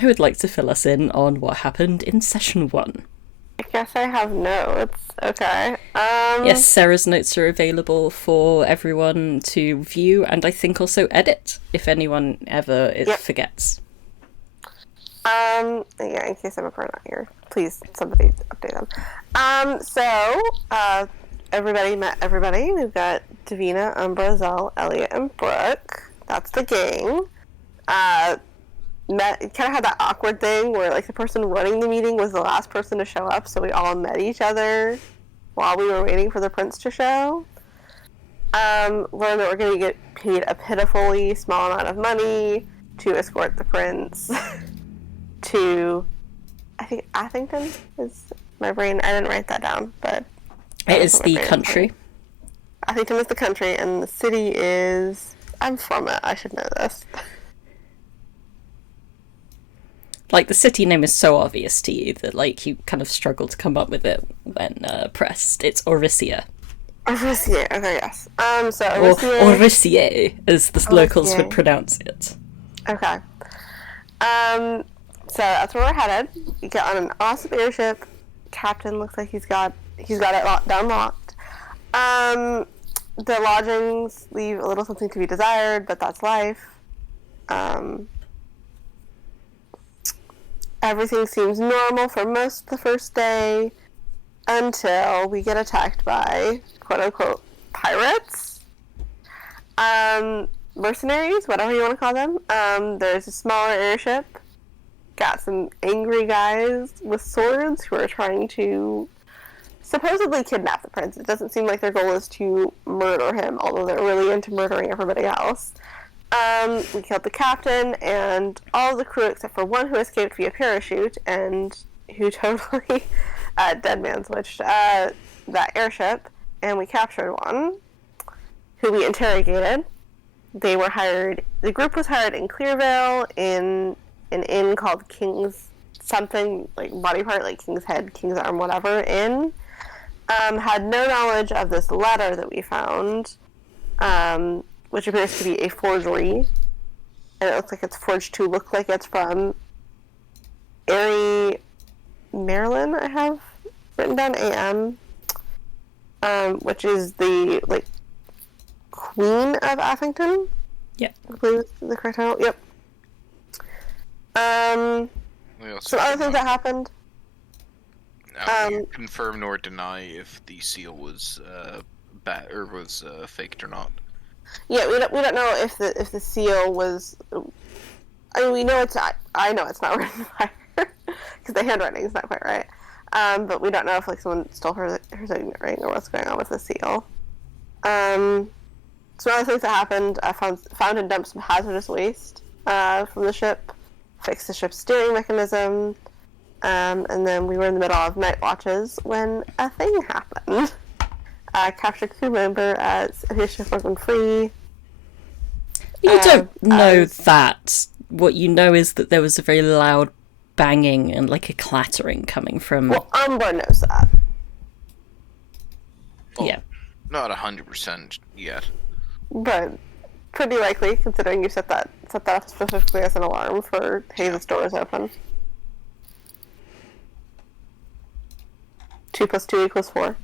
Who would like to fill us in on what happened in session 1? I guess I have notes. Okay. Yes, Sarah's notes are available for everyone to view and I think also edit if anyone ever Yep. forgets. Yeah, in case I'm not here, please somebody update them. Everybody met everybody. We've got Davina, Umbra, Zell, Elliot, and Brooke. That's the gang. Met kind of had that awkward thing where like the person running the meeting was the last person to show up, so we all met each other while we were waiting for the prince to show. Learned that we're going to get paid a pitifully small amount of money to escort the prince to, I think Athington is my brain. I didn't write that down, but it is the country. Athington is the country, and the city is. I'm from it. I should know this. Like, the city name is so obvious to you that, like, you kind of struggle to come up with it when pressed. It's Orisia. Orisia, okay, yes. So Orisia... Or Orisier, as the locals would pronounce it. Okay. So that's where we're headed. You get on an awesome airship. Captain looks like he's got it down locked. The lodgings leave a little something to be desired, but that's life. Everything seems normal for most of the first day until we get attacked by quote-unquote pirates, mercenaries, whatever you want to call them. There's a smaller airship, got some angry guys with swords who are trying to supposedly kidnap the prince. It doesn't seem like their goal is to murder him, although they're really into murdering everybody else. We killed the captain and all the crew except for one who escaped via parachute and who totally dead man switched that airship, and we captured one who we interrogated. They were hired. The group was hired in Clearvale in an inn called King's something, like body part, like King's Head, King's Arm, whatever inn. Had no knowledge of this letter that we found, which appears to be a forgery, and it looks like it's forged to look like it's from Erie, Maryland. I have written down AM, which is the like Queen of Athington. Yeah, I believe is the correct title. Yep. Some other things that happened. You confirm nor deny if the seal was faked or not. Yeah, we don't know if the seal was. I mean, we know it's not. I know it's not written by her because the handwriting is not quite right. But we don't know if like someone stole her signet ring or what's going on with the seal. Some other things that happened. I found and dumped some hazardous waste from the ship. Fixed the ship's steering mechanism. And then we were in the middle of night watches when a thing happened. Captured crew member as his ship wasn't free. You don't know that. What you know is that there was a very loud banging and like a clattering coming from... Well, Umbra knows that. Well, yeah. Not 100% yet. But pretty likely, considering you set that up specifically as an alarm for, hey, this door is open. 2 + 2 = 4.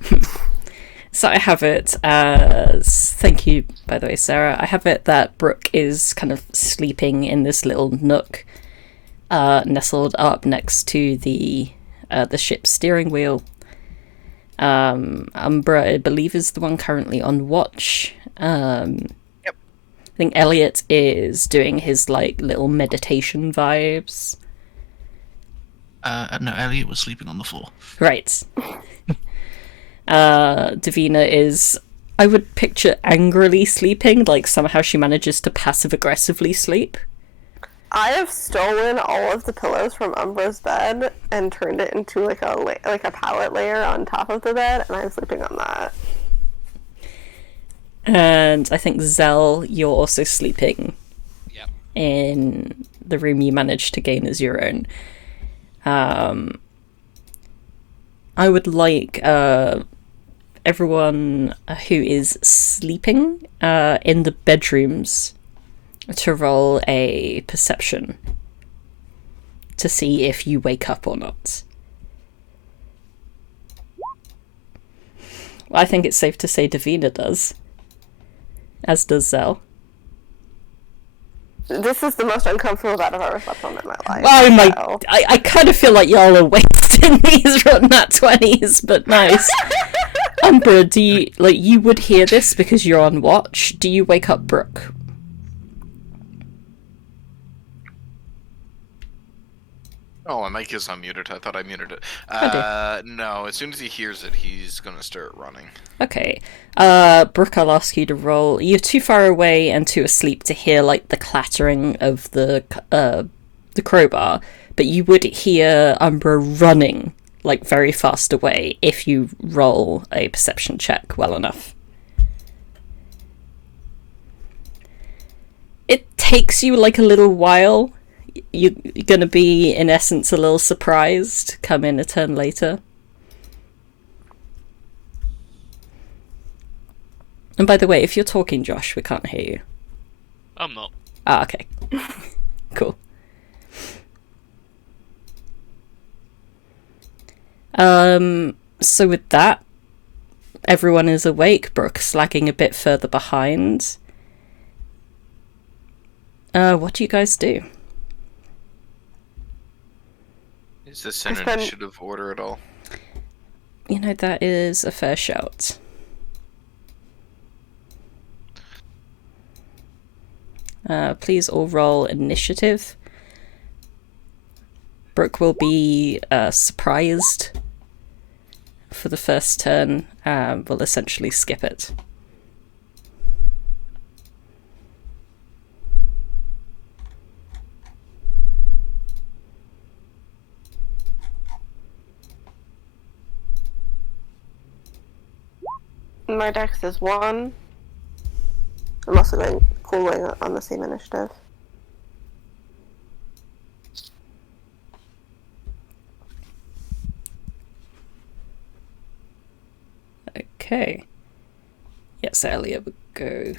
So I have it as... Thank you, by the way, Sarah. I have it that Brooke is kind of sleeping in this little nook nestled up next to the ship's steering wheel. Umbra, I believe, is the one currently on watch. Yep. I think Elliot is doing his, like, little meditation vibes. No, Elliot was sleeping on the floor. Right. Davina is, I would picture angrily sleeping, like somehow she manages to passive-aggressively sleep. I have stolen all of the pillows from Umbra's bed and turned it into like a pallet layer on top of the bed, and I'm sleeping on that. And I think Zell, you're also sleeping in the room you managed to gain as your own. I would like everyone who is sleeping in the bedrooms to roll a perception. to see if you wake up or not. Well, I think it's safe to say Davina does. As does Zell. This is the most uncomfortable that I've ever slept on in my life. Oh my... So. I kind of feel like y'all are wasting these nat 20s, but nice. Umbra, do you... Like, you would hear this because you're on watch. Do you wake up Brook? Oh, my mic is unmuted. I thought I muted it. No, as soon as he hears it, he's gonna start running. Okay. Brook, I'll ask you to roll. You're too far away and too asleep to hear, like, the clattering of the crowbar, but you would hear Umbra running, like, very fast away if you roll a perception check well enough. It takes you, like, a little while. You're gonna be, in essence, a little surprised. Come in a turn later. And by the way, if you're talking, Josh, we can't hear you. I'm not. Ah, okay. Cool. So with that, everyone is awake. Brook's lagging a bit further behind. What do you guys do? Is this an initiative order at all? You know, that is a fair shout. Please all roll initiative. Brook will be surprised for the first turn. We'll essentially skip it. My dex is 1. I'm also going cooling on the same initiative. Okay. Yes, Elliot would go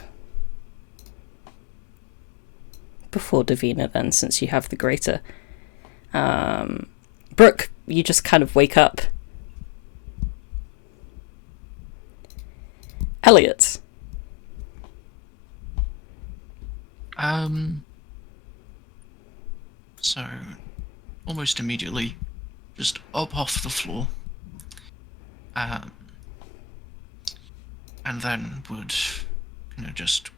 before Davina then, since you have the greater. Brook, you just kind of wake up. Elliot. So, almost immediately, just up off the floor, and then would, just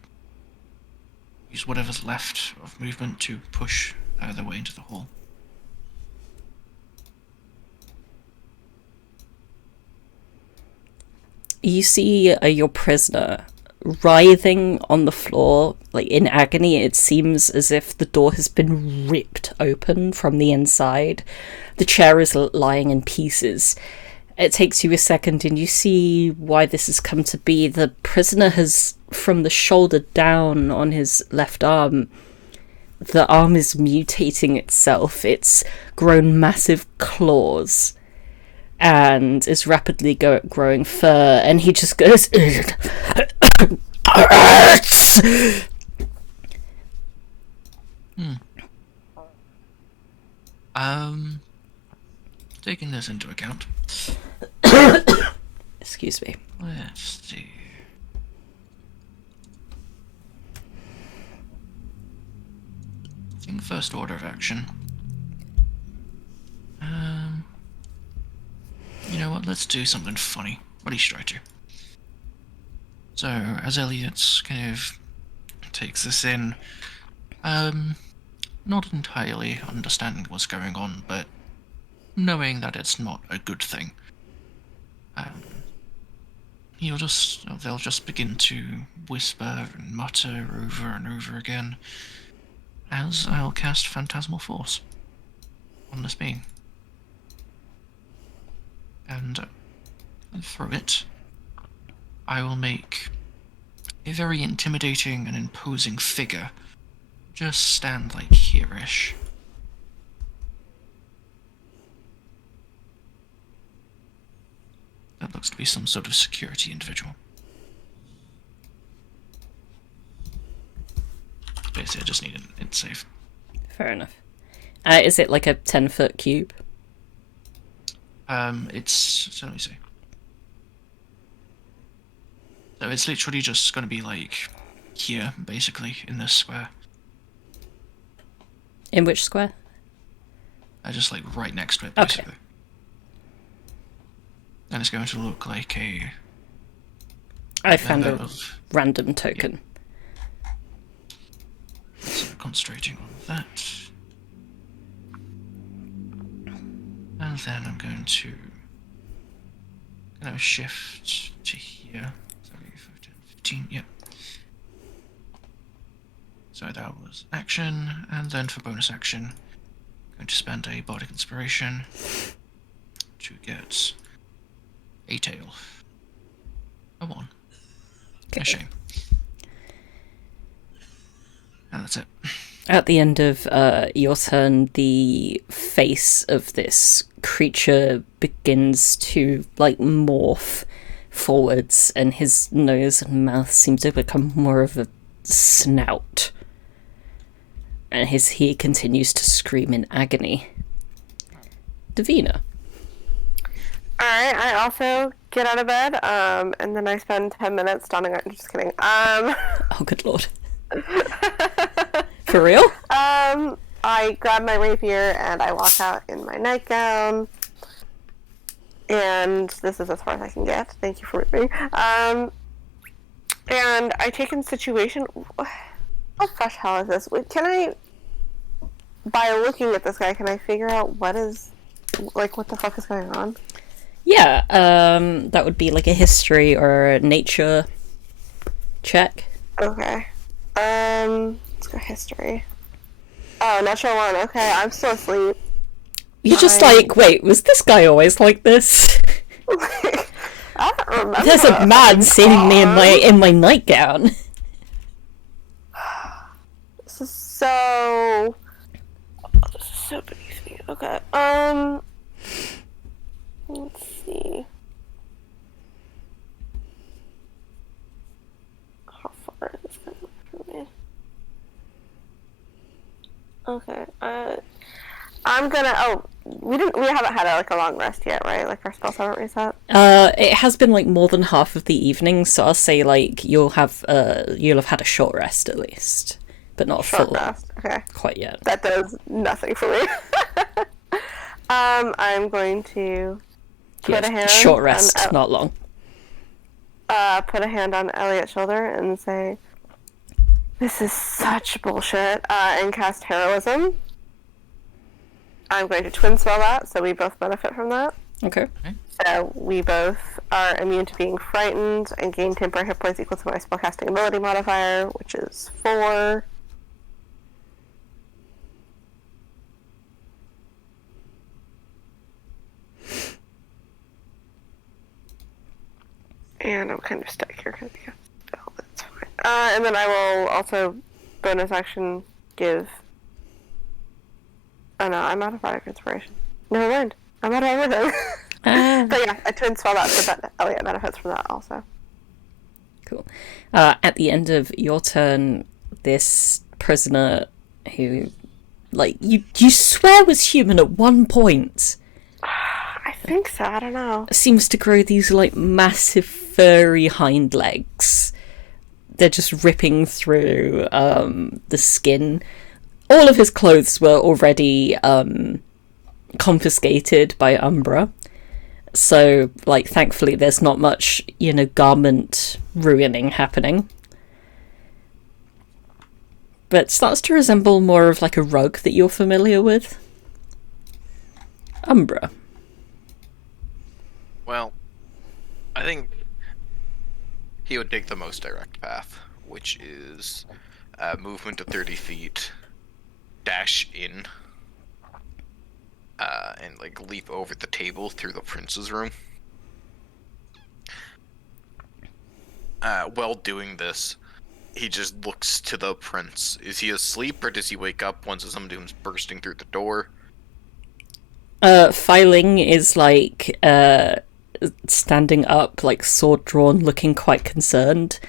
use whatever's left of movement to push their way into the hall. You see your prisoner writhing on the floor, like in agony. It seems as if the door has been ripped open from the inside. The chair is lying in pieces. It takes you a second and you see why this has come to be. The prisoner has, from the shoulder down on his left arm, the arm is mutating itself. It's grown massive claws and is rapidly growing fur, and he just goes... Taking this into account. Excuse me. Let's see. I think first order of action. You know what, let's do something funny. What do you strike to? So, as Elliot kind of takes this in, not entirely understanding what's going on, but knowing that it's not a good thing, they'll just begin to whisper and mutter over and over again, as I'll cast Phantasmal Force on this being. And through it, I will make a very intimidating and imposing figure just stand like here-ish. That looks to be some sort of security individual. Basically, I just need it safe. Fair enough. Is it like a 10-foot cube? So let me see. So it's literally just going to be like here, basically, in this square. In which square? Just like right next to it, Okay. basically. And it's going to look like a... I found a of... random token. So concentrating on that. And then I'm going to shift to here. 15, yep. So that was action, and then for bonus action, I'm going to spend a bardic inspiration to get a tail. A 1. Okay. A shame. And that's it. At the end of your turn, the face of this creature begins to like morph forwards, and his nose and mouth seem to become more of a snout. And he continues to scream in agony. Davina. Alright, I also get out of bed, and then I spend 10 minutes donning it. Just kidding. Oh, good lord. For real? I grab my rapier and I walk out in my nightgown. And this is as far as I can get. Thank you for moving. And I take in situation. What fresh hell is this? Can I, by looking at this guy, can I figure out what the fuck is going on? Yeah, that would be like a history or a nature check. Okay. Let's go history. Oh, natural 1. Okay, I'm still asleep. You're just like, wait, was this guy always like this? I don't remember. There's a man seeing me in my nightgown. This is so beneath me. Okay. Let's see. How far is this going to look for me? Okay. I'm gonna. Oh, we haven't had a long rest yet, right? Like our spells haven't reset. It has been like more than half of the evening, so I'll say like you'll have had a short rest at least, but not a Short full rest. Okay. quite yet. That does nothing for me. I'm going to put a hand. Short rest, not long. Put a hand on Elliot's shoulder and say, "This is such bullshit," and cast heroism. I'm going to twin spell that, so we both benefit from that. Okay. So we both are immune to being frightened and gain temporary hit points equal to my spellcasting ability modifier, which is 4. And I'm kind of stuck here because I can't spell. That's fine. And then I will also bonus action give. Oh no, I'm out of bardic inspiration. Never mind. I'm out of everything. But yeah, I twin spell that so that Elliot benefits from that also. Cool. At the end of your turn, this prisoner who, like, you swear was human at one point, I think so, I don't know. seems to grow these, like, massive furry hind legs. They're just ripping through the skin. All of his clothes were already confiscated by Umbra. So, like, thankfully there's not much, garment ruining happening. But it starts to resemble more of, like, a rug that you're familiar with. Umbra. Well, I think he would take the most direct path, which is movement to 30 feet, dash in, and like leap over the table through the prince's room. While doing this, he just looks to the prince. Is he asleep, or does he wake up once somebody comes bursting through the door? Filing is like standing up, like sword drawn, looking quite concerned.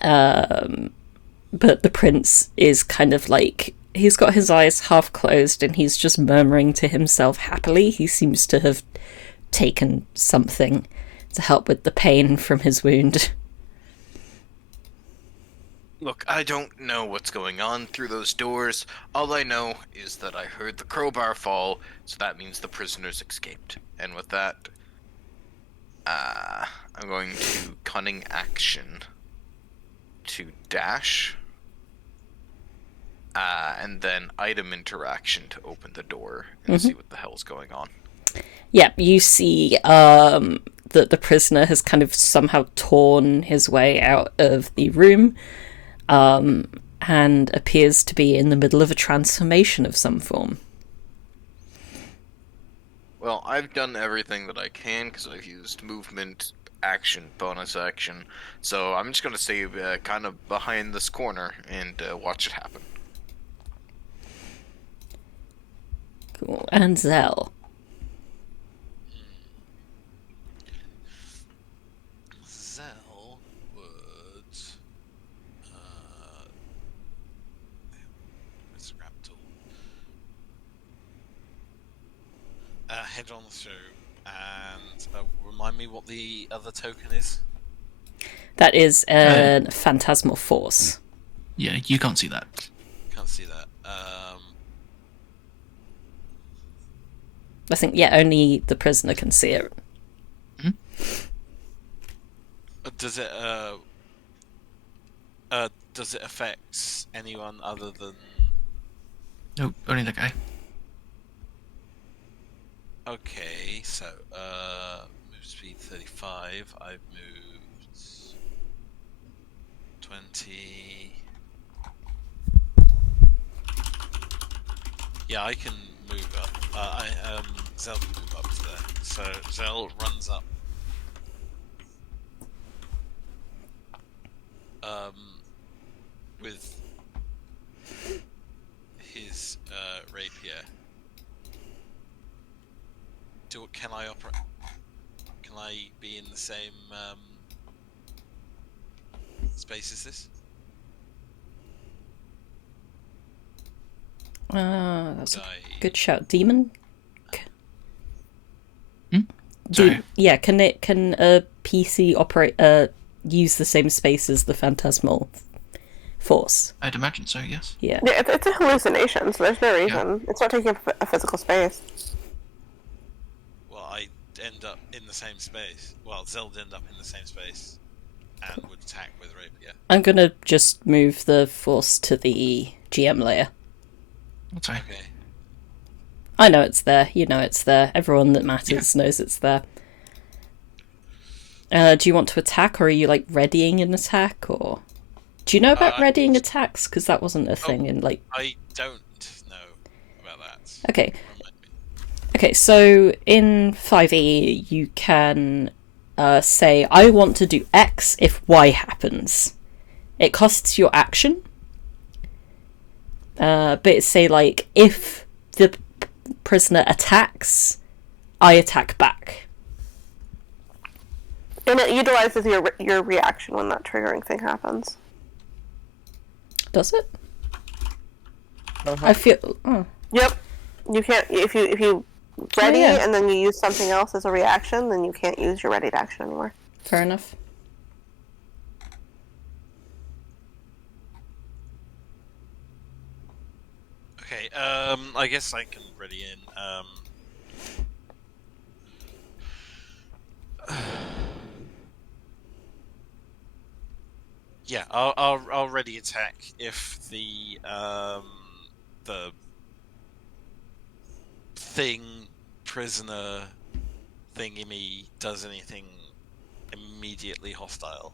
But the prince is kind of like he's got his eyes half closed and he's just murmuring to himself happily. He seems to have taken something to help with the pain from his wound. Look, I don't know what's going on through those doors. All I know is that I heard the crowbar fall, so that means the prisoners escaped. And with that, I'm going to cunning action to dash, and then item interaction to open the door and see what the hell's going on. Yep, you see that the prisoner has kind of somehow torn his way out of the room, and appears to be in the middle of a transformation of some form. Well, I've done everything that I can because I've used movement, action, bonus action, so I'm just going to stay kind of behind this corner and watch it happen. Cool. And Zell. Zell would... Where's the grab tool? Head on through and remind me what the other token is. That is a phantasmal force. Yeah, you can't see that. Can't see that. I think, only the prisoner can see it. Does it affect anyone other than... Nope, only the guy. Okay, so, move speed 35, I've moved 20... Yeah, I can move up. Zell can move up to there. So, Zell runs up. With his rapier. Can I operate? Can I be in the same space as this? That's a good shout. Demon? Sorry. Can a PC operate use the same space as the phantasmal force? I'd imagine so, yes. Yeah. Yeah, it's a hallucination, so there's no reason. It's not taking up a physical space. Well, I end up in the same space. Well, Zell end up in the same space and would attack with rapier. I'm gonna just move the force to the GM layer. That's right. Okay. I know it's there. You know it's there. Everyone that matters knows it's there. Do you want to attack, or are you readying an attack, or do you know about readying attacks? Because that wasn't a thing in I don't know about that. Okay. Okay, so in 5e you can say, I want to do X if Y happens. It costs your action. But it's say if the prisoner attacks, I attack back. And it utilizes your reaction when that triggering thing happens. Does it? I feel. Oh. Yep. You can't if you ready and then you use something else as a reaction, then you can't use your readied action anymore. Fair enough. Okay, I guess I can ready in. Yeah, I'll ready attack if the prisoner thingy does anything immediately hostile.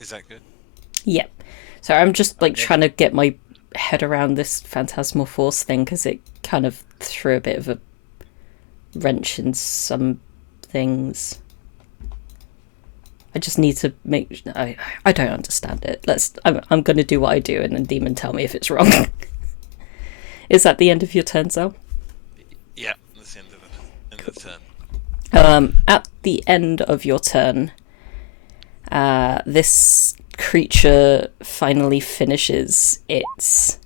Is that good? Yep. So I'm just trying to get my head around this phantasmal force thing because it kind of threw a bit of a wrench in some things. I just need to make. I don't understand it. I'm going to do what I do, and then Demon tell me if it's wrong. Is that the end of your turn, Zell? Yeah, that's the end of the turn. At the end of your turn, this creature finally finishes its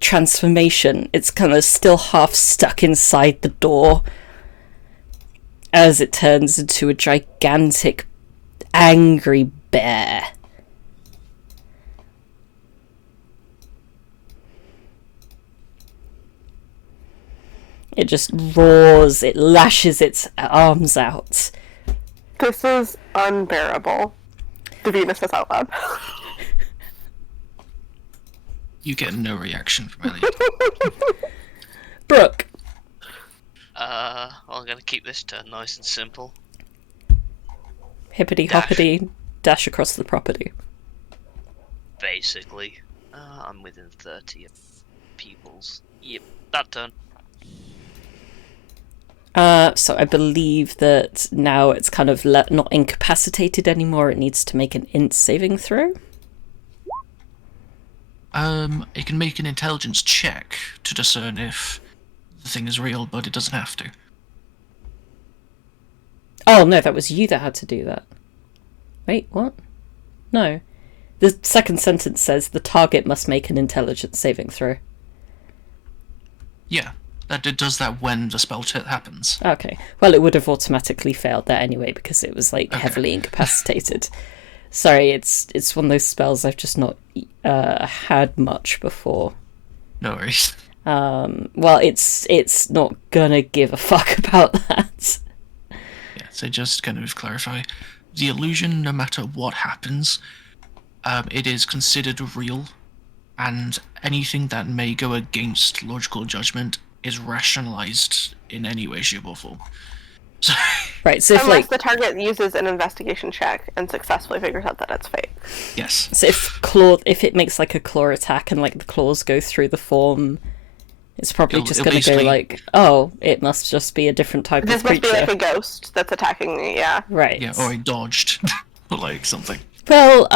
transformation. It's kind of still half stuck inside the door as it turns into a gigantic, angry bear. It just roars, it lashes its arms out. This is unbearable. Davina says out loud. You get no reaction from Elliot. Brooke. I'm gonna keep this turn nice and simple. Hippity hoppity, dash across the property. Basically. I'm within 30 of people's. Yep, that turn. So I believe that now it's kind of not incapacitated anymore. It needs to make an int saving throw. It can make an intelligence check to discern if the thing is real, but it doesn't have to. Oh no, that was you that had to do that. Wait, what? No. The second sentence says the target must make an intelligence saving throw. Yeah, it does that when the spell check happens. Okay. Well, it would have automatically failed that anyway because it was like Okay. heavily incapacitated. Sorry, it's one of those spells I've just not had much before. No worries. Well, it's not gonna give a fuck about that. Yeah, so just kind of clarify. The illusion, no matter what happens, it is considered real, and anything that may go against logical judgment is rationalized in any way, shape, or form. So, Right, so if Unless the target uses an investigation check and successfully figures out that it's fake. yes. So if it makes like a claw attack and like the claws go through the form, it's probably It'll just going to go basically- like, oh, it must just be a different type This of must creature. be like a ghost that's attacking me, yeah. Right. Yeah, or I dodged, or like something. Well,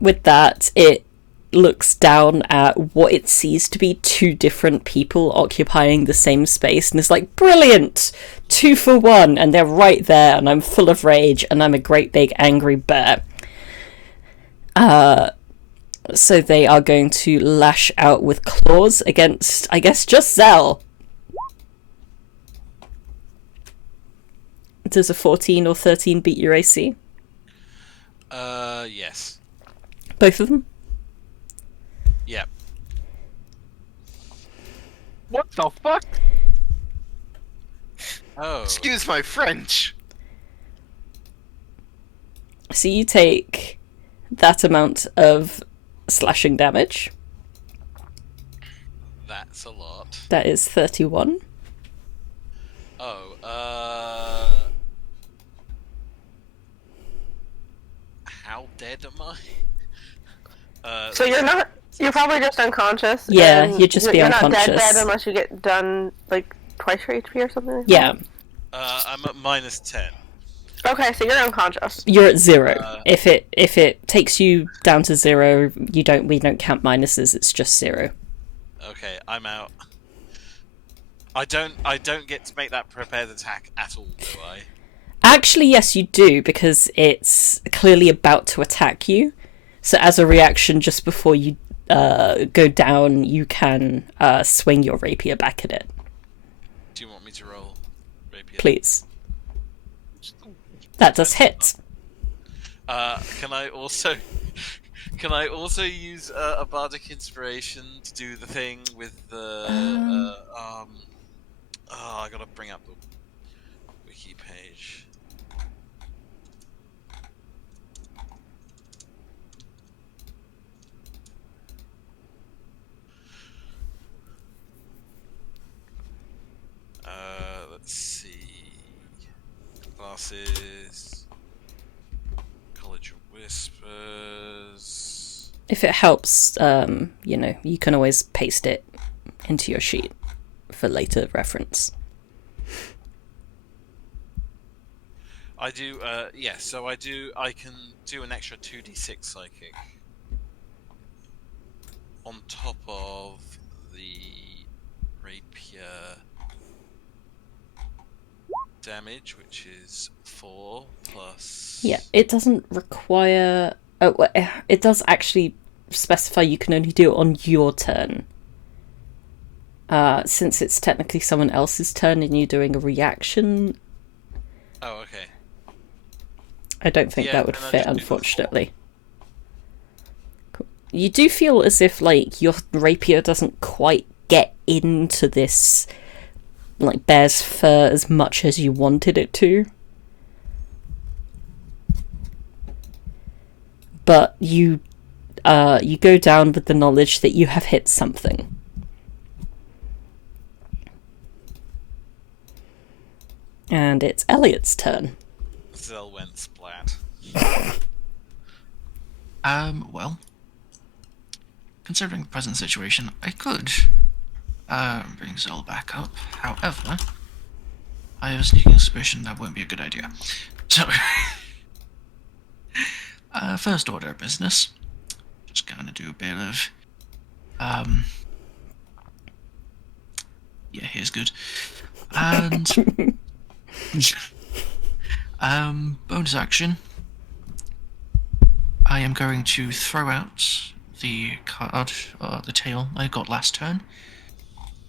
with that, it looks down at what it sees to be two different people occupying the same space and is like, brilliant! 2 for 1, and they're right there, and I'm full of rage, and I'm a great big angry bear. So they are going to lash out with claws against, I guess, just Zell. Does a 14 or 13 beat your AC? Yes. Both of them? Yep. What the fuck? Oh. Excuse my French. So you take that amount of slashing damage. That's a lot. That is 31. Oh, how dead am I? So you're probably just unconscious. Yeah, and you'd just be you're not unconscious. dead unless you get done, like, twice your HP or something like Yeah, I'm at -10. that? Okay, so you're unconscious. you're at 0. If it takes you down to 0, we don't count minuses. It's just 0. Okay, I'm out. I don't get to make that prepared attack at all, do I? Actually, yes, you do, because it's clearly about to attack you. So as a reaction, just before you go down, you can swing your rapier back at it. Do you want me to roll rapier? Please. That does hit. Can I also use a bardic inspiration to do the thing with the I gotta bring up the wiki page. Let's see. Classes. College of Whispers. If it helps, you can always paste it into your sheet for later reference. I do, so I can do an extra 2d6 psychic. On top of the rapier damage, which is 4 plus. Yeah, it doesn't require... Oh, well, it does actually specify you can only do it on your turn. Since it's technically someone else's turn and you're doing a reaction, Oh, okay. I don't think Yeah, that would then I'll fit, just do the unfortunately. Cool. You do feel as if, like, your rapier doesn't quite get into this, like, bear's fur as much as you wanted it to. But you go down with the knowledge that you have hit something. And it's Elliot's turn. Zell went splat. Well, considering the present situation, I could bring Zell back up. However, I have a sneaking suspicion that won't be a good idea. So, first order of business. Just gonna do a bit of, yeah, here's good. And, bonus action. I am going to throw out the card, or the tail I got last turn.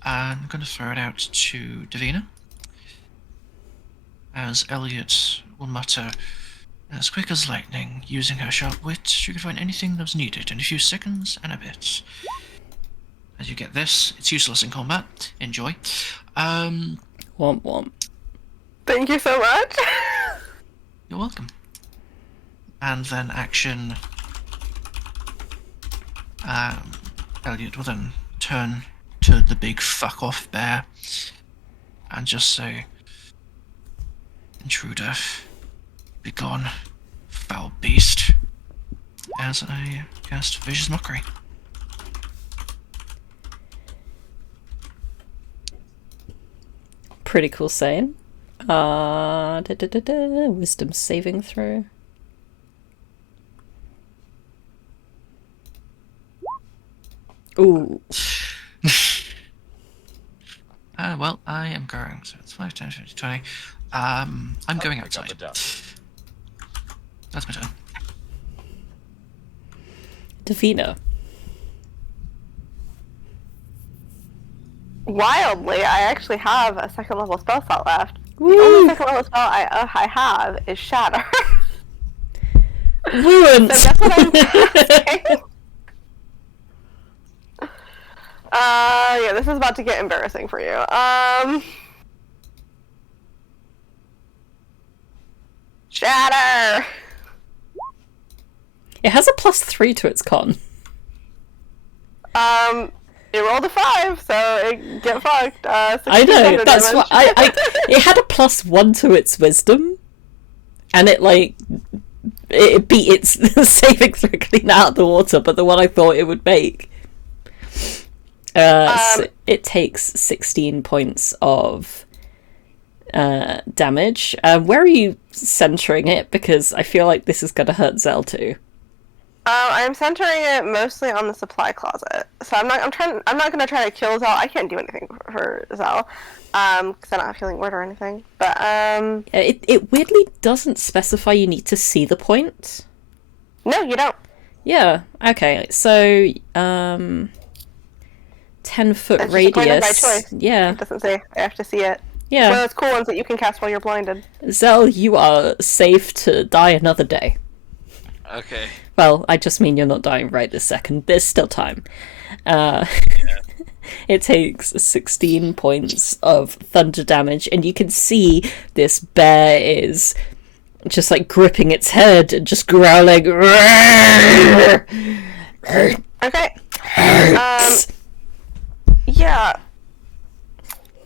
And I'm going to throw it out to Davina. As Elliot will mutter, as quick as lightning, using her sharp wit, she could find anything that was needed in a few seconds and a bit. As you get this, it's useless in combat. Enjoy. Womp womp. Thank you so much. You're welcome. And then action. Elliot will then turn to the big fuck off bear and just say, "Intruder, begone, foul beast," as I cast Vicious Mockery. Pretty cool saying. Wisdom saving throw. Ooh. Well, I am going, so it's 5, 10, 15, 20. I'm going outside. That's my turn. Davina. Wildly, I actually have a second level spell slot left. The Woo! only second level spell I have is Shatter. Ruined! So that's what I'm casting. Yeah, this is about to get embarrassing for you. Shatter! It has a +3 to its con. It rolled a 5, so it get fucked. I know, that's what it had a +1 to its wisdom, and it beat its saving throw clean out of the water, but the one I thought it would make. So it takes 16 points of damage. Where are you centering it? Because I feel like this is going to hurt Zell too. I'm centering it mostly on the supply closet. So I'm not going to try to kill Zell. I can't do anything for Zell, because I'm not feeling word or anything. But it weirdly doesn't specify you need to see the point. no, you don't. Yeah. Okay. So 10-foot It's just a point of my radius. choice. Yeah. It doesn't say I have to see it. Yeah. One of those cool ones that you can cast while you're blinded. Zell, you are safe to die another day. Okay. Well, I just mean you're not dying right this second. There's still time. It takes 16 points of thunder damage, and you can see this bear is just like gripping its head and just growling. Okay. Yeah.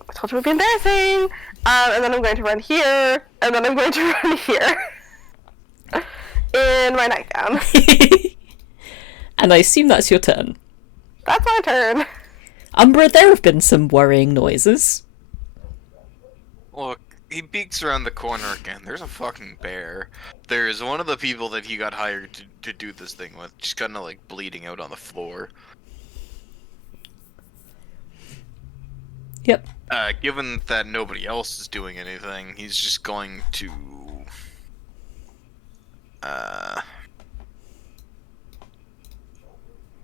I told you it would be embarrassing. And then I'm going to run here, and then I'm going to run here. In my nightgown. And I assume that's your turn. That's my turn. Umbra, there have been some worrying noises. Look, he peeks around the corner again. There's a fucking bear. There's one of the people that he got hired to do this thing with, just kind of like bleeding out on the floor. Yep. Given that nobody else is doing anything, he's just going to...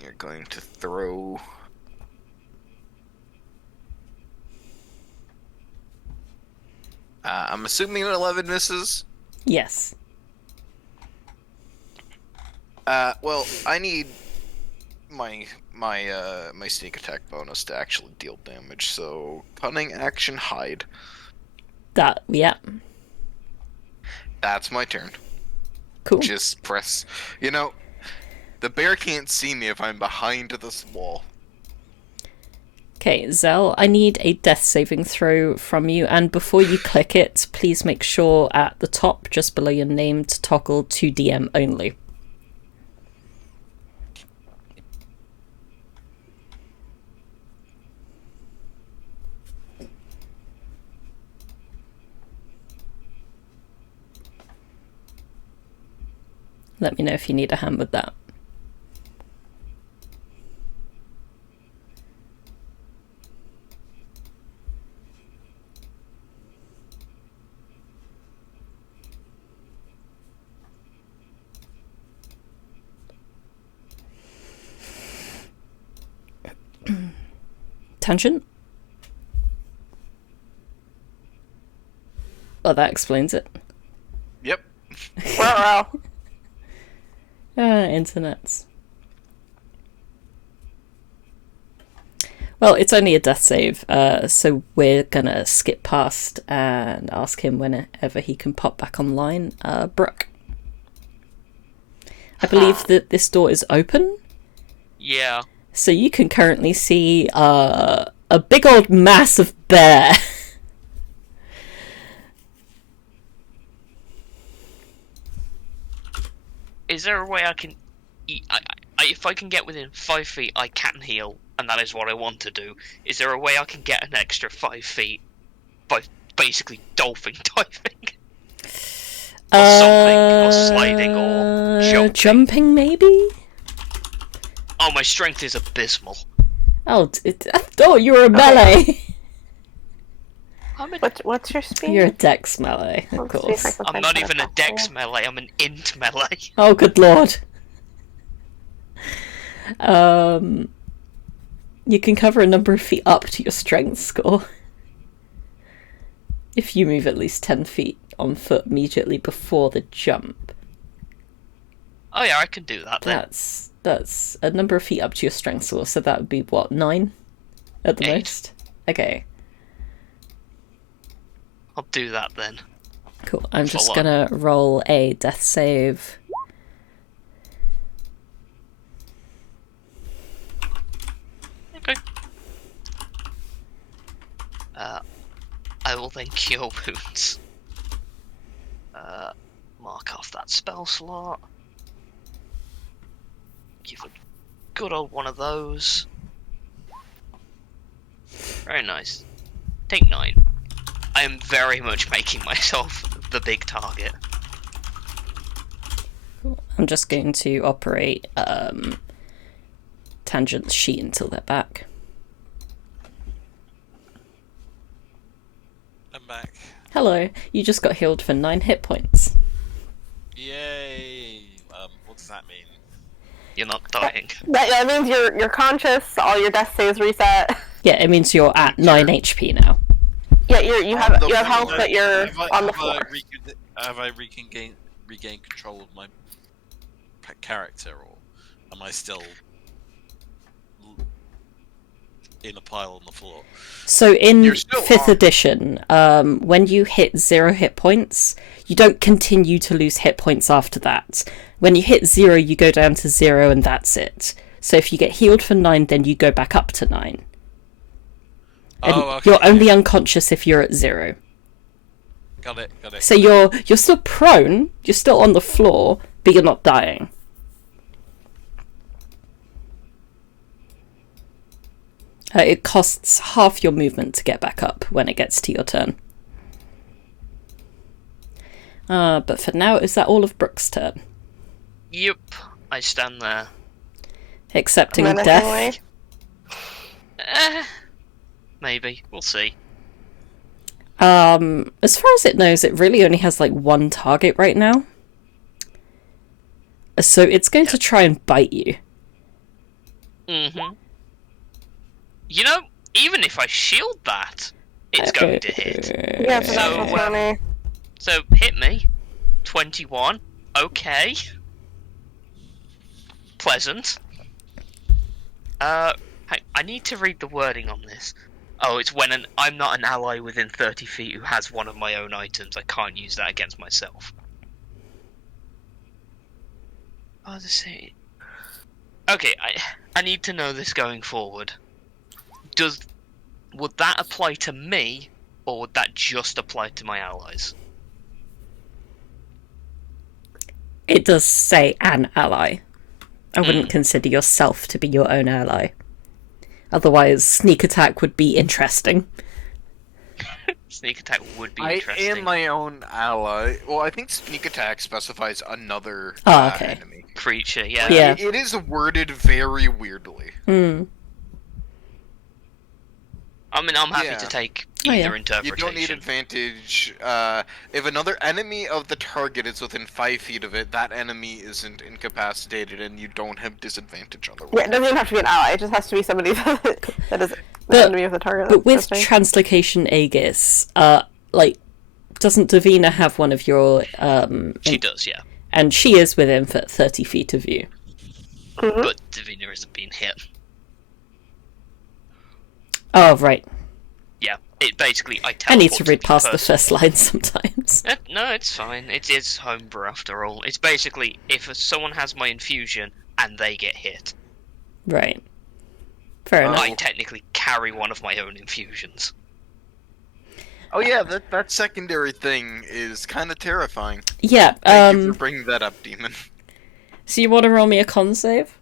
You're going to throw... I'm assuming an 11 misses? Yes. Well, I need my sneak attack bonus to actually deal damage, so cunning action hide. Yeah. That's my turn. Cool. Just press. The bear can't see me if I'm behind this wall. Okay, Zell, I need a death saving throw from you, and before you click it, please make sure at the top, just below your name, to toggle to DM only. Let me know if you need a hand with that. Tangent? Oh, that explains it. Yep. Well. Internets. Well, it's only a death save, so we're gonna skip past and ask him whenever he can pop back online. Brook. I believe that this door is open, Yeah. so you can currently see a big old mass of bear. Is there a way I can... if I can get within 5 feet, I can heal, and that is what I want to do. Is there a way I can get an extra 5 feet by basically dolphin diving? Or something, or sliding, or jumping? Jumping, maybe? Oh, my strength is abysmal. Oh, you're a melee. What's your speed? You're a dex melee, of Let's see if I course. can I'm find not that even a up. dex melee, I'm an int melee. Oh, good lord. You can cover a number of feet up to your strength score. If you move at least 10 feet on foot immediately before the jump. Oh yeah, I can do that then. That's a number of feet up to your strength score, so that would be, what, 9? At the 8. most? Okay, I'll do that then. cool. I'm just Full on. gonna roll a death save. Okay. I will then cure wounds. Mark off that spell slot. Give a good old one of those. Very nice. Take 9. I am very much making myself the big target. I'm just going to operate Tangent's sheet until they're back. I'm back. Hello, you just got healed for 9 hit points. Yay! What does that mean? You're not dying. That means you're conscious. All your death saves reset. Yeah, it means you're at 9 HP now. Yeah, you have health, but you're on the floor. Have I regained control of my character, or am I still in a pile on the floor? So in You're still 5th on. edition, when you hit 0 hit points, you don't continue to lose hit points after that. When you hit 0, you go down to 0 and that's it. So if you get healed for 9, then you go back up to 9. And Okay. you're only unconscious if you're at 0. Got it. So you're still prone, you're still on the floor, but you're not dying. It costs half your movement to get back up when it gets to your turn. But for now, is that all of Brook's turn? Yep, I stand there. Accepting Running death? away. Eh, maybe. We'll see. As far as it knows, it really only has like one target right now. So it's going to try and bite you. Mm-hmm. You know, even if I shield that, it's going to hit. Yeah, so So, that's funny. So, hit me. 21. Okay. Pleasant. I need to read the wording on this. Oh, it's when I'm not an ally within 30 feet who has one of my own items. I can't use that against myself. Oh, the same. Okay, I need to know this going forward. Would that apply to me, or would that just apply to my allies? It does say an ally. I wouldn't consider yourself to be your own ally. Otherwise, sneak attack would be interesting. Sneak attack would be I interesting. am my own ally. Well, I think sneak attack specifies another okay. enemy. Creature, yeah. Yeah. It is worded very weirdly. Hmm. I mean, I'm happy Yeah. to take Oh, either yeah. interpretation. You don't need advantage. If another enemy of the target is within 5 feet of it, that enemy isn't incapacitated, and you don't have disadvantage on the roll. Yeah, it doesn't even have to be an ally. It just has to be somebody that is the But- enemy of the target. But with That's translocation Aegis, like, doesn't Davina have one of your, She does, yeah. and she is within 30 feet of you. But Davina isn't being hit. Oh, right. Yeah, it basically, I I need teleport to read past the person. first line sometimes. No, it's fine. It is homebrew after all. It's basically, if someone has my infusion and they get hit, Right. Fair enough. I technically carry one of my own infusions. Oh yeah, that secondary thing is kind of terrifying. Yeah, Thank you for bringing that up, Demon. so you want to roll me a con save?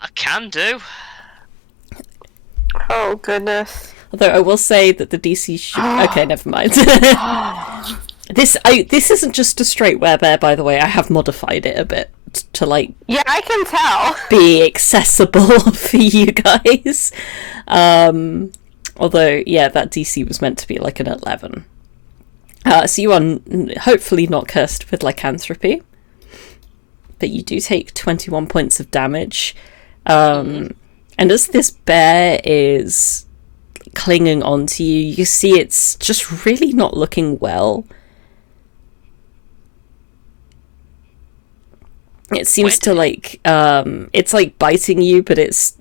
I can do. Oh, goodness. Although I will say that the DC should... Okay, never mind. This isn't just a straight werebear, by the way. I have modified it a bit to, like, Yeah, I can tell. be accessible for you guys. Although, yeah, that DC was meant to be like an 11. So you are hopefully not cursed with lycanthropy. But you do take 21 points of damage. And as this bear is clinging onto you, you see it's just really not looking well. It seems to like it's like biting you, but it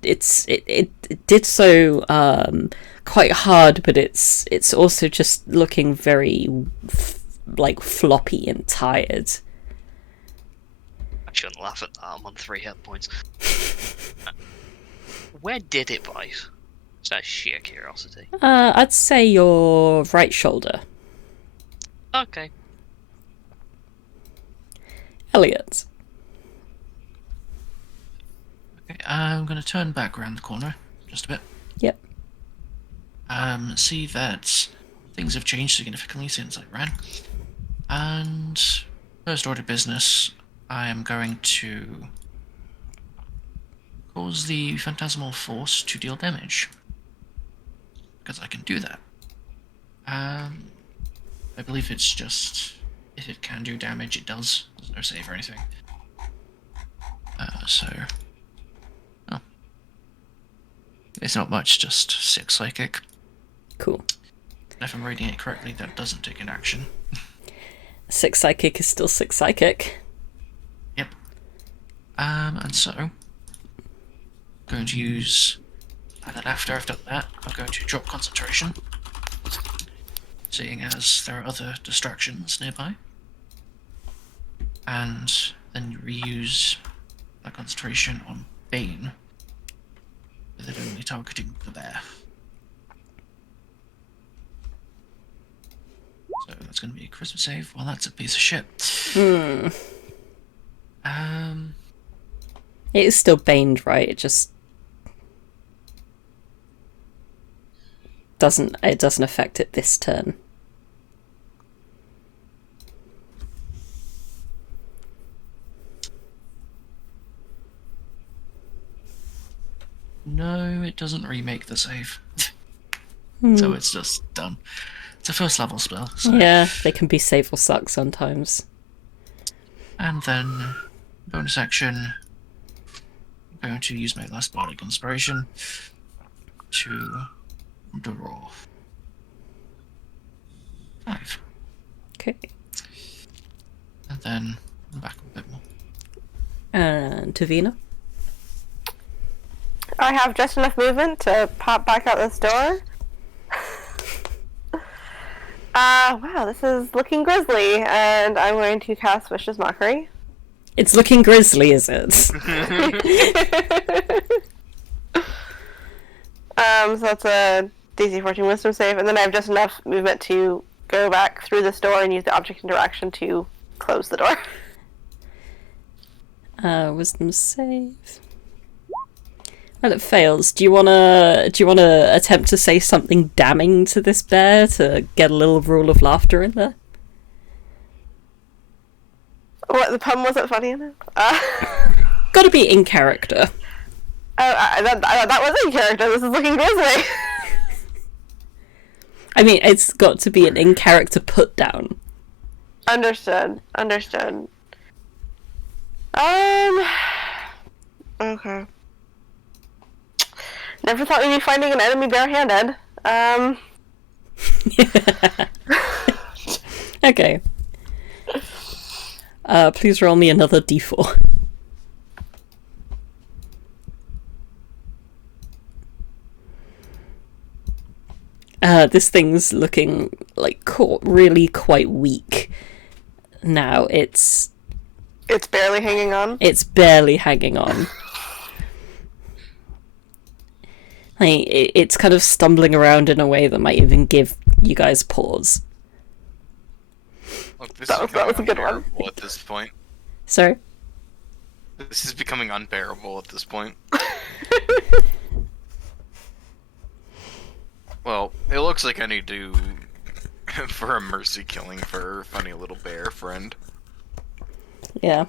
did so quite hard, but it's also just looking very like floppy and tired. I shouldn't laugh at that. I'm on 3 hit points. Where did it bite? Just sheer curiosity. I'd say your right shoulder. Okay. Elliot. Okay, I'm going to turn back around the corner just a bit. Yep. See that things have changed significantly since I ran. And first order of business, I am going to cause the phantasmal force to deal damage. Because I can do that. I believe it's just, if it can do damage, it does. There's no save or anything. Oh. It's not much, just 6 psychic. Cool. If I'm reading it correctly, that doesn't take an action. 6 psychic is still 6 psychic. Yep. And so, going to use, and then after I've done that, I'm going to drop concentration, seeing as there are other distractions nearby, and then reuse that concentration on Bane, with it only targeting the bear. So that's going to be a charisma save. Well, that's a piece of shit. It is still baned, right? It just doesn't affect it this turn. No, it doesn't remake the save. So it's just done. It's a first level spell. So. Yeah, they can be save or suck sometimes. And then, bonus action, I'm going to use my last bardic inspiration to draw 5. Okay. And then back a bit more. And Davina? I have just enough movement to pop back out this door. Wow, this is looking grisly, and I'm going to cast Vicious Mockery. It's looking grisly, is it? So that's a DC 14 Wisdom save, and then I have just enough movement to go back through this door and use the object interaction to close the door. Wisdom save. Well, it fails. Do you wanna attempt to say something damning to this bear to get a little rule of laughter in there? What, the pun wasn't funny enough? Gotta be in character. That was in character. This is looking grisly. I mean, it's got to be an in character put down. Understood. Okay. Never thought we'd be finding an enemy barehanded. Okay. Please roll me another d4. This thing's looking like really quite weak now. It's barely hanging on. It's barely hanging on. Like, it's kind of stumbling around in a way that might even give you guys pause. Look, That was a good one. unbearable at this point. Sorry? This is becoming unbearable at this point. Well, it looks like I need to for a mercy killing for our funny little bear friend. Yeah.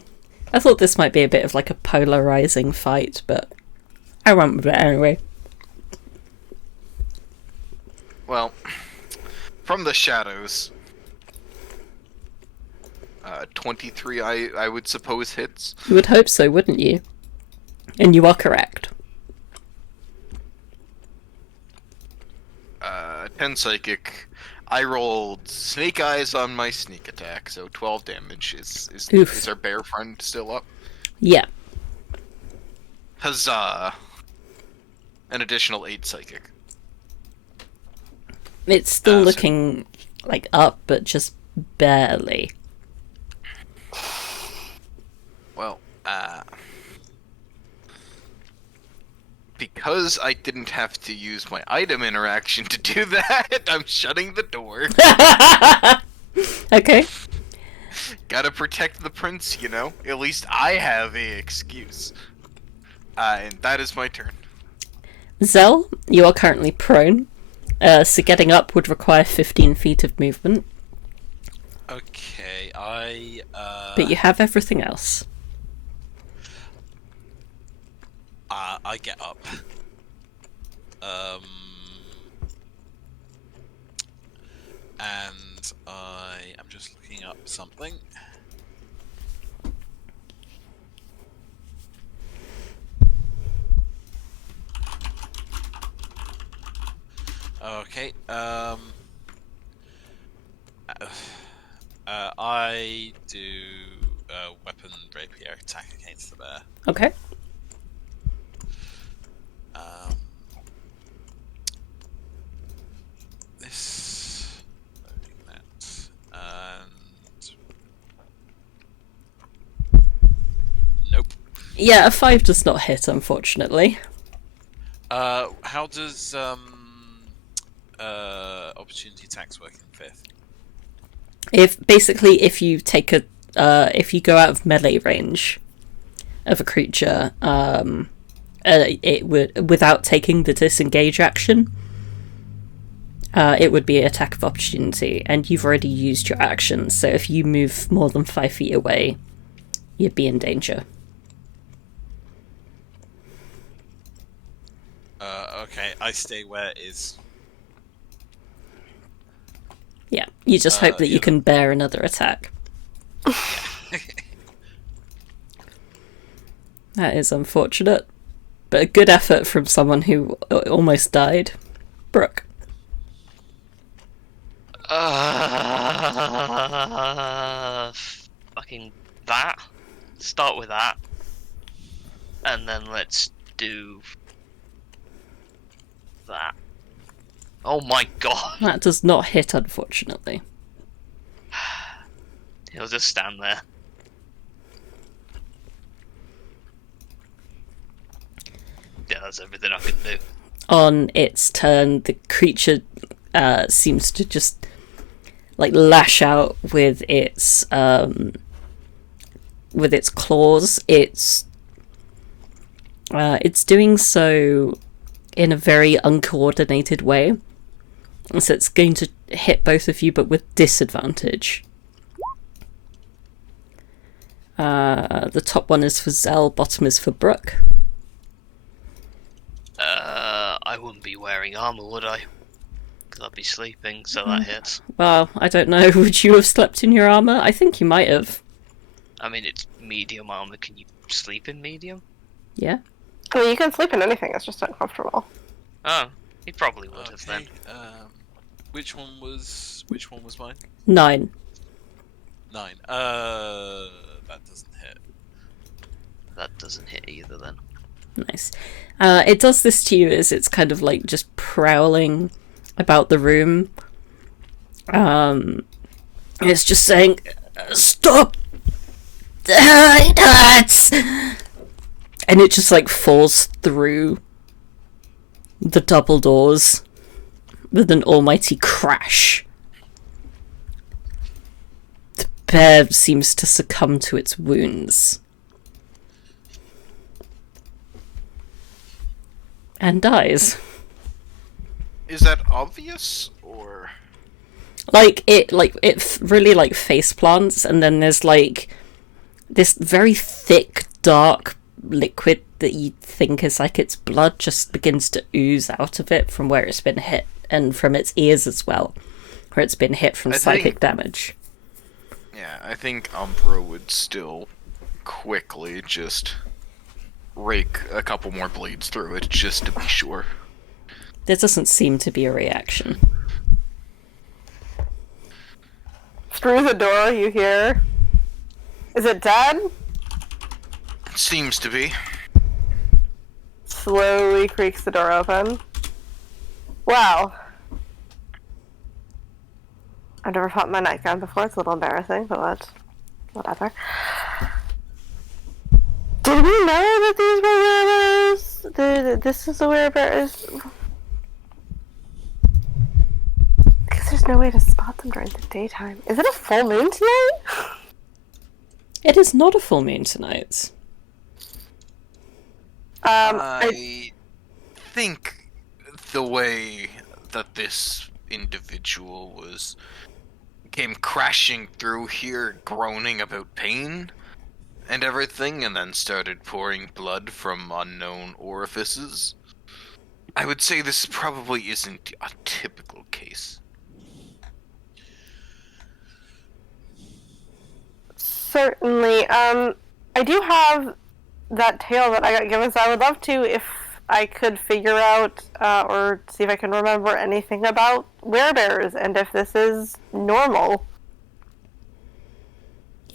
I thought this might be a bit of like a polarizing fight, but I went with it anyway. Well, from the shadows, 23 I would suppose hits. You would hope so, wouldn't you? And you are correct. 10 psychic. I rolled snake eyes on my sneak attack, so 12 damage. Is our bear friend still up? Yeah. Huzzah! An additional 8 psychic. It's still looking like up, but just barely. Well, because I didn't have to use my item interaction to do that, I'm shutting the door. Okay. Gotta protect the prince, you know? At least I have a excuse. And that is my turn. Zell, you are currently prone, so getting up would require 15 feet of movement. Okay, But you have everything else. I get up. And I am just looking up something. Okay, I do a weapon rapier attack against the bear. Okay. This, loading that, and nope. Yeah, a 5 does not hit, unfortunately. How does opportunity attacks work in 5th? If you take if you go out of melee range of a creature, it would, without taking the disengage action, it would be an attack of opportunity, and you've already used your action, so if you move more than 5 feet away, you'd be in danger. Okay, I stay where it is. Yeah, you just hope that you can bear another attack. That is unfortunate, but a good effort from someone who almost died. Brook. Fucking that. Start with that. And then let's do that. Oh my god. That does not hit, unfortunately. He'll just stand there. Yeah, that's everything I can do. On its turn, the creature seems to just like lash out with its claws. It's doing so in a very uncoordinated way, so it's going to hit both of you, but with disadvantage. The top one is for Zell, bottom is for Brook. I wouldn't be wearing armor, would I? Because I'd be sleeping, so that hits. Well, I don't know. Would you have slept in your armor? I think you might have. I mean, it's medium armor. Can you sleep in medium? Yeah. I mean, you can sleep in anything. It's just uncomfortable. Oh, he probably would have then. Which one was mine? 9. 9. That doesn't hit. That doesn't hit either then. Nice. It does this to you as it's kind of like just prowling about the room. It's just saying, "Stop! It hurts!" And it just like falls through the double doors with an almighty crash. The bear seems to succumb to its wounds. And dies. Is that obvious, or It really like face plants, and then there's like this very thick, dark liquid that you think is like its blood just begins to ooze out of it from where it's been hit, and from its ears as well, where it's been hit from psychic damage. Yeah, I think Umbra would still quickly just rake a couple more blades through it just to be sure. There doesn't seem to be a reaction. Through the door, you hear, "Is it dead?" Seems to be. Slowly creaks the door open. Wow. I've never fought my nightgown before. It's a little embarrassing, but whatever. Did we know that these were werebears? This is a werebear. Because there's no way to spot them during the daytime. Is it a full moon tonight? It is not a full moon tonight. I think the way that this individual came crashing through here, groaning about pain and everything, and then started pouring blood from unknown orifices. I would say this probably isn't a typical case. Certainly. I do have that tale that I got given, so I would love to, if I could figure out or see if I can remember anything about werebears and if this is normal.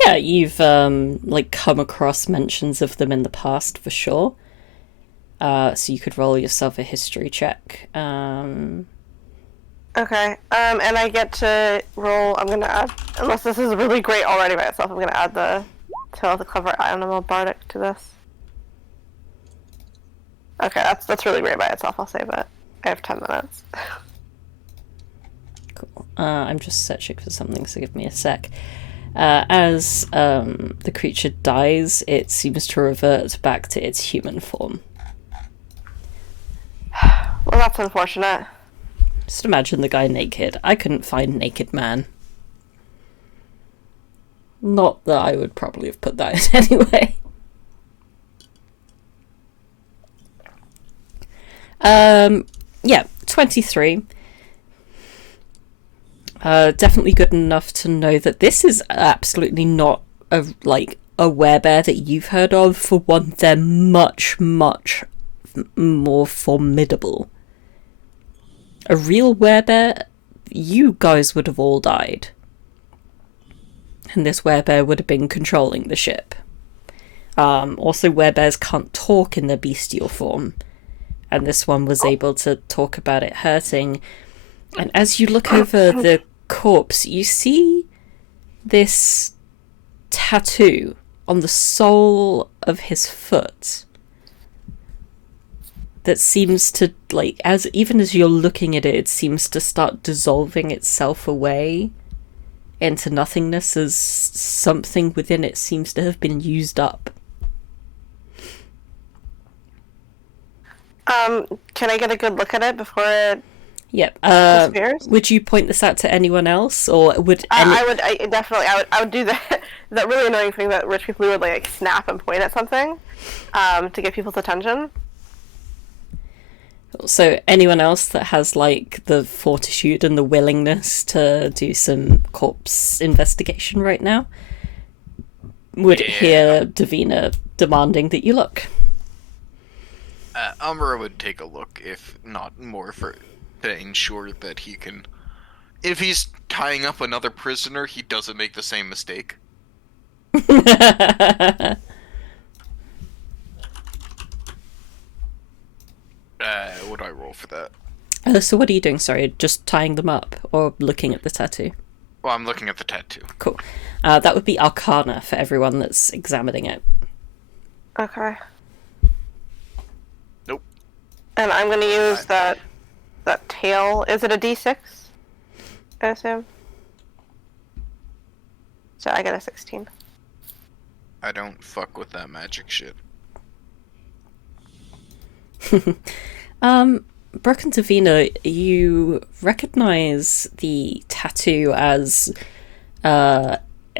Yeah, you've come across mentions of them in the past for sure. So you could roll yourself a history check. Okay, and I get to roll, I'm gonna add, unless this is really great already by itself, I'm gonna add the Tale of the Clever Animal Bardic to this. Okay, that's really great by itself, I'll save it. I have 10 minutes. Cool. I'm just searching for something, so give me a sec. As the creature dies, it seems to revert back to its human form. Well, that's unfortunate. Just imagine the guy naked. I couldn't find naked man. Not that I would probably have put that in anyway. Yeah, 23. Definitely good enough to know that this is absolutely not a werebear that you've heard of. For one, they're much, much more formidable. A real werebear, you guys would have all died. And this werebear would have been controlling the ship. Also, werebears can't talk in their bestial form. And this one was able to talk about it hurting. And as you look over the corpse, you see this tattoo on the sole of his foot that seems to, even as you're looking at it, it seems to start dissolving itself away into nothingness as something within it seems to have been used up. Can I get a good look at it before it Yep. disappears? Would you point this out to anyone else, or would I would do that. That really annoying thing that rich people would like snap and point at something, to get people's attention. So anyone else that has the fortitude and the willingness to do some corpse investigation right now would hear Davina demanding that you look. Umbra would take a look, if not more, to ensure that he can... If he's tying up another prisoner, he doesn't make the same mistake. What do I roll for that? So what are you doing? Sorry, just tying them up or looking at the tattoo? Well, I'm looking at the tattoo. Cool. That would be Arcana for everyone that's examining it. Okay. Nope. And I'm going to use that tail. Is it a D6? I assume. So I get a 16. I don't fuck with that magic shit. Brooke and Davina, you recognize the tattoo as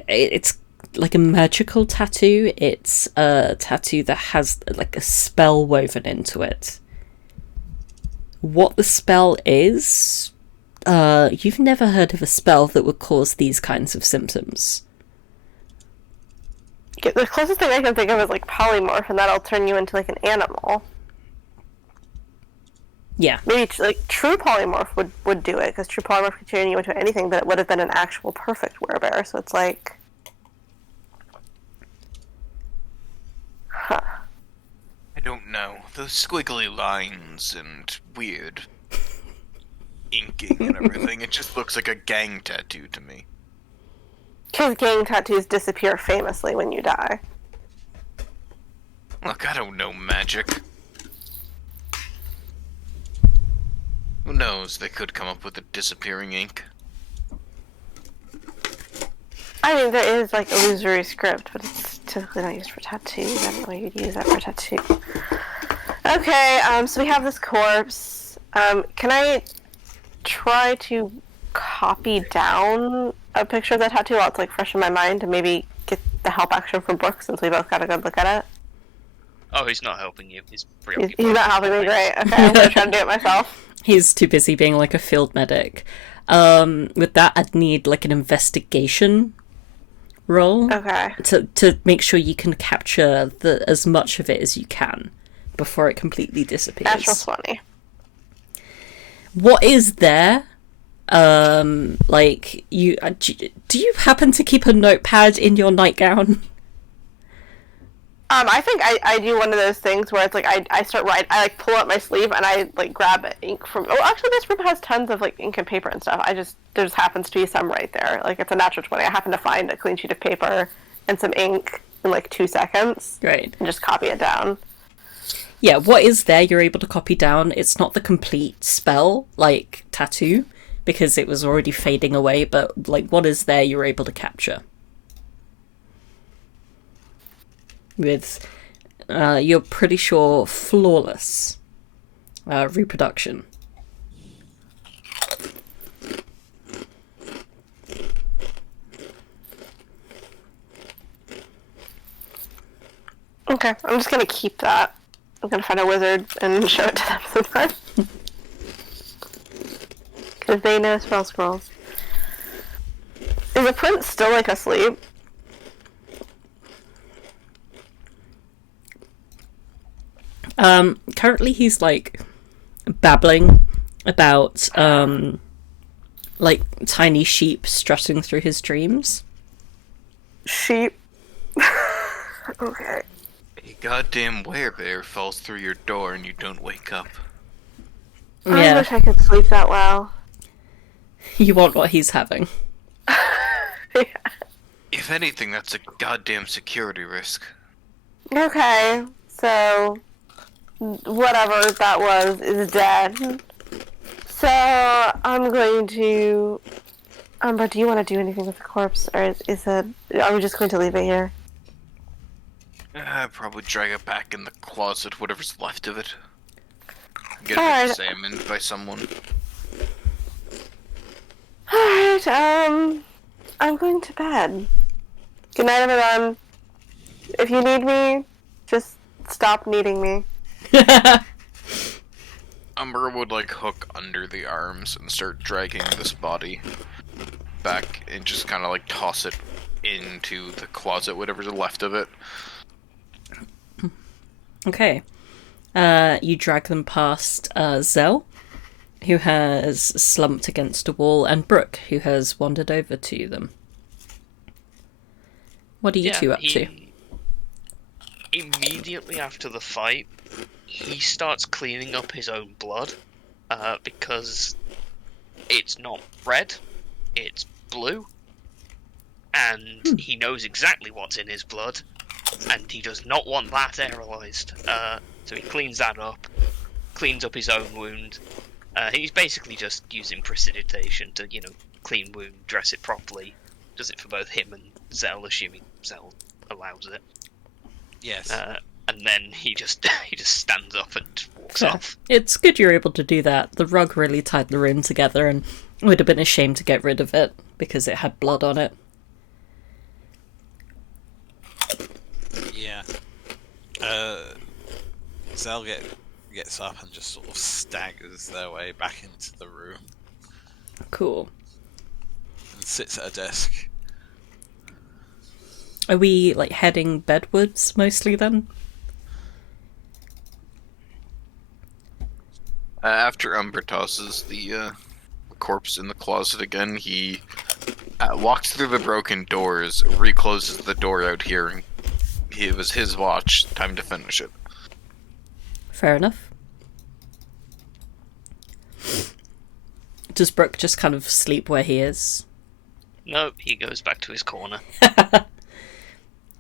it's like a magical tattoo. It's a tattoo that has a spell woven into it. What the spell is, you've never heard of a spell that would cause these kinds of symptoms. The closest thing I can think of is polymorph, and that'll turn you into an animal. Yeah. Maybe true polymorph would do it, because true polymorph could turn you into anything, but it would have been an actual perfect werebear, so it's huh. I don't know. Those squiggly lines and weird inking and everything, it just looks like a gang tattoo to me. Because gang tattoos disappear famously when you die. Look, I don't know magic. Who knows? They could come up with a disappearing ink. I mean, there is illusory script, but it's typically not used for tattoos. I don't know why you'd use that for a tattoo. Okay, so we have this corpse. Can I try to copy down a picture of that tattoo while it's fresh in my mind, and maybe get the help action from Brooke since we both got a good look at it? Oh, he's not helping you. He's preoccupied. He's not helping me, great. Okay, I'm gonna try to do it myself. He's too busy being a field medic. With that, I'd need an investigation roll. Okay. To make sure you can capture as much of it as you can before it completely disappears. Natural 20. What is there? Do you happen to keep a notepad in your nightgown? I think I do one of those things where it's I start writing, I pull up my sleeve and I grab ink from, actually this room has tons of ink and paper and stuff. There just happens to be some right there. It's a natural 20. I happen to find a clean sheet of paper and some ink in 2 seconds. Right. And just copy it down. Yeah, what is there you're able to copy down. It's not the complete spell, tattoo, because it was already fading away, but what is there you're able to capture. With, you're pretty sure, flawless reproduction. Okay, I'm just gonna keep that. I'm gonna find a wizard and show it to them sometime. Because they know spell scrolls. the prince still, like, asleep? Currently he's, like, babbling about, like, tiny sheep strutting through his dreams. Sheep. Okay. A goddamn werebear falls through your door and you don't wake up. I Yeah, wish I could sleep that well. you want what he's having. Yeah. If anything, that's a goddamn security risk. Okay, so whatever that was is dead. So I'm going to. Umbra, do you want to do anything with the corpse, or are we just going to leave it here? I'd probably drag it back in the closet, whatever's left of it. Get Alright. examined by someone. Alright, I'm going to bed. Good night, everyone. If you need me, just stop needing me. Umbra would like hook under the arms and start dragging this body back and just kind of like toss it into the closet, whatever's left of it. Okay. You drag them past Zell, who has slumped against a wall, and Brook, who has wandered over to them. What are you two up to? Immediately after the fight, he starts cleaning up his own blood, because it's not red, it's blue, and he knows exactly what's in his blood, and he does not want that aerolized. So he cleans that up, cleans up his own wound. He's basically just using prestidigitation to, clean wound, dress it properly. Does it for both him and Zell, assuming Zell allows it. Yes. And then he just stands up and walks off. It's good you're able to do that. The rug really tied the room together, and it would have been a shame to get rid of it because it had blood on it. Yeah. Zell gets up and just sort of staggers their way back into the room Cool. and sits at a desk. Are we, like, heading bedwards mostly then? After Umbra tosses the corpse in the closet again, he walks through the broken doors, recloses the door out here. It was his watch. Time to finish it. Fair enough. Does Brook just kind of sleep where he is? Nope, he goes back to his corner.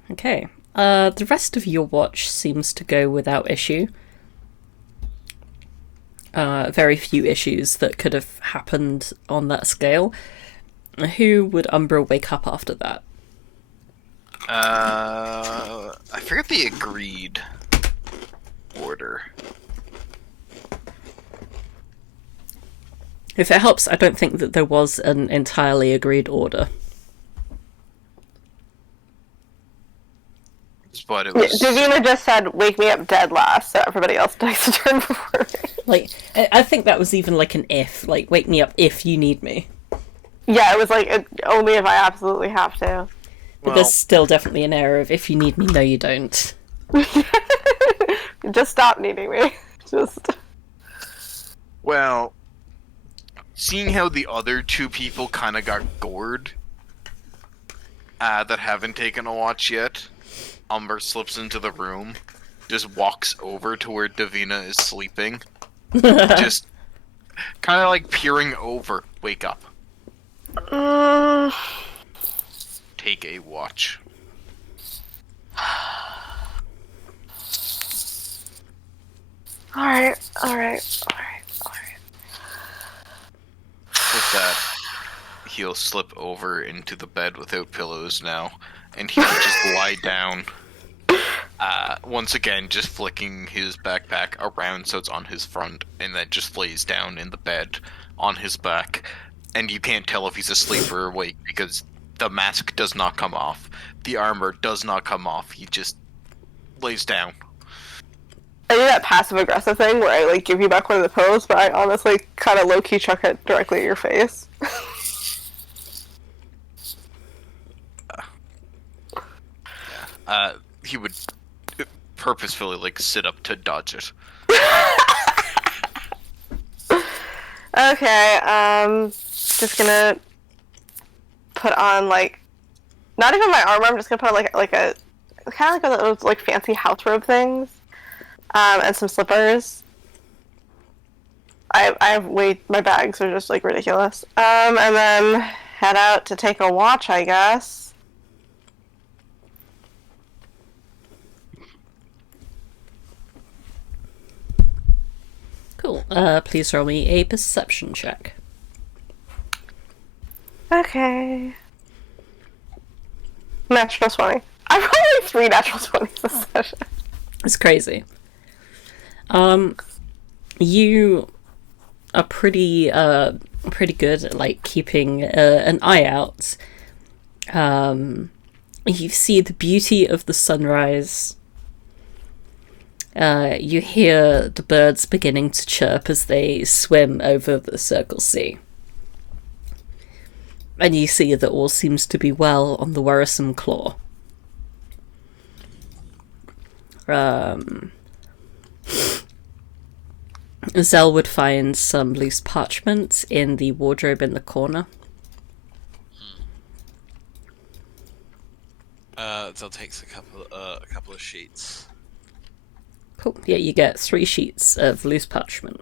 Okay. The rest of your watch seems to go without issue. Very few issues that could have happened on that scale. Who would Umbra wake up after that? I forget the agreed order. If it helps, I don't think that there was an entirely agreed order. But it was... Davina just said, "Wake me up dead last," so everybody else takes a turn before me. Like, I think that was even like an if. Like, wake me up if you need me. Yeah, it was like, only if I absolutely have to. But there's still definitely an air of, if you need me, no you don't. Just stop needing me. Just... Well, seeing how the other two people kind of got gored that haven't taken a watch yet, Umbra slips into the room, just walks over to where Davina is sleeping, just kind of like peering over. Wake up. Take a watch. Alright. With that, he'll slip over into the bed without pillows now, and he'll just lie down. Once again, just flicking his backpack around so it's on his front, and then just lays down in the bed on his back. And you can't tell if he's asleep or awake because the mask does not come off. The armor does not come off. He just lays down. I do that passive-aggressive thing where I, like, give you back one of the pillows, but I honestly kind of low-key chuck it directly at your face. he would purposefully like sit up to dodge it. Okay, just gonna put on like, not even my armor. I'm just gonna put on like a kind of like those like fancy house robe things, and some slippers. I have my bags are just like ridiculous. And then head out to take a watch, I guess. Cool. Please roll me a perception check. Okay. Natural 20. I've only 3 natural 20s this session. It's crazy. You are pretty good at like keeping an eye out. You see the beauty of the sunrise. You hear the birds beginning to chirp as they swim over the Circle Sea. And you see that all seems to be well on the Worrisome Claw. Zell would find some loose parchment in the wardrobe in the corner. Zell takes a couple of sheets. Cool. Yeah, you get 3 sheets of loose parchment.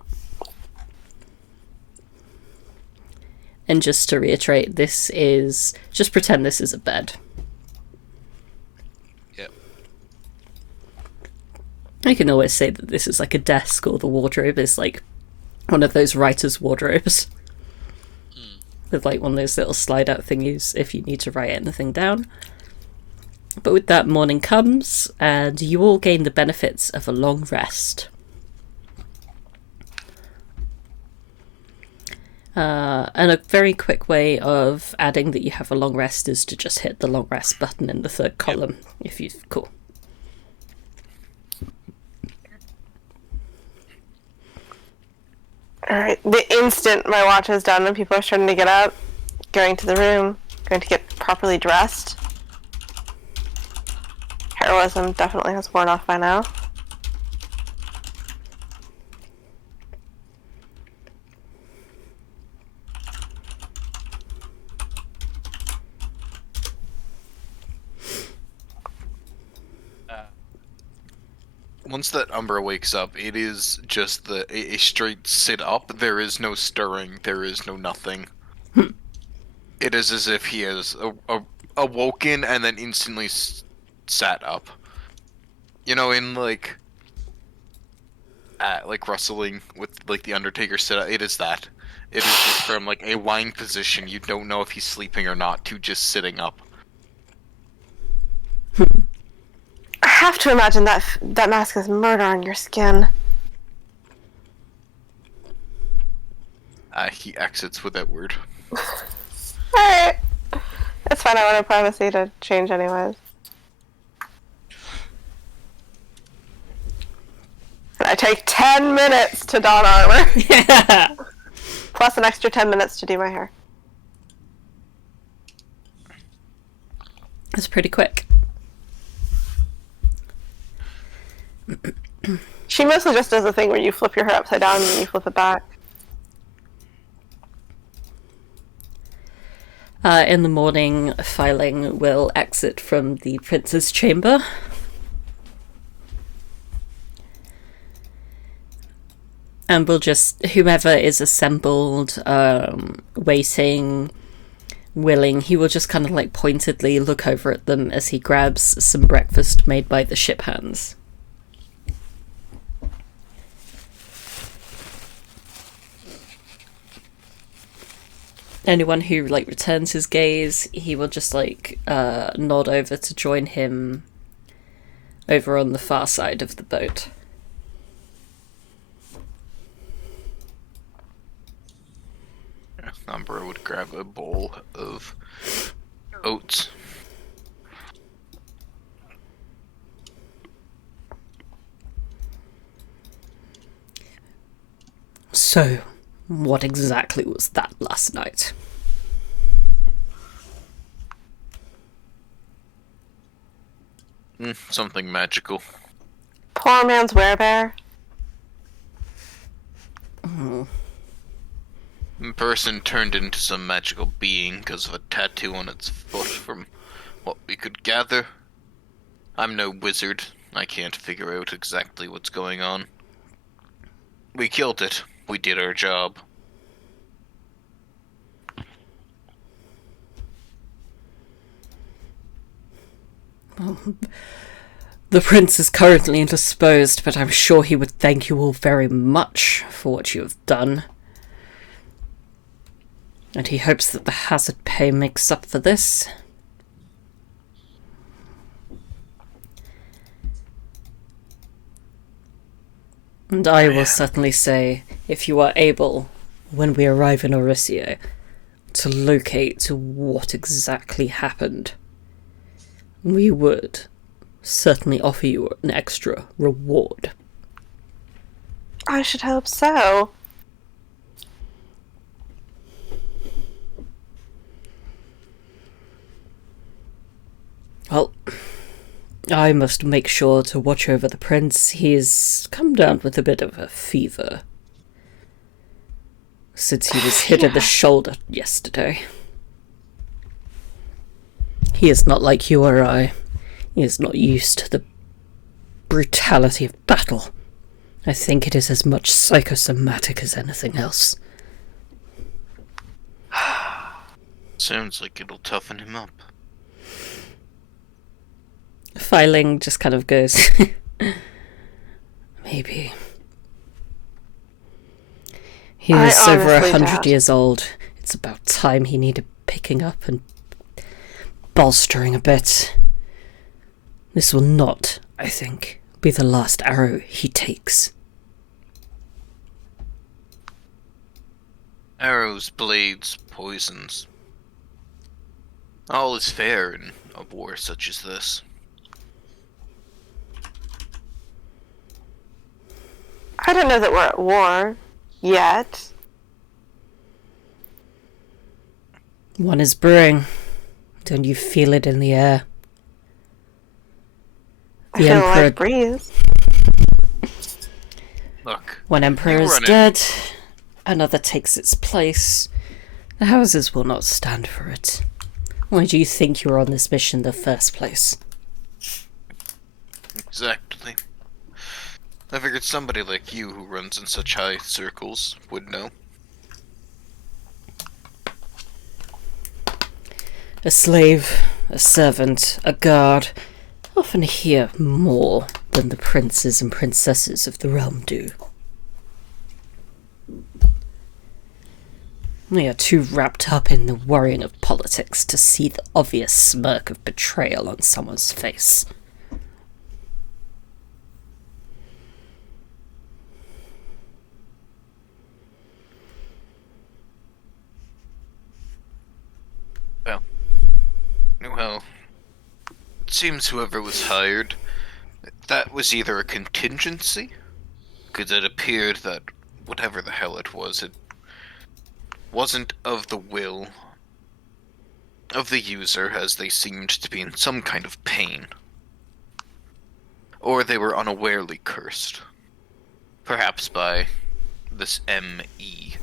And just to reiterate, just pretend this is a bed. Yep. You can always say that this is like a desk, or the wardrobe is like one of those writer's wardrobes. With like one of those little slide out thingies if you need to write anything down. But with that, morning comes, and you all gain the benefits of a long rest. And a very quick way of adding that you have a long rest is to just hit the long rest button in the 3rd column. If you cool. Alright, the instant my watch is done and people are starting to get up, going to the room, going to get properly dressed. Heroism definitely has worn off by now. Once that Umbra wakes up, it is just a straight sit up. There is no stirring. There is no nothing. It is as if he has awoken and then instantly sat up. You know, in like wrestling with like the Undertaker sit up. It is that. It is just from like a lying position. You don't know if he's sleeping or not to just sitting up. I have to imagine that mask is murder on your skin. He exits with that word. Alright. It's fine, I wanted privacy to change anyways. And I take 10 minutes to don armor. Yeah. Plus an extra 10 minutes to do my hair. It's pretty quick. She mostly just does a thing where you flip your hair upside down and then you flip it back. In the morning, Filing will exit from the prince's chamber. And we'll just, whomever is assembled, waiting, willing, he will just kind of like pointedly look over at them as he grabs some breakfast made by the ship hands. Anyone who like returns his gaze, he will just like nod over to join him over on the far side of the boat. Umbra would grab a bowl of oats. So, what exactly was that last night? Something magical. Poor man's werebear. A person turned into some magical being because of a tattoo on its foot, from what we could gather. I'm no wizard. I can't figure out exactly what's going on. We killed it. We did our job. The prince is currently indisposed, but I'm sure he would thank you all very much for what you have done. And he hopes that the hazard pay makes up for this. And I will certainly say, if you are able, when we arrive in Orisio, to locate what exactly happened, we would certainly offer you an extra reward. I should hope so. Well, I must make sure to watch over the prince. He has come down with a bit of a fever since he was hit in the shoulder yesterday. He is not like you or I. He is not used to the brutality of battle. I think it is as much psychosomatic as anything else. Sounds like it'll toughen him up. Filing just kind of goes, maybe. He is over 100 years old. It's about time he needed picking up and bolstering a bit. This will not, I think, be the last arrow he takes. Arrows, blades, poisons. All is fair in a war such as this. I don't know that we're at war yet. One is brewing. Don't you feel it in the air? I feel like breeze. Look, when Emperor is dead, another takes its place. The houses will not stand for it. Why do you think you were on this mission in the first place? Exactly. I figured somebody like you who runs in such high circles would know. A slave, a servant, a guard often hear more than the princes and princesses of the realm do. They are too wrapped up in the worrying of politics to see the obvious smirk of betrayal on someone's face. Well, it seems whoever was hired, that was either a contingency, because it appeared that whatever the hell it wasn't of the will of the user, as they seemed to be in some kind of pain. Or they were unawarely cursed. Perhaps by this M.E.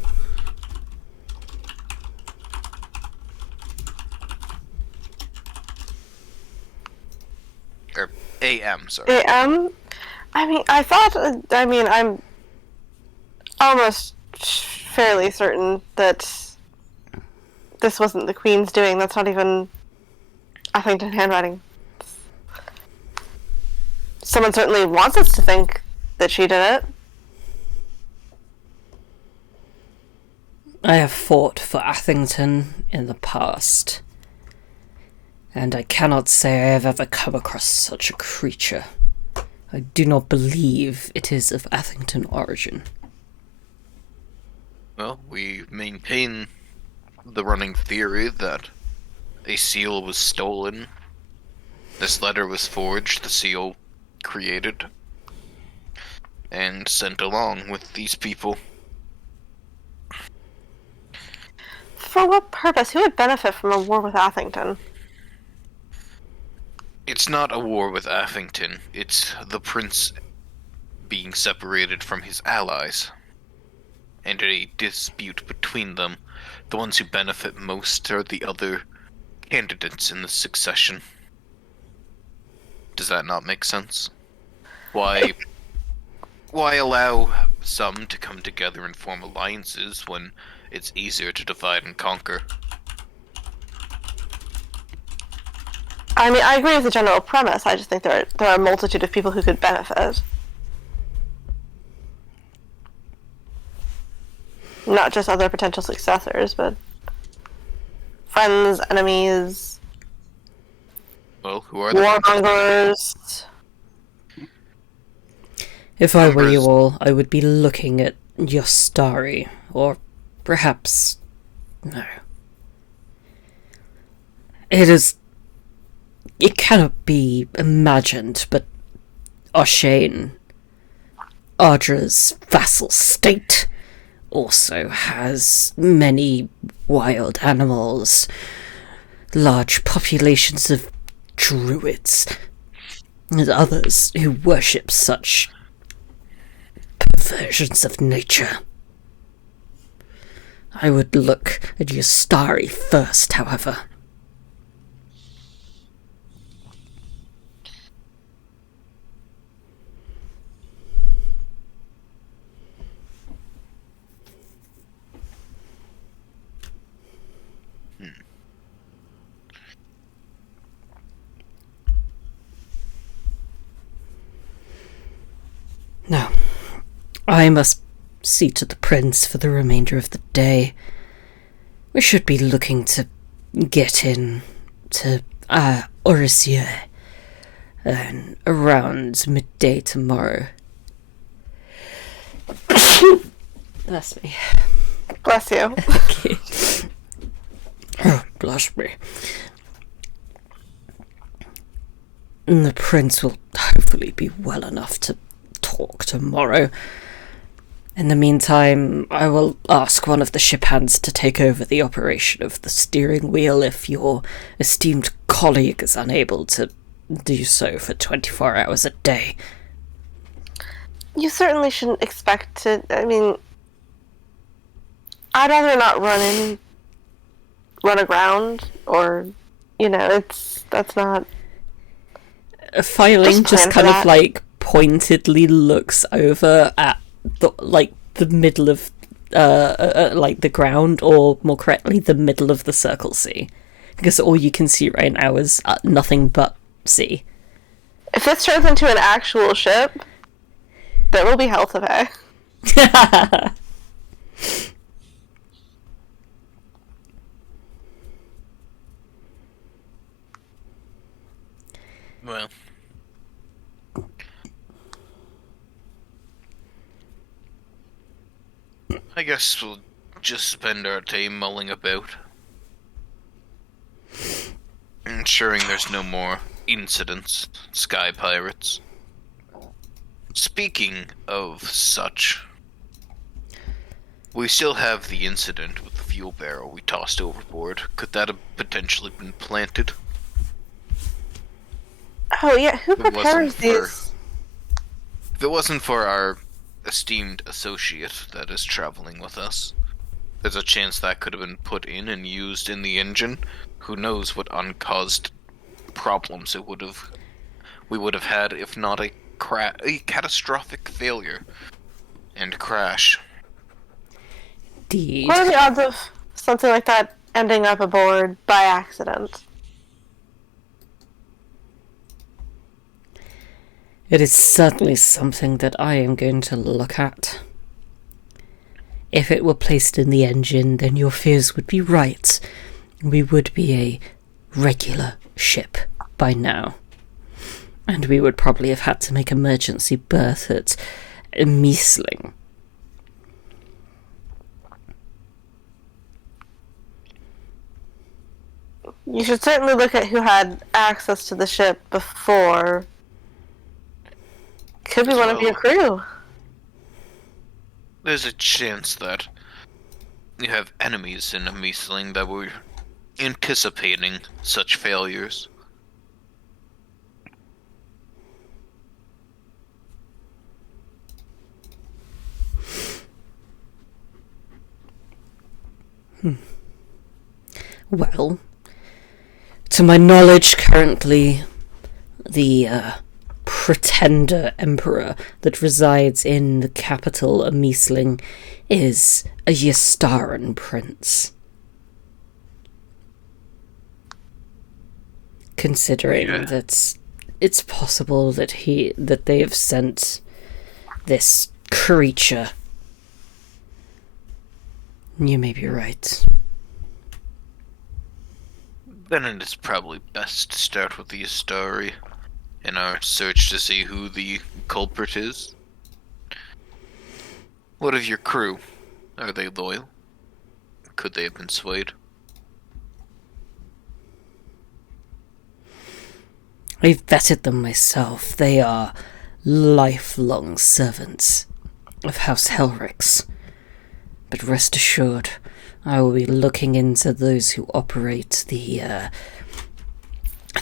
Or A.M., sorry. A.M.? I'm almost fairly certain that this wasn't the Queen's doing. That's not even Atherton handwriting. Someone certainly wants us to think that she did it. I have fought for Atherton in the past, and I cannot say I have ever come across such a creature. I do not believe it is of Atherton origin. Well, we maintain the running theory that a seal was stolen, this letter was forged, the seal created, and sent along with these people. For what purpose? Who would benefit from a war with Atherton? It's not a war with Affington. It's the prince being separated from his allies. And a dispute between them. The ones who benefit most are the other candidates in the succession. Does that not make sense? Why allow some to come together and form alliances when it's easier to divide and conquer? I mean, I agree with the general premise. I just think there are a multitude of people who could benefit. Not just other potential successors, but friends, enemies, Well, who are the warmongers. If I were you Umbra's- all, I would be looking at Yostari, or perhaps... no. It cannot be imagined, but Oshane, Ardra's vassal state, also has many wild animals, large populations of druids, and others who worship such perversions of nature. I would look at Yostari first, however. No. I must see to the prince for the remainder of the day. We should be looking to get in to Orisier around midday tomorrow. Bless me. Bless you. Okay. Oh, bless me. And the prince will hopefully be well enough to talk tomorrow. In the meantime, I will ask one of the ship hands to take over the operation of the steering wheel if your esteemed colleague is unable to do so for 24 hours a day. You certainly shouldn't expect to. I mean, I'd rather not run aground, or, that's not. Filing Just just plan for kind of that. pointedly looks over at the middle of the ground, or more correctly, the middle of the Circle Sea, because all you can see right now is nothing but sea. If this turns into an actual ship, there will be hell to pay. Well, I guess we'll just spend our day mulling about, ensuring there's no more incidents, sky pirates. Speaking of such, we still have the incident with the fuel barrel we tossed overboard. Could that have potentially been planted? Oh yeah, who If it wasn't prepares for- these? If it wasn't for our esteemed associate that is traveling with us, there's a chance that could have been put in and used in the engine. Who knows what uncaused problems we would have had if not a catastrophic failure and crash. Indeed. What are the odds of something like that ending up aboard by accident? It is certainly something that I am going to look at. If it were placed in the engine, then your fears would be right. We would be a regular ship by now. And we would probably have had to make emergency berth at Miesling. You should certainly look at who had access to the ship before. Could be one of your crew. There's a chance that you have enemies in a Miesling that were anticipating such failures. Well, to my knowledge, currently, the pretender emperor that resides in the capital of Miesling is a Yastaran prince. Considering that it's possible that they have sent this creature. You may be right. Then it is probably best to start with the Astari in our search to see who the culprit is. What of your crew? Are they loyal? Could they have been swayed? I've vetted them myself. They are lifelong servants of House Helrix. But rest assured, I will be looking into those who operate the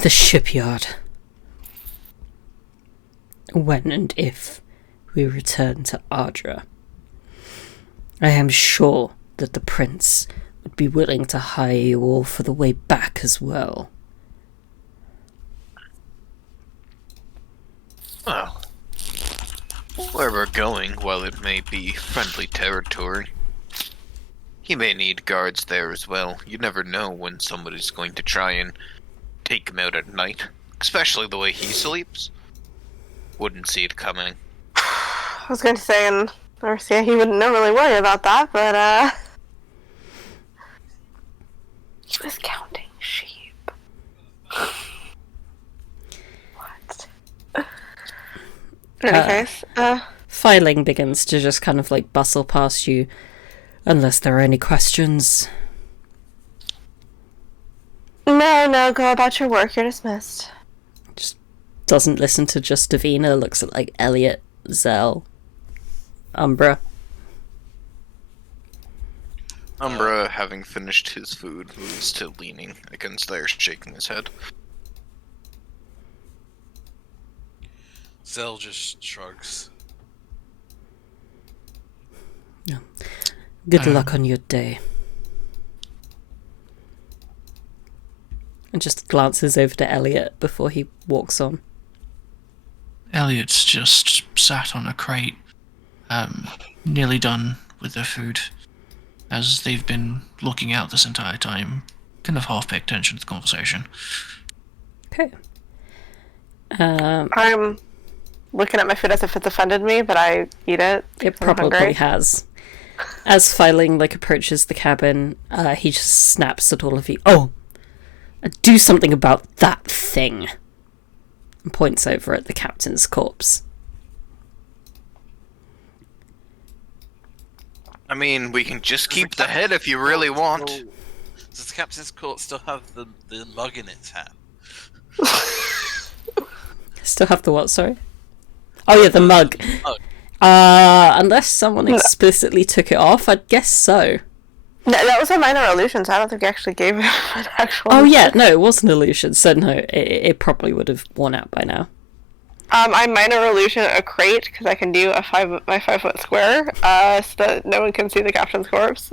shipyard when and if we return to Ardra. I am sure that the prince would be willing to hire you all for the way back as well. Well, where we're going, while it may be friendly territory, he may need guards there as well. You never know when somebody's going to try and take him out at night, especially the way he sleeps. Wouldn't see it coming. I was going to say, and Arcia, he wouldn't really worry about that, but, he was counting sheep. What? In any case, Filing begins to just kind of like bustle past you, unless there are any questions. No, go about your work, you're dismissed. Just doesn't listen to just Davina, looks at like Elliot, Zell, Umbra. Umbra, having finished his food, moves to leaning against there, shaking his head. Zell just shrugs. Good luck on your day. And just glances over to Elliot before he walks on. Elliot's just sat on a crate, nearly done with their food, as they've been looking out this entire time, kind of half paying attention to the conversation. Okay. I'm looking at my food as if it's offended me, but I eat it. It I'm probably hungry. has. As Filing like approaches the cabin, he just snaps at all of you. Oh, do something about that thing. And points over at the captain's corpse. I mean, we can just keep the head if you really want. Does the captain's court still have the mug in its hand? Still have the what, sorry? Oh yeah, the mug. Mug. Unless someone explicitly took it off, I'd guess so. No, that was a minor illusion, so I don't think we actually gave it an actual... Oh yeah, no, it was an illusion, so no, it probably would have worn out by now. I minor illusion a crate, because I can do my 5 foot square, so that no one can see the captain's corpse.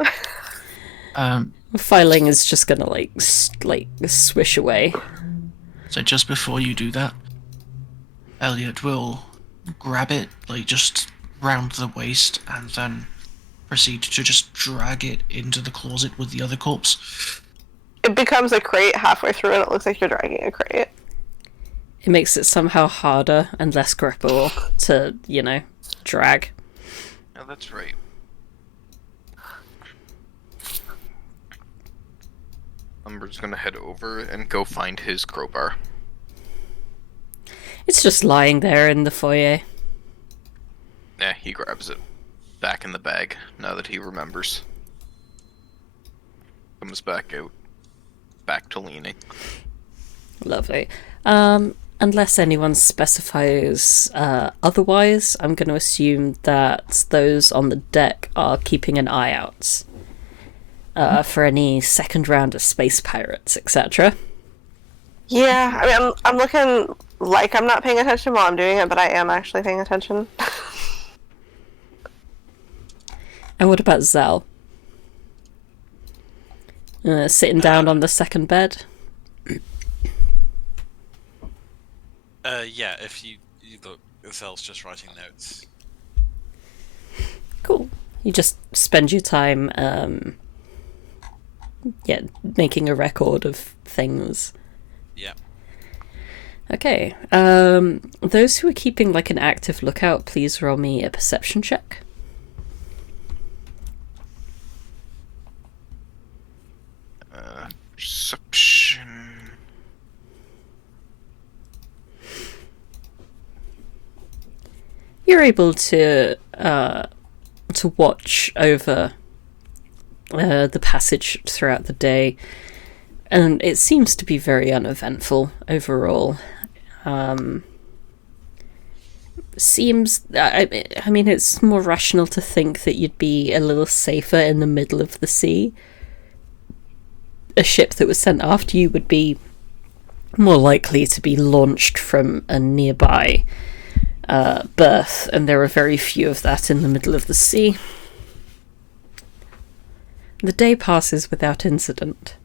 Filing is just gonna like swish away. So just before you do that, Elliot will grab it, like just round the waist, and then proceed to just drag it into the closet with the other corpse. It becomes a crate halfway through, and it looks like you're dragging a crate. It makes it somehow harder and less grippable to, drag. Oh, that's right. Umber's gonna head over and go find his crowbar. It's just lying there in the foyer. Yeah, he grabs it. Back in the bag, now that he remembers. Comes back out. Back to leaning. Lovely. Unless anyone specifies otherwise, I'm going to assume that those on the deck are keeping an eye out for any second round of space pirates, etc. Yeah, I mean, I'm looking like I'm not paying attention while I'm doing it, but I am actually paying attention. And what about Zell? Sitting down on the second bed. Yeah, if you look, Zel's just writing notes. Cool. You just spend your time, making a record of things. Yeah. Okay. Those who are keeping like an active lookout, please roll me a perception check. Perception. You're able to watch over the passage throughout the day, and it seems to be very uneventful overall. Seems, I mean, it's more rational to think that you'd be a little safer in the middle of the sea. A ship that was sent after you would be more likely to be launched from a nearby berth, and there are very few of that in the middle of the sea. The day passes without incident.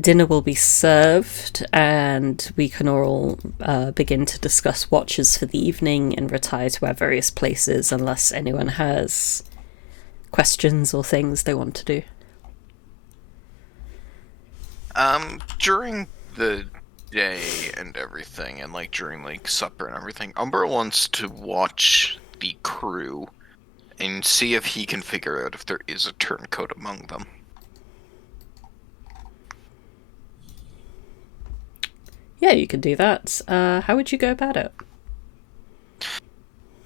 Dinner will be served, and we can all begin to discuss watches for the evening and retire to our various places unless anyone has questions or things they want to do. During the day and everything, and like during like supper and everything, Umbra wants to watch the crew and see if he can figure out if there is a turncoat among them. Yeah, you could do that. How would you go about it?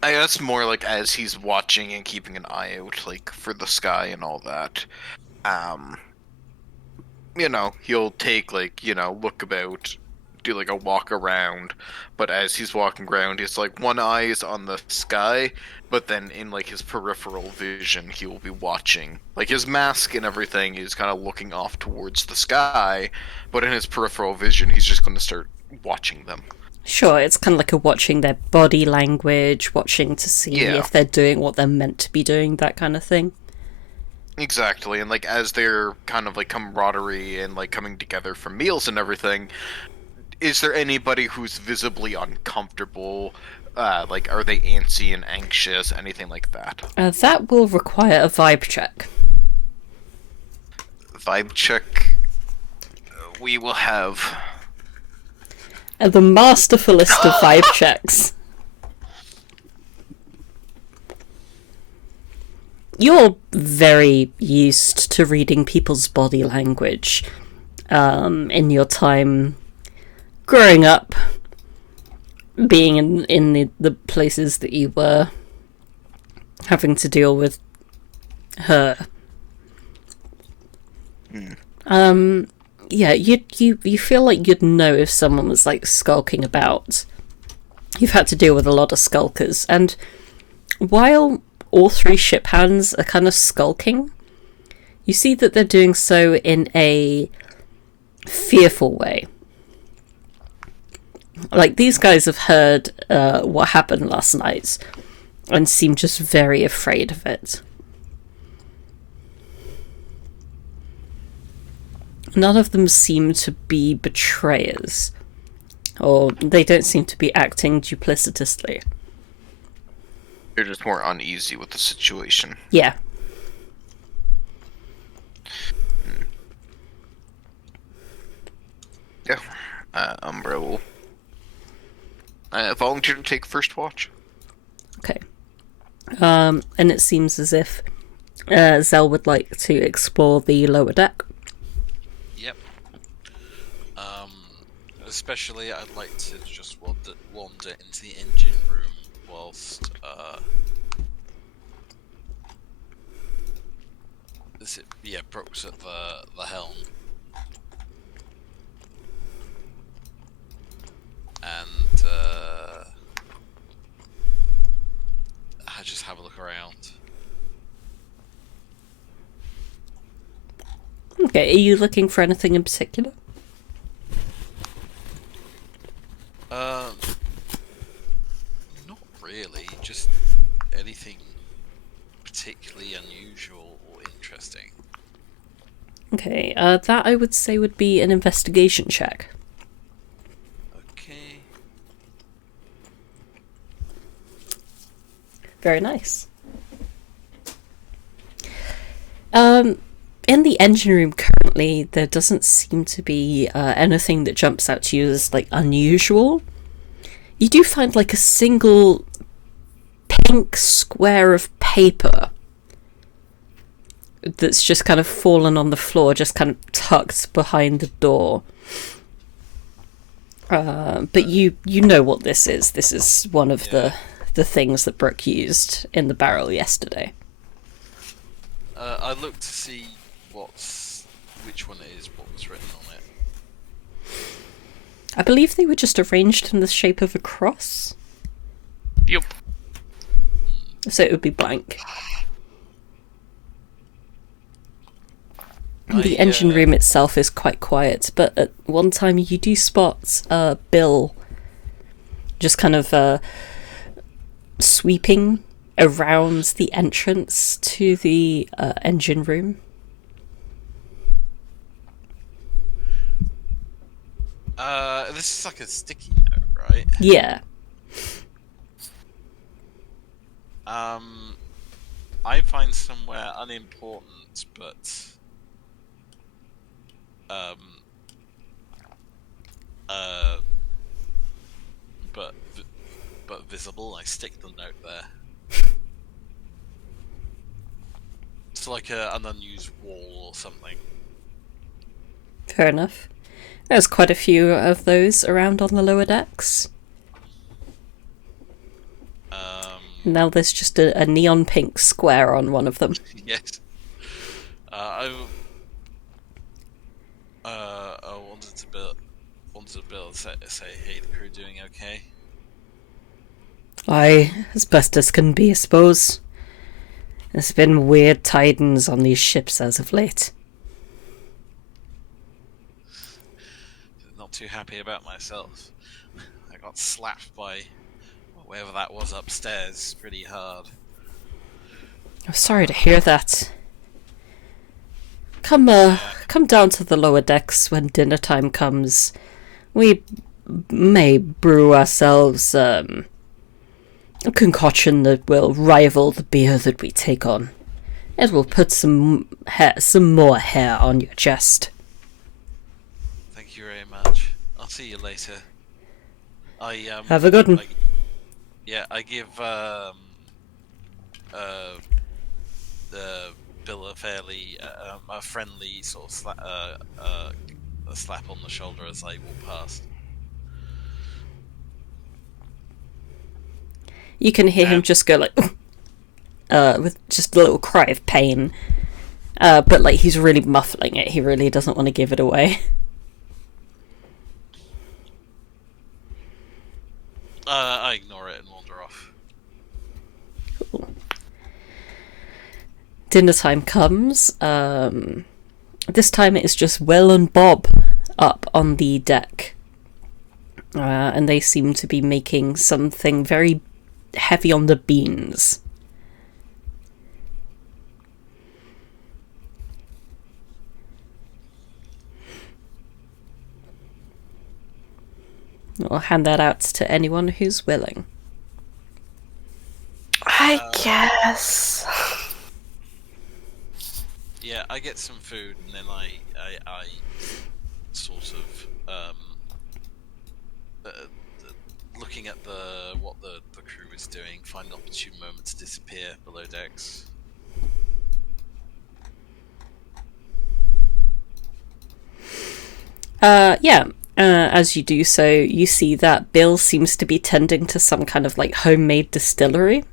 I guess more like as he's watching and keeping an eye out, like for the sky and all that. He'll take like, look about, do like a walk around, but as he's walking around, he's like one eye is on the sky, but then in like his peripheral vision, he will be watching. Like his mask and everything is kind of looking off towards the sky, but in his peripheral vision, he's just going to start watching them. Sure, it's kind of like a watching their body language, watching to see if they're doing what they're meant to be doing, that kind of thing. Exactly, and like as their kind of like camaraderie and like coming together for meals and everything, is there anybody who's visibly uncomfortable? Like, are they antsy and anxious? Anything like that? That will require a vibe check. Vibe check. We will have The masterfulest of vibe checks. You're very used to reading people's body language in your time growing up, being in the places that you were having to deal with her. Yeah, you feel like you'd know if someone was like skulking about. You've had to deal with a lot of skulkers, and while all three ship hands are kind of skulking, you see that they're doing so in a fearful way. Like, these guys have heard what happened last night and seem just very afraid of it. None of them seem to be betrayers, or they don't seem to be acting duplicitously. They're just more uneasy with the situation. Yeah. Yeah. Umbra will volunteer to take first watch. Okay. And it seems as if Zell would like to explore the lower deck. Yep. Especially, I'd like to just wander into the engine room whilst Brook's at the helm, and I just have a look around. Okay, are you looking for anything in particular? anything particularly unusual or interesting. Okay, that I would say would be an investigation check. Okay. Very nice. In the engine room currently, there doesn't seem to be anything that jumps out to you as like unusual. You do find like a single pink square of paper that's just kind of fallen on the floor, just kind of tucked behind the door. But you know what this is. This is one of the things that Brook used in the barrel yesterday. I look to see which one it is, what was written on it. I believe they were just arranged in the shape of a cross. Yup. So it would be blank. The engine room itself is quite quiet, but at one time you do spot Bill just kind of sweeping around the entrance to the engine room. This is like a sticky note, right? Yeah. I find somewhere unimportant, but visible. I stick the note there. It's like an unused wall or something. Fair enough. There's quite a few of those around on the lower decks. Now there's just a neon pink square on one of them. Yes. I wanted to build say, hey, the crew doing okay? Aye, as best as can be, I suppose. There's been weird tidings on these ships as of late. Not too happy about myself. I got slapped by whatever that was upstairs pretty hard. I'm sorry to hear that. Come down to the lower decks when dinner time comes. We may brew ourselves a concoction that will rival the beer that we take on. It will put some more hair on your chest. Thank you very much. I'll see you later. Have a good one. I give Bill a fairly a friendly sort of a slap on the shoulder as I walk past. You can hear him just go like, with just a little cry of pain. But like he's really muffling it. He really doesn't want to give it away. I ignore it and wander off. Cool. Dinner time comes. This time it is just Will and Bob up on the deck. And they seem to be making something very heavy on the beans. I'll hand that out to anyone who's willing. I guess. Yeah, I get some food and then I sort of looking at what the crew is doing, find an opportune moment to disappear below decks. As you do so, you see that Bill seems to be tending to some kind of like homemade distillery.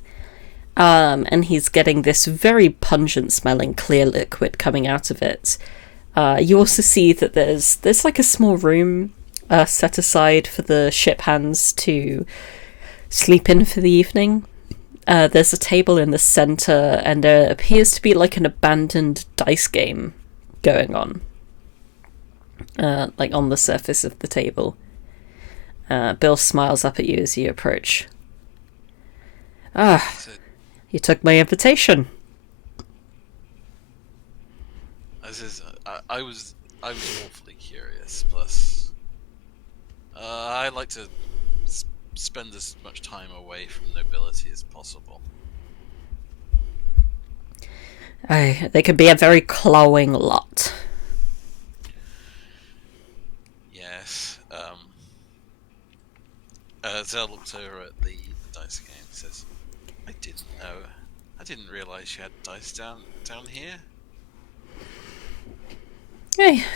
And he's getting this very pungent smelling clear liquid coming out of it. You also see that there's like a small room set aside for the ship hands to sleep in for the evening. There's a table in the center, and there appears to be like an abandoned dice game going on. Like on the surface of the table. Bill smiles up at you as you approach. You took my invitation. I was awfully curious. Plus, I like to spend as much time away from nobility as possible. They can be a very clawing lot. Yes. Zell looks over at the dice game and says, I didn't know. I didn't realise you had dice down here.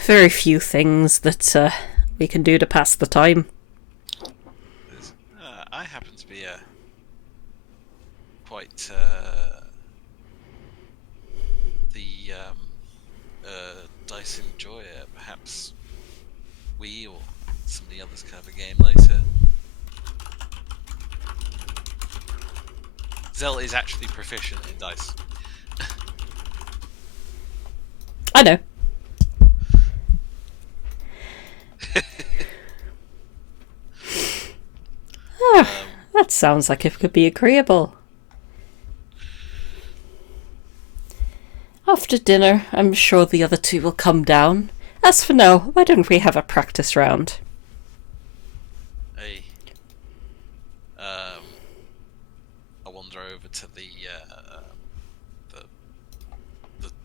Very few things that we can do to pass the time. I happen to be quite the dice enjoyer. Perhaps we or some of the others can have a game later. Zell is actually proficient in dice. I know. That sounds like it could be agreeable. After dinner, I'm sure the other two will come down. As for now, why don't we have a practice round? I wander over to the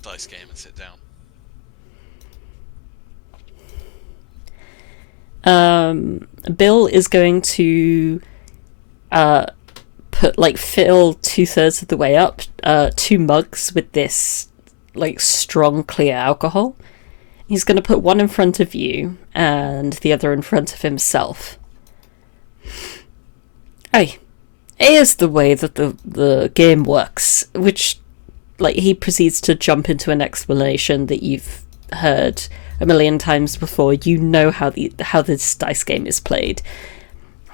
dice game and sit down. Bill is going to fill 2/3 of the way up 2 mugs with this strong clear alcohol. He's going to put one in front of you and the other in front of himself. Here's the way that the game works, which he proceeds to jump into an explanation that you've heard a million times before. You know how this dice game is played.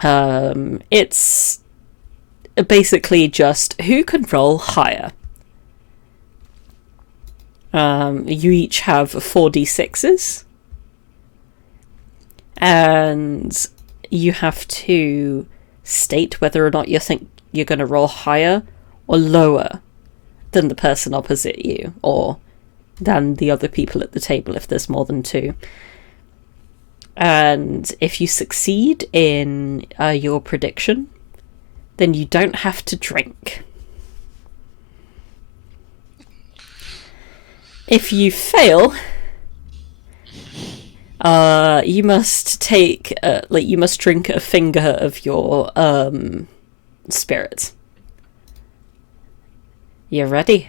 It's basically just who can roll higher. You each have 4d6s, and you have to state whether or not you think you're going to roll higher or lower than the person opposite you, or than the other people at the table if there's more than 2. And if you succeed in your prediction, then you don't have to drink. If you fail, you must take you must drink a finger of your spirit. You ready?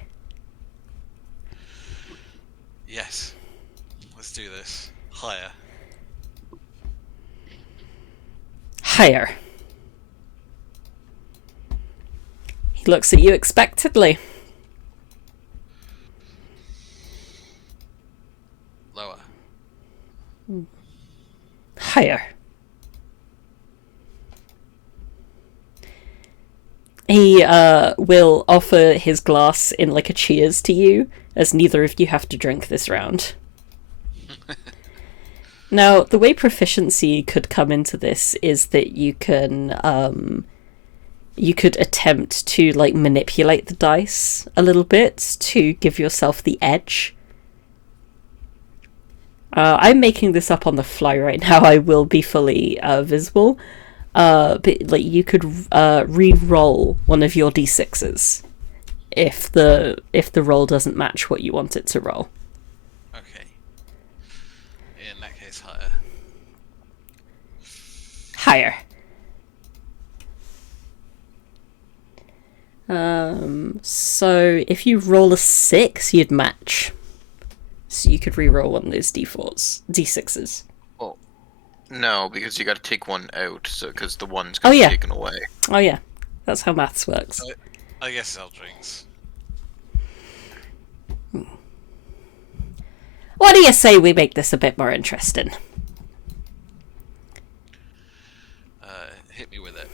Yes. Let's do this. Higher. Higher. He looks at you expectantly. Lower. Higher. He will offer his glass in a cheers to you, as neither of you have to drink this round. Now, the way proficiency could come into this is that you can you could attempt to manipulate the dice a little bit to give yourself the edge. I'm making this up on the fly right now. I will be fully visible. But you could re-roll one of your d6s if the roll doesn't match what you want it to roll. Okay. In that case, higher. Higher. So if you roll a 6, you'd match. So you could re-roll one of those d6s. Well, no, because you got to take one out, so because the one's going to be taken away. Oh yeah, that's how maths works. I guess I'll drinks. What do you say we make this a bit more interesting? Hit me with it.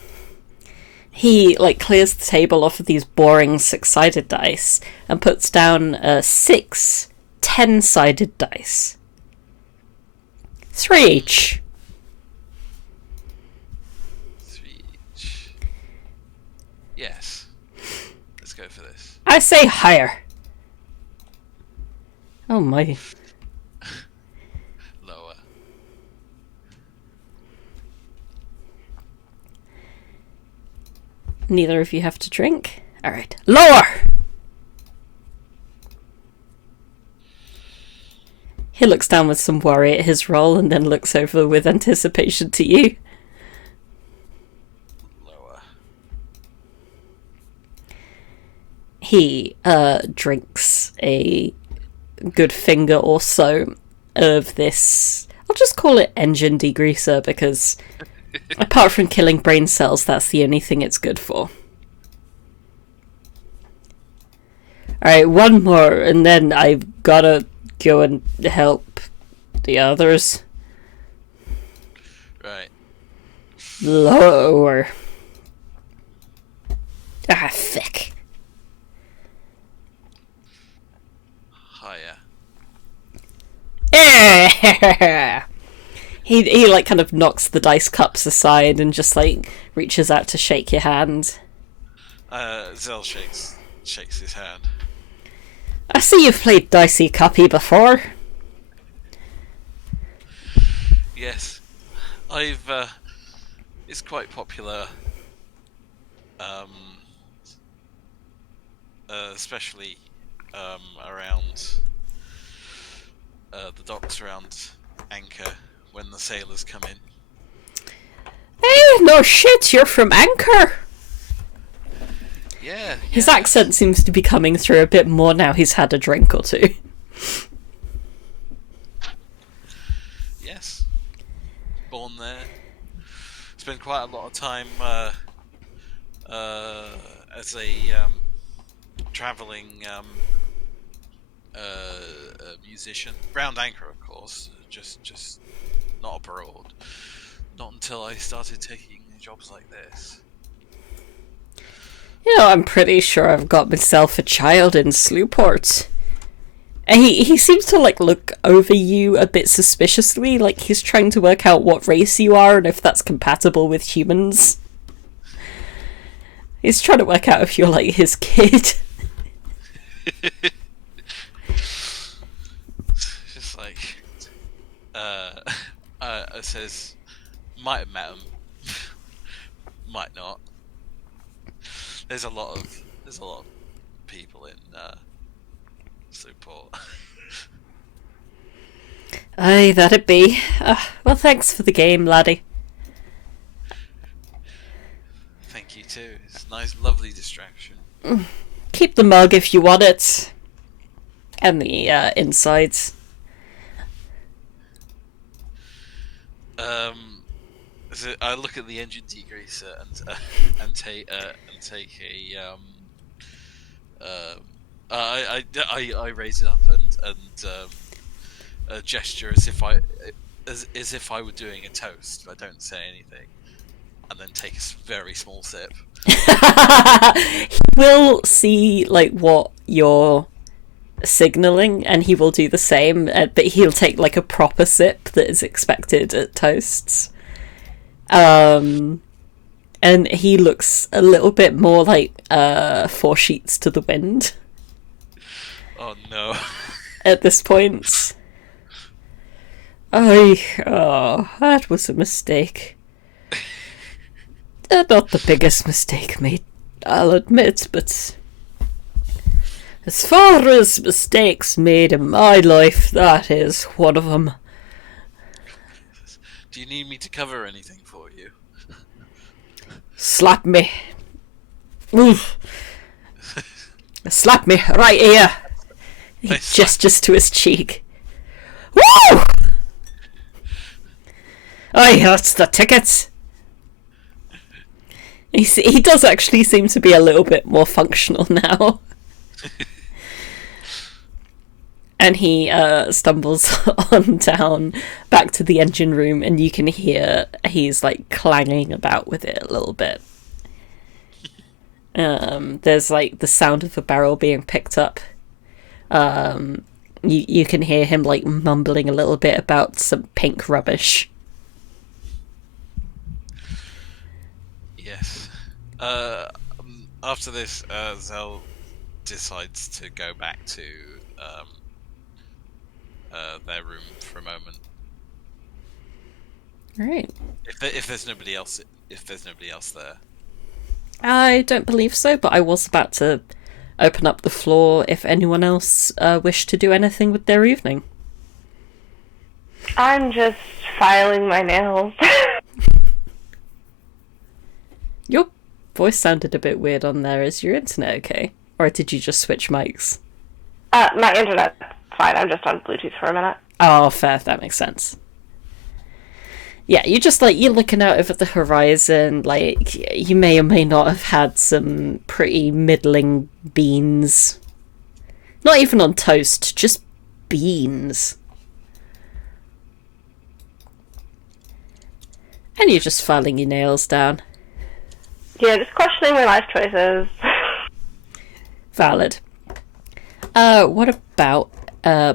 He clears the table off of these boring 6-sided dice and puts down 6 10-sided dice. 3 each. 3 each. Yes. Let's go for this. I say higher. Oh my. Lower. Neither of you have to drink. Alright. Lower! He looks down with some worry at his roll and then looks over with anticipation to you. Lower. He drinks a good finger or so of this. I'll just call it engine degreaser because apart from killing brain cells, that's the only thing it's good for. Alright, one more, and then I've gotta go and help the others. Right. Lower. Ah, thick. Higher. He like kind of knocks the dice cups aside and just like reaches out to shake your hand. Zell shakes his hand. I see you've played Dicey Cuppy before. Yes, I've. It's quite popular. Especially around the docks around Anchor when the sailors come in. Hey, no shit, you're from Anchor. Yeah. His accent seems to be coming through a bit more now he's had a drink or two. Yes. Born there. Spent quite a lot of time as a traveling musician. Round Anchor, of course. Just not abroad. Not until I started taking jobs like this. You know, I'm pretty sure I've got myself a child in Slewport. And he seems to like look over you a bit suspiciously, like he's trying to work out what race you are and if that's compatible with humans. He's trying to work out if you're like his kid. Just like it says might have met him, might not. There's a lot of people in Slewport. Aye, that'd be. Well, thanks for the game, laddie. Thank you too. It's a nice, lovely distraction. Keep the mug if you want it. And the insides. So I look at the engine degreaser and take a I raise it up and gesture as if I were doing a toast. I don't say anything, and then take a very small sip. He will see like what you're signaling, and he will do the same. But he'll take like a proper sip that is expected at toasts. And he looks a little bit more like 4 sheets to the wind. Oh no! At this point, that was a mistake. Not the biggest mistake made, I'll admit, but as far as mistakes made in my life, that is one of them. Do you need me to cover anything for you? Slap me. Oof. Slap me right here. He gestures to his cheek. Woo! Aye, that's the ticket. He does actually seem to be a little bit more functional now. And he stumbles on down back to the engine room, and you can hear he's like clanging about with it a little bit. There's like the sound of a barrel being picked up. You can hear him like mumbling a little bit about some pink rubbish. Yes. After this, Zell decides to go back to their room for a moment. Right. If there's nobody else there. I don't believe so, but I was about to open up the floor if anyone else wished to do anything with their evening. I'm just filing my nails. Your voice sounded a bit weird on there. Is your internet okay? Or did you just switch mics? My internet's fine. I'm just on Bluetooth for a minute. Oh, fair. That makes sense. Yeah, you just, you're looking out over the horizon, you may or may not have had some pretty middling beans. Not even on toast, just beans. And you're just filing your nails down. Yeah, just questioning my life choices. Valid. What about,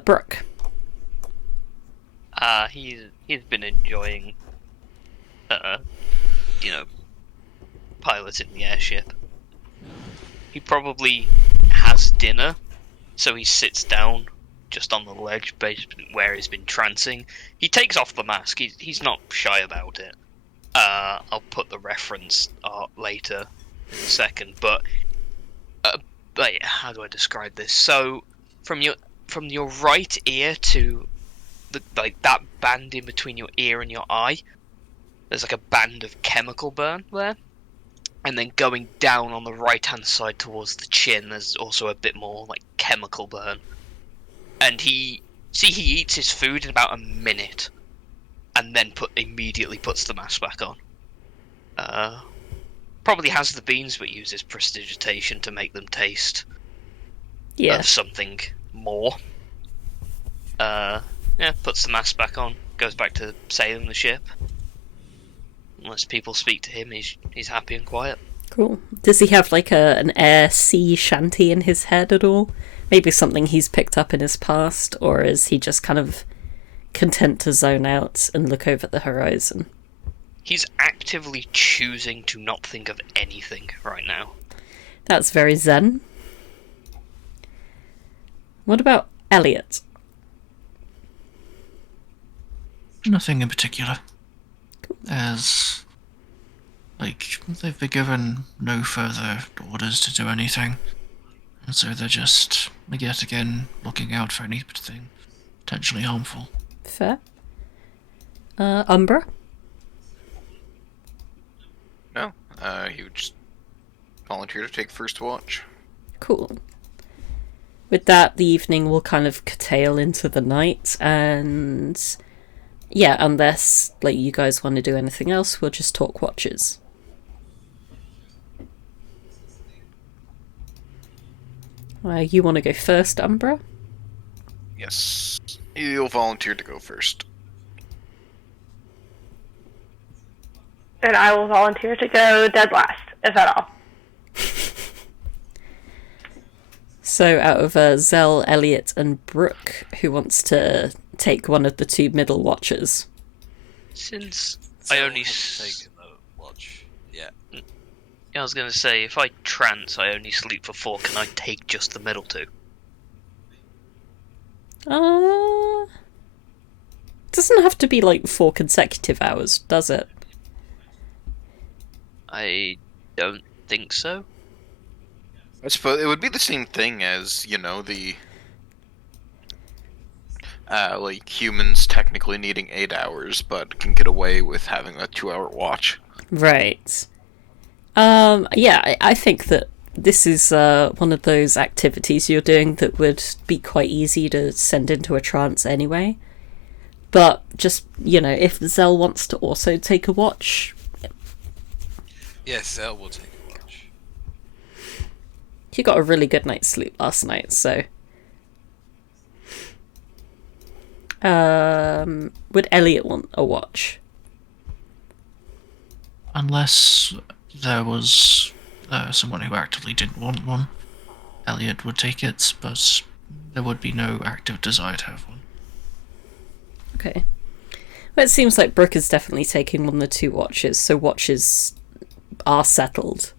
Brooke? He's been enjoying, piloting the airship. He probably has dinner, so he sits down just on the ledge where he's been trancing. He takes off the mask. He's not shy about it. I'll put the reference later in a second, but how do I describe this? So from your right ear to that band in between your ear and your eye, there's a band of chemical burn there, and then going down on the right hand side towards the chin, there's also a bit more chemical burn. And he eats his food in about a minute, and then immediately puts the mask back on. Probably has the beans, but uses prestidigitation to make them taste of something more. Puts the mask back on, goes back to sailing the ship. Unless people speak to him, he's happy and quiet. Cool. Does he have an air sea shanty in his head at all? Maybe something he's picked up in his past, or is he just kind of content to zone out and look over the horizon? He's actively choosing to not think of anything right now. That's very zen. What about Elliot? Nothing in particular. As, they've been given no further orders to do anything. And so they're just, yet again, looking out for anything potentially harmful. Fair. Umbra? No, he would just volunteer to take first watch. Cool. With that, the evening will kind of curtail into the night, and yeah, unless you guys want to do anything else, we'll just talk watches. You want to go first, Umbra? Yes, you'll volunteer to go first. And I will volunteer to go dead last, if at all. So out of Zell, Elliot, and Brooke, who wants to take one of the two middle watches? Since So I only taken the watch. Yeah. I was going to say, if I trance, I only sleep for 4. Can I take just the middle 2? Doesn't have to be 4 consecutive hours, does it? I don't think so. I suppose it would be the same thing as, the humans technically needing 8 hours, but can get away with having a 2-hour watch. Right. Yeah, I think that this is one of those activities you're doing that would be quite easy to send into a trance anyway. But just, if Zell wants to also take a watch... Yes, Zell will take a watch. He got a really good night's sleep last night, so... would Elliot want a watch? Unless there was someone who actively didn't want one, Elliot would take it, but there would be no active desire to have one. Okay. Well, it seems like Brooke is definitely taking one of the 2 watches, so watches are settled.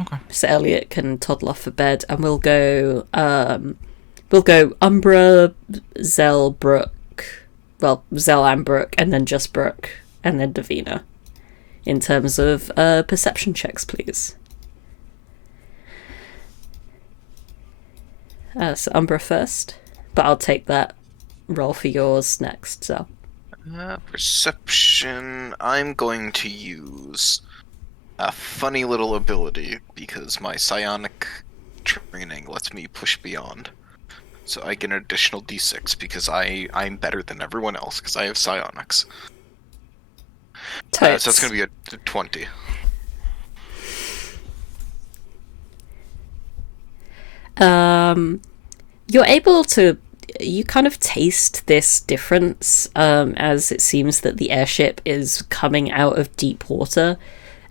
Okay. So Elliot can toddle off for bed, and we'll go Umbra, Zell, Brook. Well, Zell and Brook, and then just Brook, and then Davina. In terms of perception checks, please. So Umbra first, but I'll take that roll for yours next, so. Perception. I'm going to use a funny little ability because my psionic training lets me push beyond. So I get an additional d6 because I'm better than everyone else because I have psionics. So that's going to be a 20. You're able to... You kind of taste this difference as it seems that the airship is coming out of deep water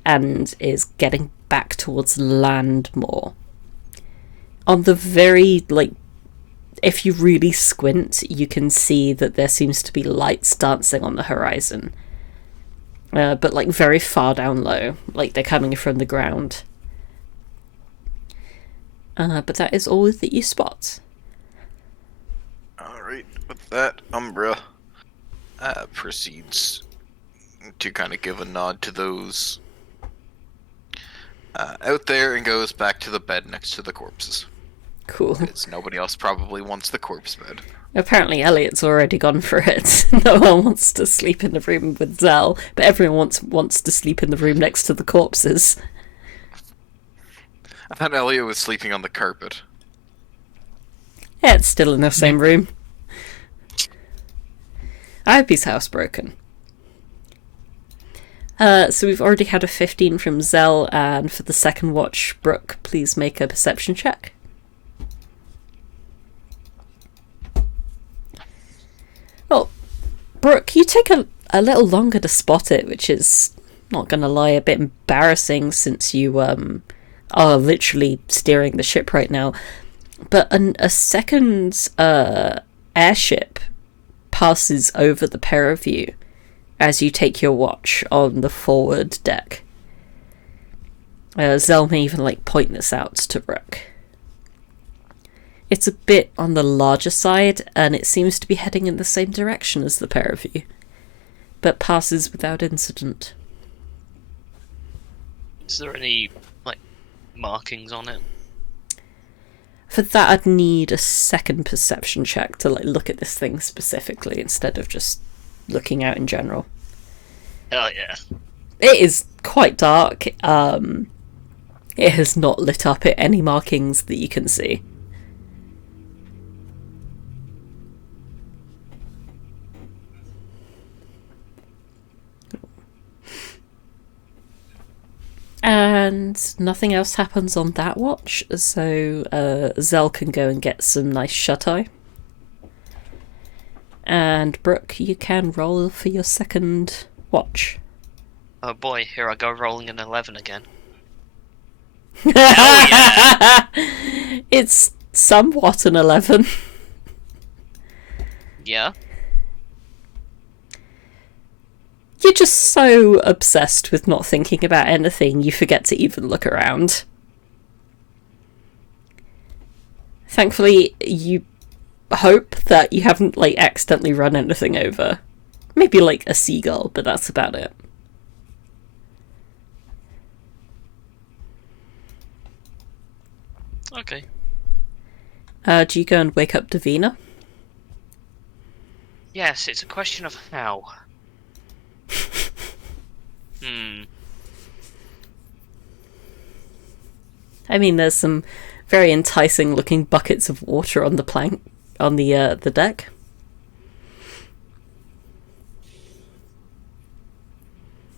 and is getting back towards land more. On the very, if you really squint, you can see that there seems to be lights dancing on the horizon. But, very far down low. They're coming from the ground. But that is all that you spot. Alright, with that, Umbra proceeds to kind of give a nod to those out there and goes back to the bed next to the corpses. Cool. Because nobody else probably wants the corpse bed. Apparently Elliot's already gone for it. No one wants to sleep in the room with Zell, but everyone wants to sleep in the room next to the corpses. I thought Elliot was sleeping on the carpet. Yeah, it's still in the same room. I hope he's housebroken. So we've already had a 15 from Zell, and for the second watch, Brook, please make a perception check. Well, Brook, you take a little longer to spot it, which is, not gonna lie, a bit embarrassing since you are literally steering the ship right now. But a second airship passes over the pair of you as you take your watch on the forward deck. Zell may even point this out to Brook. It's a bit on the larger side, and it seems to be heading in the same direction as the pair of you, but passes without incident. Is there any markings on it? For that, I'd need a second perception check to look at this thing specifically instead of just looking out in general. Oh yeah. It is quite dark. It has not lit up at any markings that you can see. And nothing else happens on that watch, so Zell can go and get some nice shut-eye. And Brook, you can roll for your second watch. Oh boy, here I go rolling an 11 again. It's somewhat an 11. Yeah? You're just so obsessed with not thinking about anything, you forget to even look around. Thankfully, you hope that you haven't, accidentally run anything over. Maybe, a seagull, but that's about it. Okay. Do you go and wake up Davina? Yes, it's a question of how. I mean, there's some very enticing looking buckets of water on the plank, on the deck.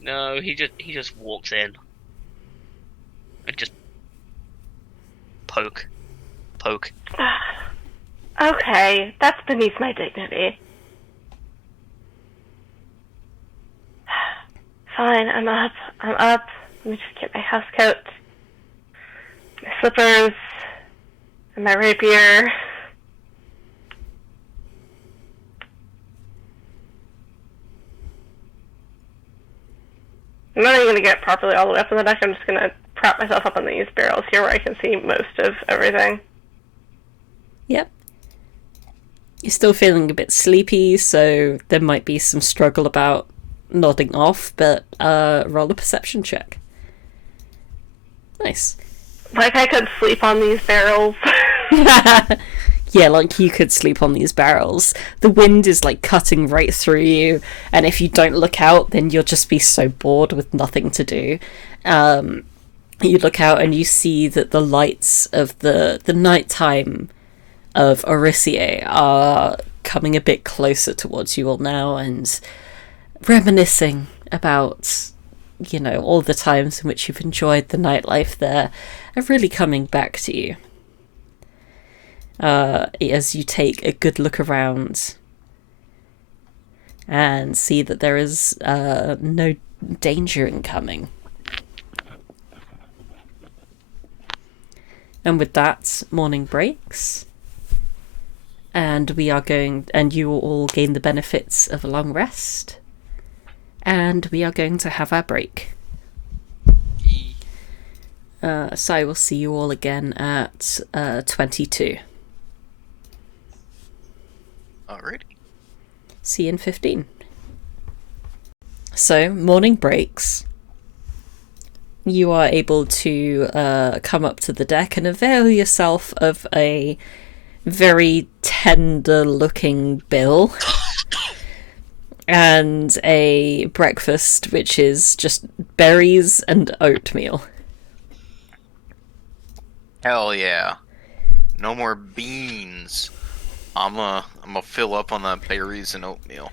No, he just walks in and just poke. Okay, that's beneath my dignity. Fine, I'm up. Let me just get my house coat, my slippers, and my rapier. I'm not even going to get properly all the way up on the deck. I'm just going to prop myself up on these barrels here where I can see most of everything. Yep. You're still feeling a bit sleepy, so there might be some struggle about nodding off, but roll a perception check. Nice. Like I could sleep on these barrels. Yeah, like you could sleep on these barrels. The wind is like cutting right through you, and if you don't look out, then you'll just be so bored with nothing to do. You look out and you see that the lights of the nighttime of Orissier are coming a bit closer towards you all now, and reminiscing about, you know, all the times in which you've enjoyed the nightlife there are really coming back to you. As you take a good look around and see that there is no danger incoming. And with that, morning breaks, and you will all gain the benefits of a long rest, and we are going to have our break. So I will see you all again at 22. Alrighty. See you in 15. So, morning breaks. You are able to come up to the deck and avail yourself of a very tender-looking bill and a breakfast which is just berries and oatmeal. Hell yeah. No more beans. I'm gonna fill up on that berries and oatmeal.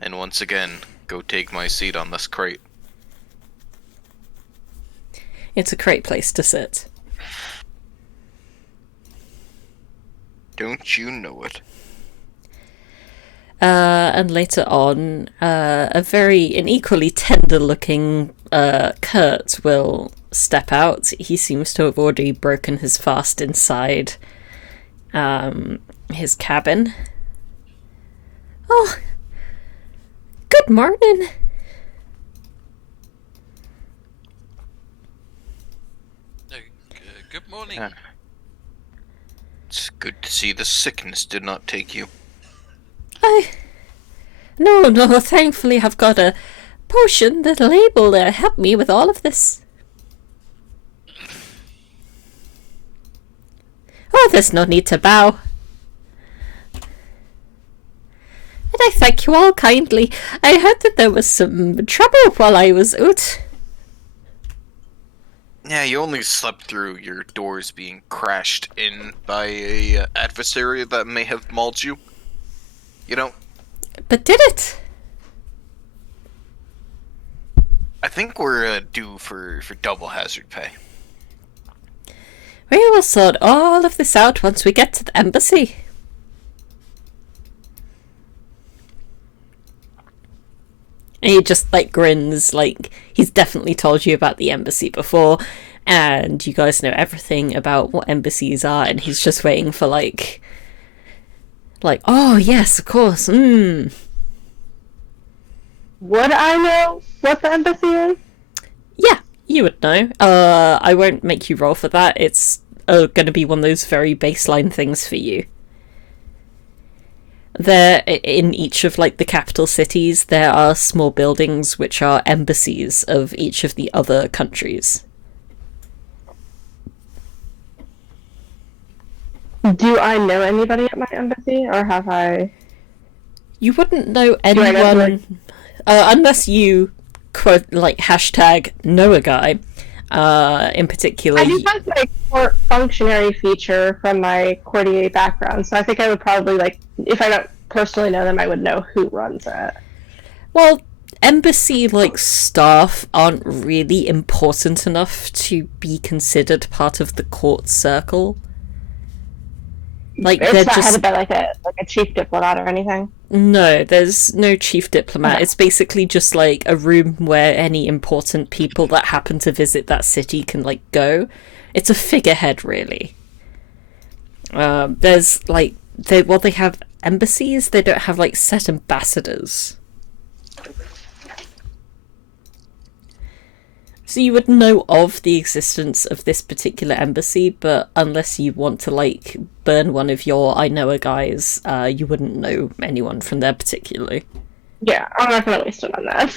And once again, go take my seat on this crate. It's a great place to sit. Don't you know it? And later on, an equally tender-looking Kurt will step out. He seems to have already broken his fast inside his cabin. Oh, good morning. Good morning. It's good to see the sickness did not take you. No, thankfully I've got a potion that'll able to help me with all of this. Oh, there's no need to bow. And I thank you all kindly. I heard that there was some trouble while I was out. Yeah, you only slept through your doors being crashed in by a adversary that may have mauled you. You know, But did it? I think we're due for double hazard pay. We will sort all of this out once we get to the embassy. And he just, like, grins, like, he's definitely told you about the embassy before, and you guys know everything about what embassies are, and he's just waiting for, like, oh, yes, of course, Would I know what the embassy is? Yeah, you would know. I won't make you roll for that. It's going to be one of those very baseline things for you. There, in each of, like, the capital cities, there are small buildings which are embassies of each of the other countries. Do I know anybody at my embassy, or have I? You wouldn't know I know, anyone, unless you, quote, like, hashtag know a guy, in particular. I do have my court functionary feature from my courtier background, so I think I would probably, like, if I don't personally know them, I would know who runs it. Well, embassy, like, staff aren't really important enough to be considered part of the court circle. Like, It's they're not just... headed by like a chief diplomat or anything. No, there's no chief diplomat. It's basically just, like, a room where any important people that happen to visit that city can, like, go. It's a figurehead, really. There's, like, they have embassies, they don't have, like, set ambassadors. So you would know of the existence of this particular embassy, but unless you want to, like, burn one of your I know a guys, you wouldn't know anyone from there particularly. Yeah, I'm not gonna waste it on that.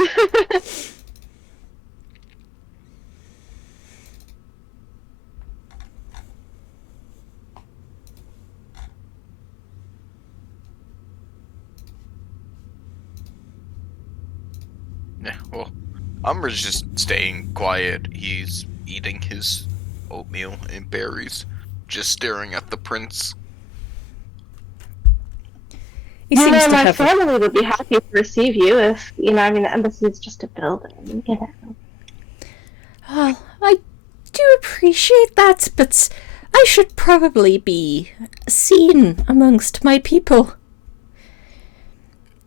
Yeah, well, Umbra's just staying quiet. He's eating his oatmeal and berries, just staring at the prince. He You seems know, to my have family would be happy to receive you if, you know, I mean, the embassy is just a building, you know. Well, I do appreciate that, but I should probably be seen amongst my people.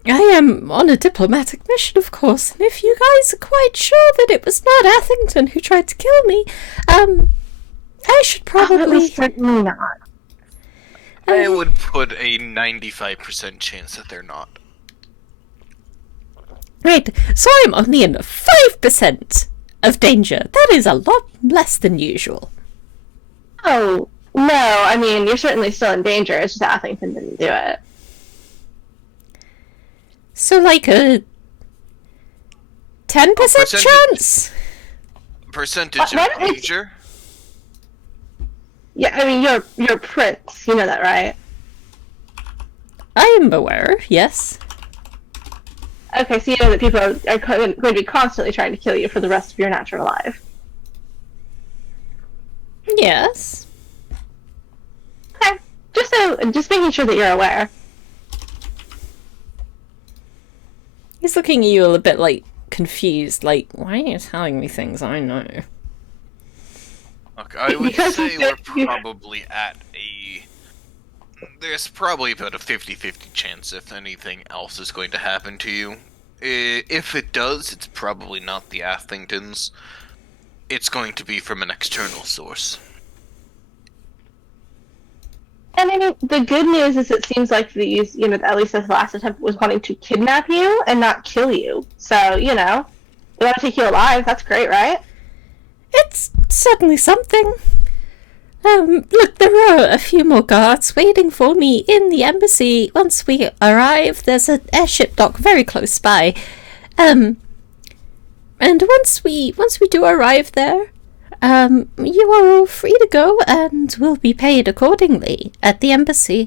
I am on a diplomatic mission, of course, and if you guys are quite sure that it was not Athington who tried to kill me, I should probably... certainly not. I would put a 95% chance that they're not. Right, so I'm only in 5% of danger. That is a lot less than usual. Oh, no, I mean, you're certainly still in danger, it's just Athington didn't do it. So, like a 10% percentage. chance? Percentage What? of danger? Yeah, I mean, you're Prince, you know that, right? I am aware, yes. Okay, so you know that people are going to be constantly trying to kill you for the rest of your natural life. Yes. Okay, just making sure that you're aware. He's looking at you a little bit, like, confused, like, why are you telling me things I know? Look, I would Because say you- we're probably at a... There's probably about a 50-50 chance if anything else is going to happen to you. If it does, it's probably not the Athingtons. It's going to be from an external source. And I mean, the good news is it seems like these, you know, at least this last attempt was wanting to kidnap you and not kill you. So, you know, they want to take you alive. That's great, right? It's certainly something. Look, there are a few more guards waiting for me in the embassy. Once we arrive, there's an airship dock very close by. And once we do arrive there, you are all free to go and will be paid accordingly at the embassy.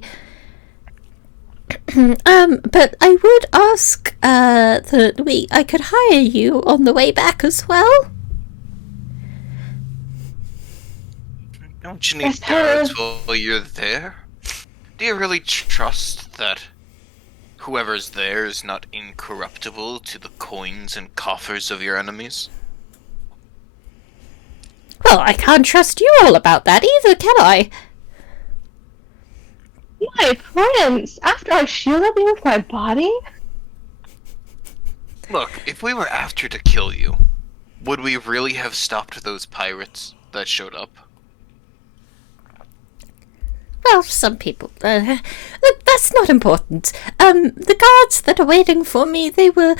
But I would ask that I could hire you on the way back as well. Don't you need guards while you're there? Do you really trust that whoever's there is not incorruptible to the coins and coffers of your enemies? Well, I can't trust you all about that either, can I? My Prince, after I shielded you with my body? Look, if we were after to kill you, would we really have stopped those pirates that showed up? Well, some people. Look, that's not important. The guards that are waiting for me, they were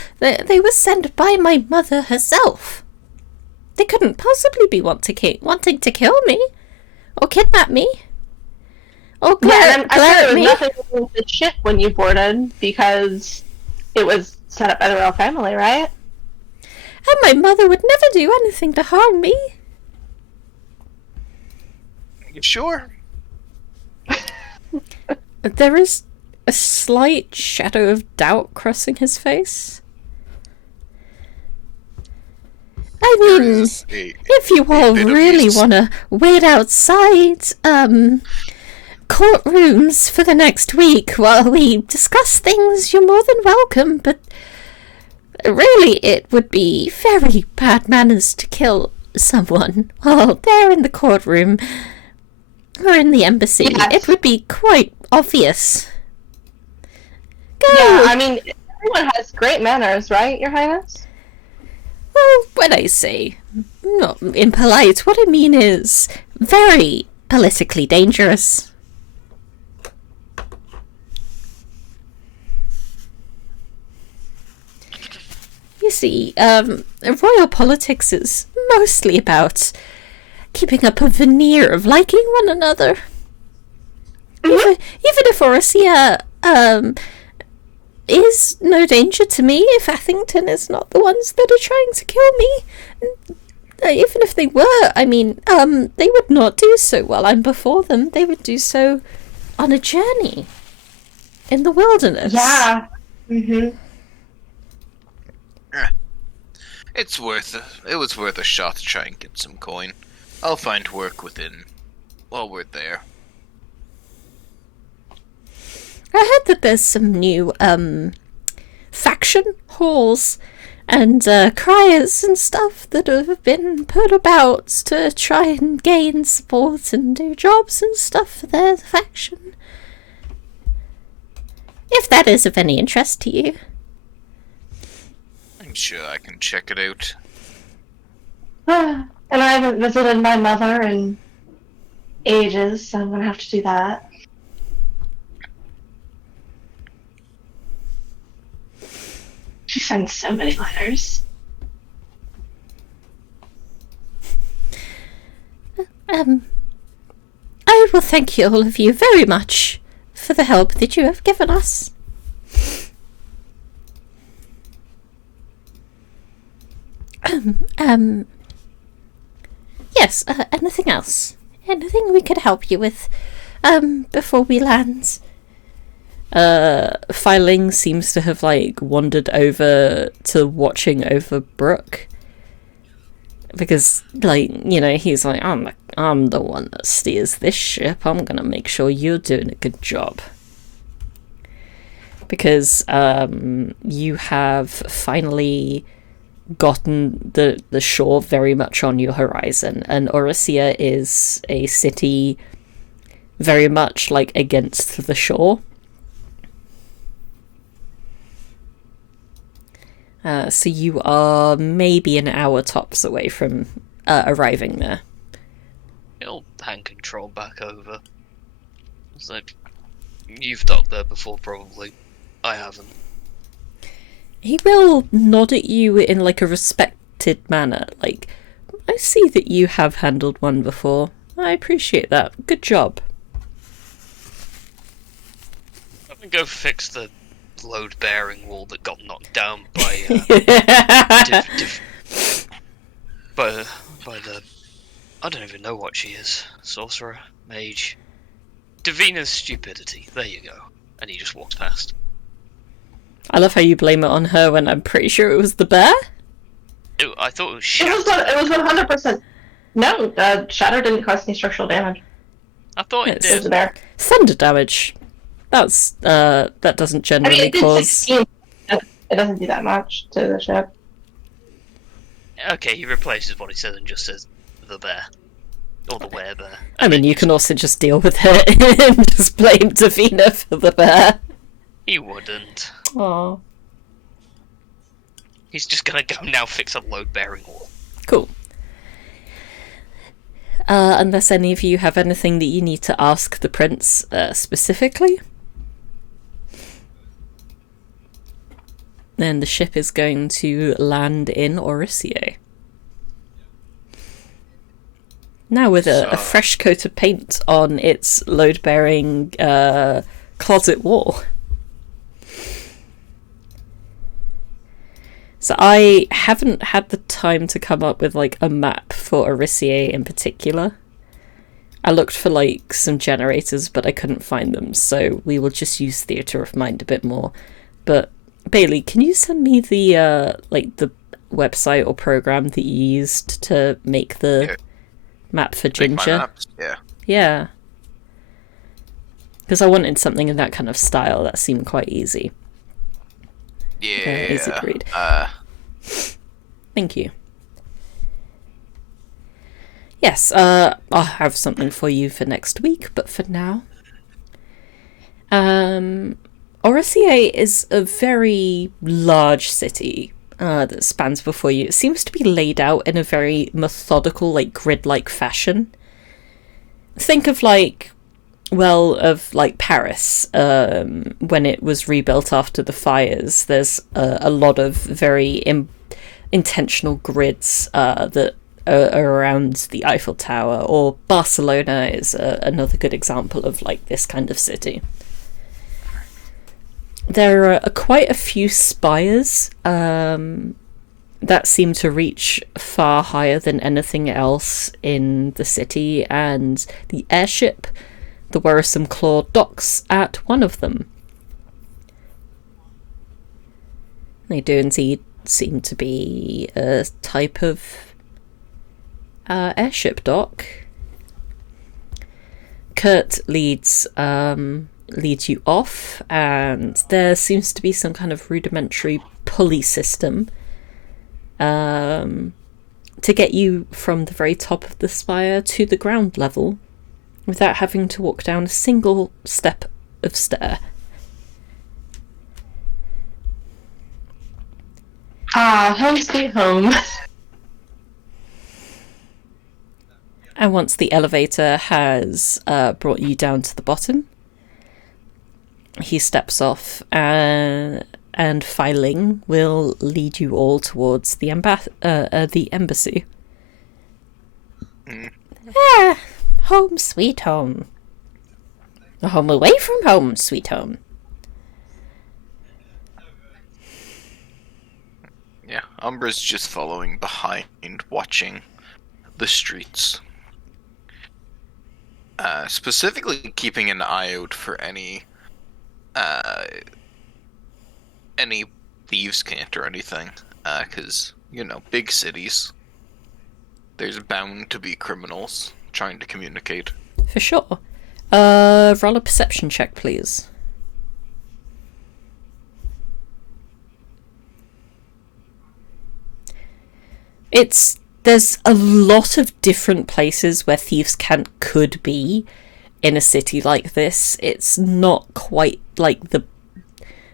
sent by my mother herself. They couldn't possibly be wanting to kill me, or kidnap me, or glare I at there me. was nothing wrong with the ship when you boarded because it was set up by the royal family, right? And my mother would never do anything to harm me. You sure? There is a slight shadow of doubt crossing his face. I mean, if you all really want to wait outside courtrooms for the next week while we discuss things, you're more than welcome, but really it would be very bad manners to kill someone while they're in the courtroom or in the embassy. Yes. It would be quite obvious. Go! Yeah, I mean, everyone has great manners, right, Your Highness? Well, when I say not impolite, what I mean is very politically dangerous. You see, royal politics is mostly about keeping up a veneer of liking one another. Even if Orisia is no danger to me, if Athington is not the ones that are trying to kill me, even if they were, I mean, they would not do so while I'm before them. They would do so on a journey in the wilderness. Yeah. Mm-hmm. It was worth a shot to try and get some coin. I'll find work while we're there. I heard that there's some new faction halls and criers and stuff that have been put about to try and gain support and do jobs and stuff for their faction. If that is of any interest to you. I'm sure I can check it out. And I haven't visited my mother in ages, so I'm gonna have to do that. She sends so many letters. I will thank you, all of you, very much for the help that you have given us. Yes, anything else? Anything we could help you with, before we land? Filing seems to have, wandered over to watching over Brook. Because, he's like, I'm the one that steers this ship. I'm gonna make sure you're doing a good job. Because, you have finally gotten the shore very much on your horizon, and Orisia is a city very much against the shore. So you are maybe an hour tops away from arriving there. He'll hand control back over. It's like, you've docked there before, probably. I haven't. He will nod at you in a respected manner. I see that you have handled one before. I appreciate that. Good job. I'm gonna go fix the load-bearing wall that got knocked down by by the I don't even know what she is. Sorcerer, mage, Davina's stupidity. There you go. And he just walks past. I love how you blame it on her when I'm pretty sure it was the bear. I thought it was It Shatter. was 100%. No, Shatter didn't cause any structural damage. I thought it Yes. It was did. a bear. Thunder damage. That doesn't generally it did cause. 16. It doesn't do that much to the ship. Okay, he replaces what he says and just says the bear. Or the werebear. I mean, you can also just deal with it and just blame Davina for the bear. He wouldn't. Aww. He's just gonna go now fix a load-bearing wall. Cool. Unless any of you have anything that you need to ask the prince specifically. Then the ship is going to land in Orisia. Now with a fresh coat of paint on its load-bearing closet wall. So I haven't had the time to come up with a map for Orisia in particular. I looked for some generators, but I couldn't find them, so we will just use Theatre of Mind a bit more. But Bailey, can you send me the the website or program that you used to make the map for Make my Ginger? maps, yeah. Yeah. Because I wanted something in that kind of style that seemed quite easy. Yeah. Easy to read. Thank you. Yes, I'll have something for you for next week, but for now... Orisia is a very large city that spans before you. It seems to be laid out in a very methodical, grid-like fashion. Think of Paris, when it was rebuilt after the fires. There's a lot of very intentional grids that around the Eiffel Tower, or Barcelona is another good example of like this kind of city. There are quite a few spires that seem to reach far higher than anything else in the city, and the airship, the Worrisome Claw, docks at one of them. They do indeed seem to be a type of airship dock. Kurt leads you off, and there seems to be some kind of rudimentary pulley system to get you from the very top of the spire to the ground level without having to walk down a single step of stair. Home sweet home. And once the elevator has brought you down to the bottom, he steps off, and Filing will lead you all towards the embassy. Home sweet home. A home away from home, sweet home. Yeah, Umbra's just following behind, watching the streets. Specifically keeping an eye out for any thieves' cant or anything. Because, big cities, there's bound to be criminals trying to communicate. For sure. Roll a perception check, please. There's a lot of different places where thieves' cant could be in a city like this. It's not quite like the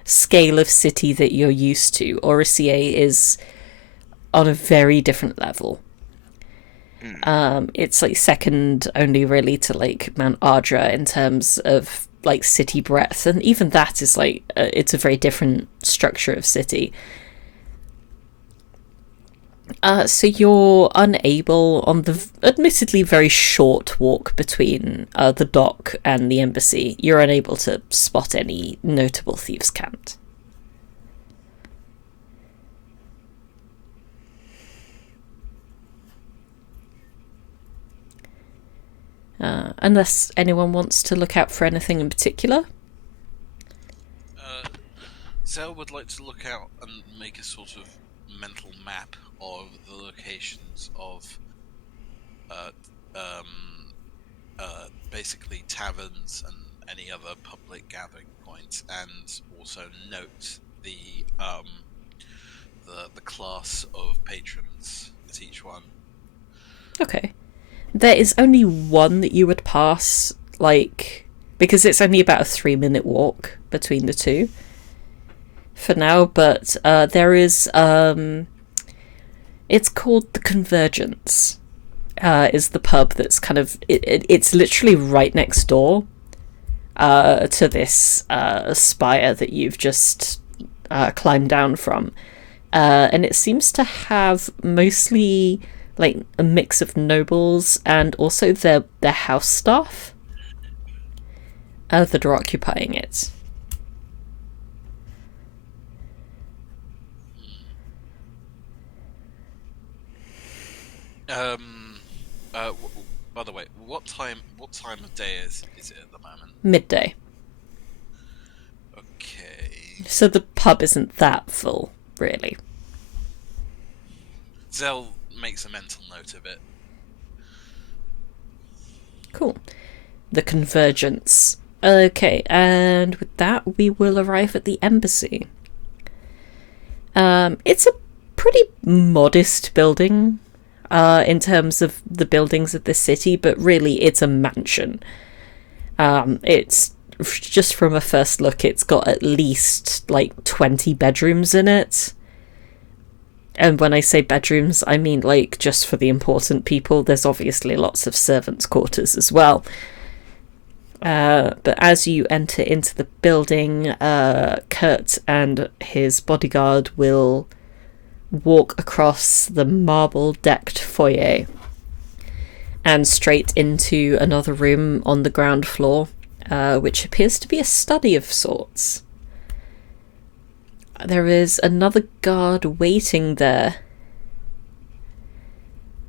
scale of city that you're used to. Orisier is on a very different level. It's like second only really to like Mount Ardra in terms of like city breadth, and even that is like it's a very different structure of city. So you're unable, on the admittedly very short walk between the dock and the embassy, you're unable to spot any notable thieves' cant. Unless anyone wants to look out for anything in particular. Zell would like to look out and make a sort of mental map of the locations of basically taverns and any other public gathering points, and also note the class of patrons at each one. Okay. There is only one that you would pass, because it's only about a 3-minute walk between the two for now, but there is it's called the Convergence, is the pub that's kind of it's literally right next door to this spire that you've just climbed down from, and it seems to have mostly like a mix of nobles and also their house staff that are occupying it. By the way, what time of day is it at the moment? Midday. Okay. So the pub isn't that full, really. Zell makes a mental note of it. Cool. The Convergence. Okay, and with that, we will arrive at the embassy. It's a pretty modest building in terms of the buildings of the city, but really it's a mansion. It's just from a first look, it's got at least like 20 bedrooms in it. And when I say bedrooms, I mean like just for the important people. There's obviously lots of servants' quarters as well. But as you enter into the building, Kurt and his bodyguard will walk across the marble-decked foyer and straight into another room on the ground floor, which appears to be a study of sorts. There is another guard waiting there.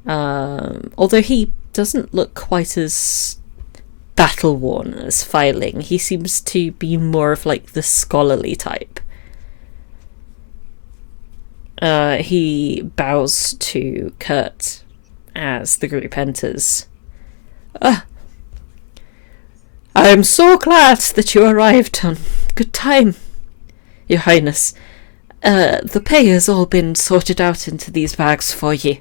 Although he doesn't look quite as battle-worn as Filing, he seems to be more of like the scholarly type. He bows to Kurt as the group enters. I am so glad that you arrived on good time, Your Highness. The pay has all been sorted out into these bags for you.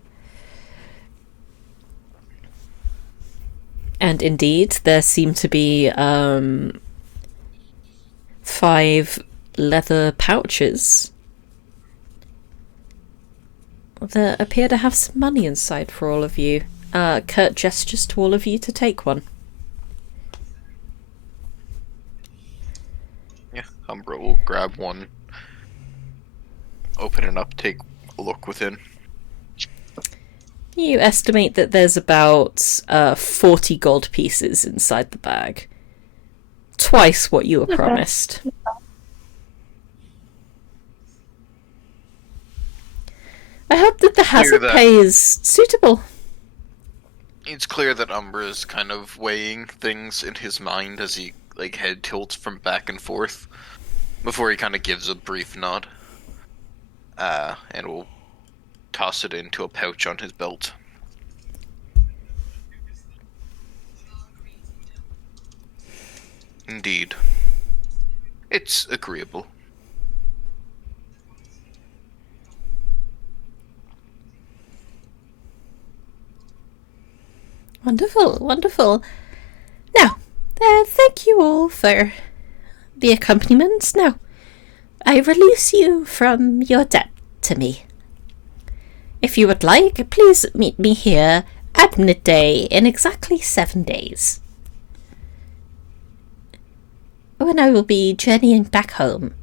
And indeed, there seem to be 5 leather pouches that appear to have some money inside for all of you. Kurt gestures to all of you to take one. Yeah, Umbra will grab one, open it up, take a look within. You estimate that there's about 40 gold pieces inside the bag. Twice what you were promised. I hope that the hazard pay is suitable. It's clear that Umbra is kind of weighing things in his mind as he head tilts from back and forth before he kind of gives a brief nod, and will toss it into a pouch on his belt. Indeed. It's agreeable. Wonderful, wonderful. Now, thank you all for the accompaniment. Now, I release you from your debt to me. If you would like, please meet me here at midday in exactly 7 days, when I will be journeying back home.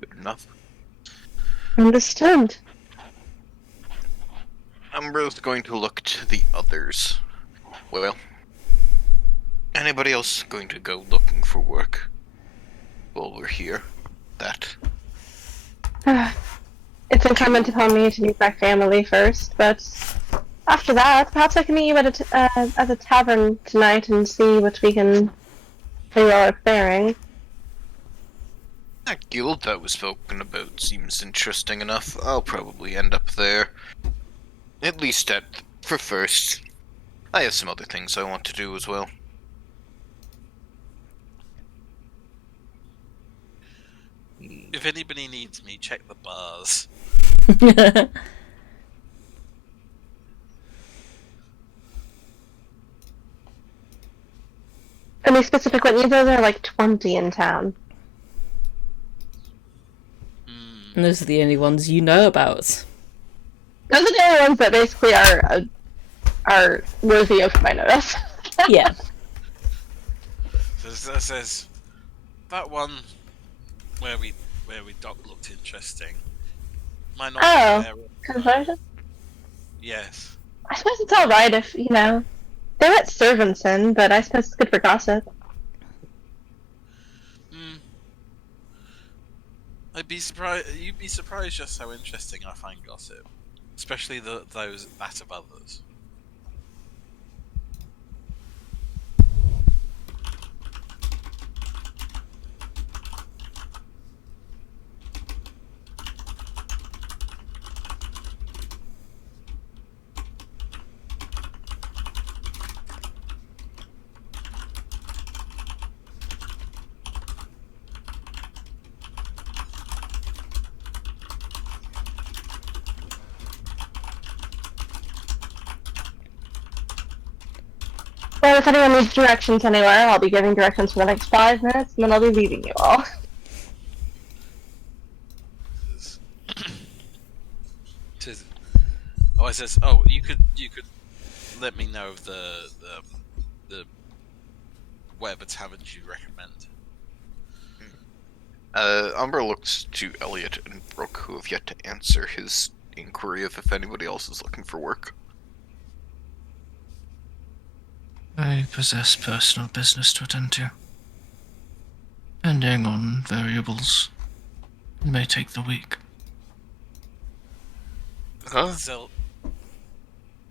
Good enough. Understood. Umbra's going to look to the others. Well, anybody else going to go looking for work while we're here? That. It's incumbent upon me to meet my family first, but after that, perhaps I can meet you at a tavern tonight and see what we can do our faring. That guild that was spoken about seems interesting enough. I'll probably end up there. At least for first. I have some other things I want to do as well. If anybody needs me, check the bars. Any specific ones? Those are like 20 in town. And those are the only ones you know about. Those are the only ones that basically are worthy of my notice. Yeah. That says that one where we dock looked interesting. Might not be there. Conversion? Yes. I suppose it's alright if, they let servants in, but I suppose it's good for gossip. You'd be surprised just how interesting I find gossip. Especially those that of others. Well, if anyone needs directions anywhere, I'll be giving directions for the next 5 minutes, and then I'll be leaving you all. It says, you could let me know of the whatever taverns you recommend. Umbra looks to Elliot and Brook, who have yet to answer his inquiry of if anybody else is looking for work. I possess personal business to attend to. Depending on variables, it may take the week. Huh? Zell.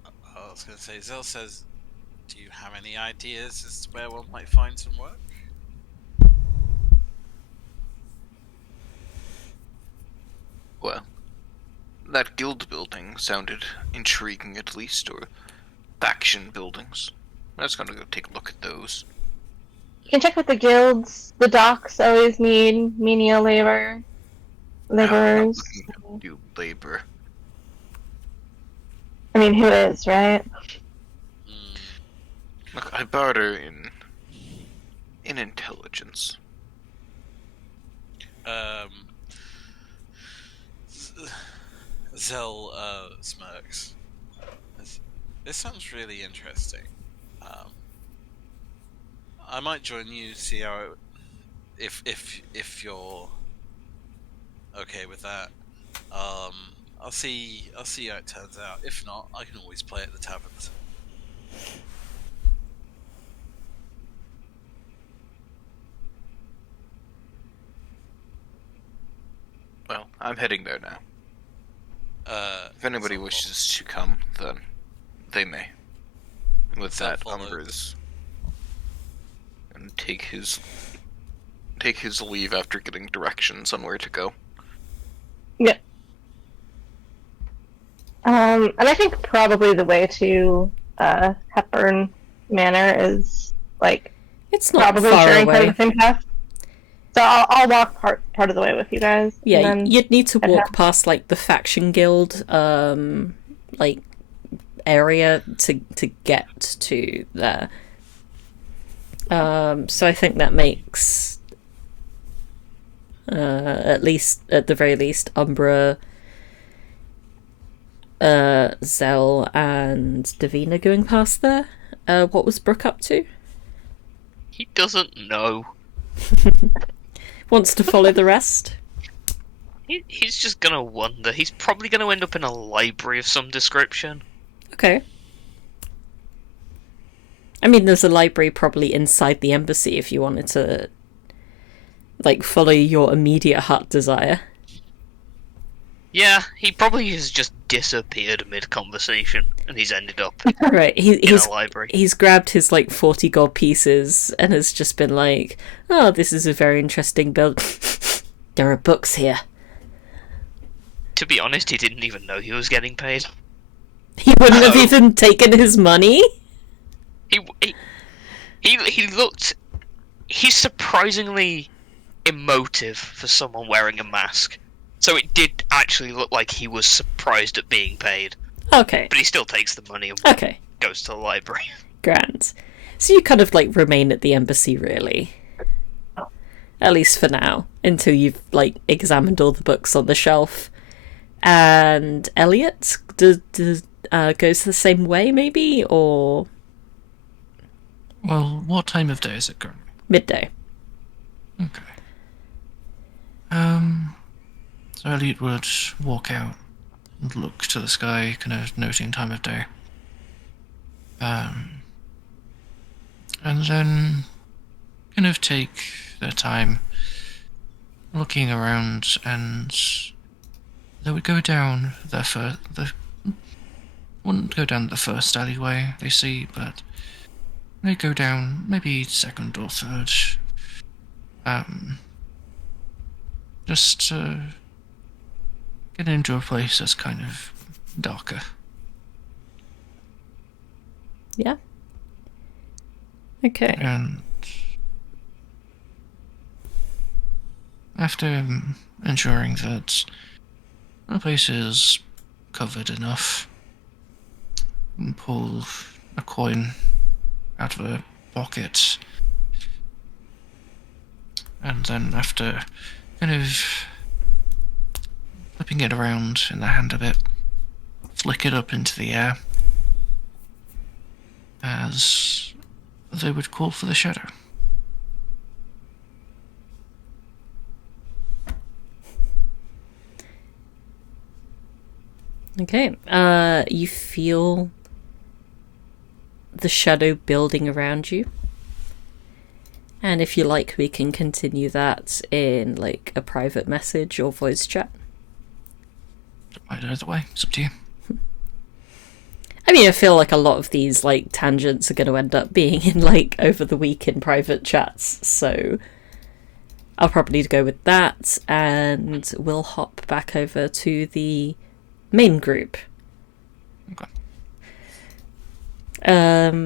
I was going to say, Zell says, do you have any ideas as to where one might find some work? Well, that guild building sounded intriguing at least, or faction buildings. I was gonna go take a look at those. You can check with the guilds. The docks always need menial laborers. I'm not looking to do labor. I mean, who is, right? Look, I barter in intelligence. Zell smirks. This sounds really interesting. I might join you, see how if you're okay with that. I'll see how it turns out. If not, I can always play at the taverns. Well, I'm heading there now. If anybody Zell wishes to come, then they may. With Zell that, follows. Umbra's and take his leave after getting directions on where to go. Yeah. And I think probably the way to Hepburn Manor is like It's not probably far sharing part away. of the same path. So I'll walk part of the way with you guys. Yeah, and then you'd need to I'd walk have- past like the faction guild like area to get to there. So I think that makes at the very least Umbra, Zell and Davina going past there. What was Brook up to? He doesn't know. Wants to follow the rest? He's just gonna wonder. He's probably gonna end up in a library of some description. Okay. I mean, there's a library probably inside the embassy if you wanted to, like, follow your immediate heart desire. Yeah, he probably has just disappeared mid-conversation, and he's ended up Right, in he's a library. he's grabbed his, like, 40 gold pieces and has just been like, oh, this is a very interesting build. There are books here. To be honest, he didn't even know he was getting paid. He wouldn't have Oh. even taken his money? He looked... He's surprisingly emotive for someone wearing a mask. So it did actually look like he was surprised at being paid. Okay, But he still takes the money and okay, goes to the library. grand. So you kind of, like, remain at the embassy, really. At least for now, until you've, like, examined all the books on the shelf. And Elliot goes the same way, maybe? Or Well, what time of day is it currently? midday? Okay. So Elliot would walk out and look to the sky, kind of noting time of day. And then kind of take their time looking around, and they would go down wouldn't go down the first alleyway they see, but they go down maybe second or third. Just to get into a place that's kind of darker. Yeah. Okay. And after ensuring that the place is covered enough, and pull a coin out of a pocket, and then after kind of flipping it around in the hand a bit, flick it up into the air as they would call for the shadow. Okay. You feel the shadow building around you. And if you like, we can continue that in, like, a private message or voice chat. Either way, it's up to you. I mean, I feel like a lot of these, like, tangents are going to end up being in, like, over the week in private chats, so I'll probably go with that, and we'll hop back over to the main group. Okay.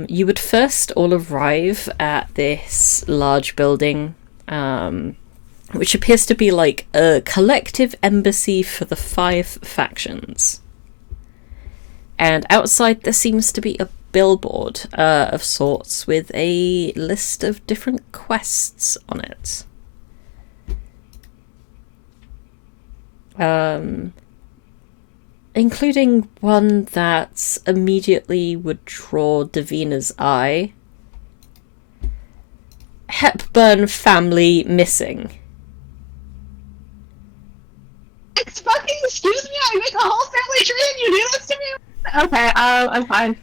You would first all arrive at this large building, which appears to be like a collective embassy for the 5 factions. And outside there seems to be a billboard of sorts with a list of different quests on it. Including one that immediately would draw Davina's eye. Hepburn family missing. Excuse me, I make a whole family tree and you do this to me? Okay, I'm fine.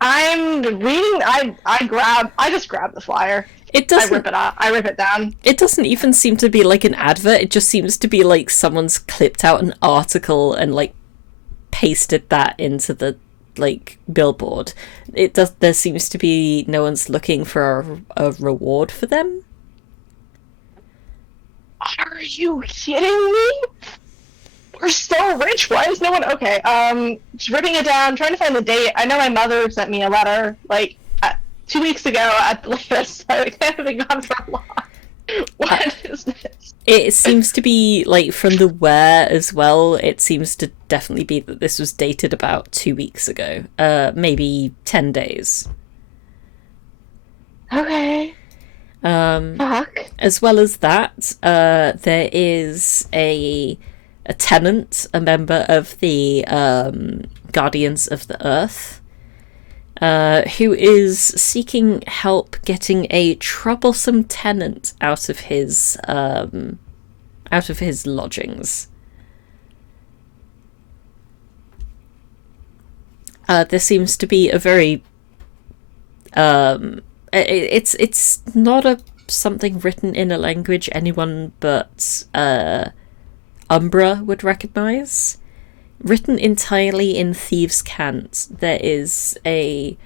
I'm reading, I just grab the flyer. It doesn't. I rip it down. It doesn't even seem to be like an advert. It just seems to be like someone's clipped out an article and like pasted that into the like billboard. There seems to be no one's looking for a reward for them. Are you kidding me? We're so rich. Why is no one okay? Just ripping it down, trying to find the date. I know my mother sent me a letter like 2 weeks ago at the latest. I can't have been gone for a while. What is this? It seems to be like from the wear as well. It seems to definitely be that this was dated about 2 weeks ago, maybe 10 days. Okay. Fuck. As well as that, there is a tenant, a member of the Guardians of the Earth, who is seeking help getting a troublesome tenant out of his lodgings. There seems to be a very it's not something written in a language anyone but Umbra would recognize. Written entirely in Thieves' Cant, there is the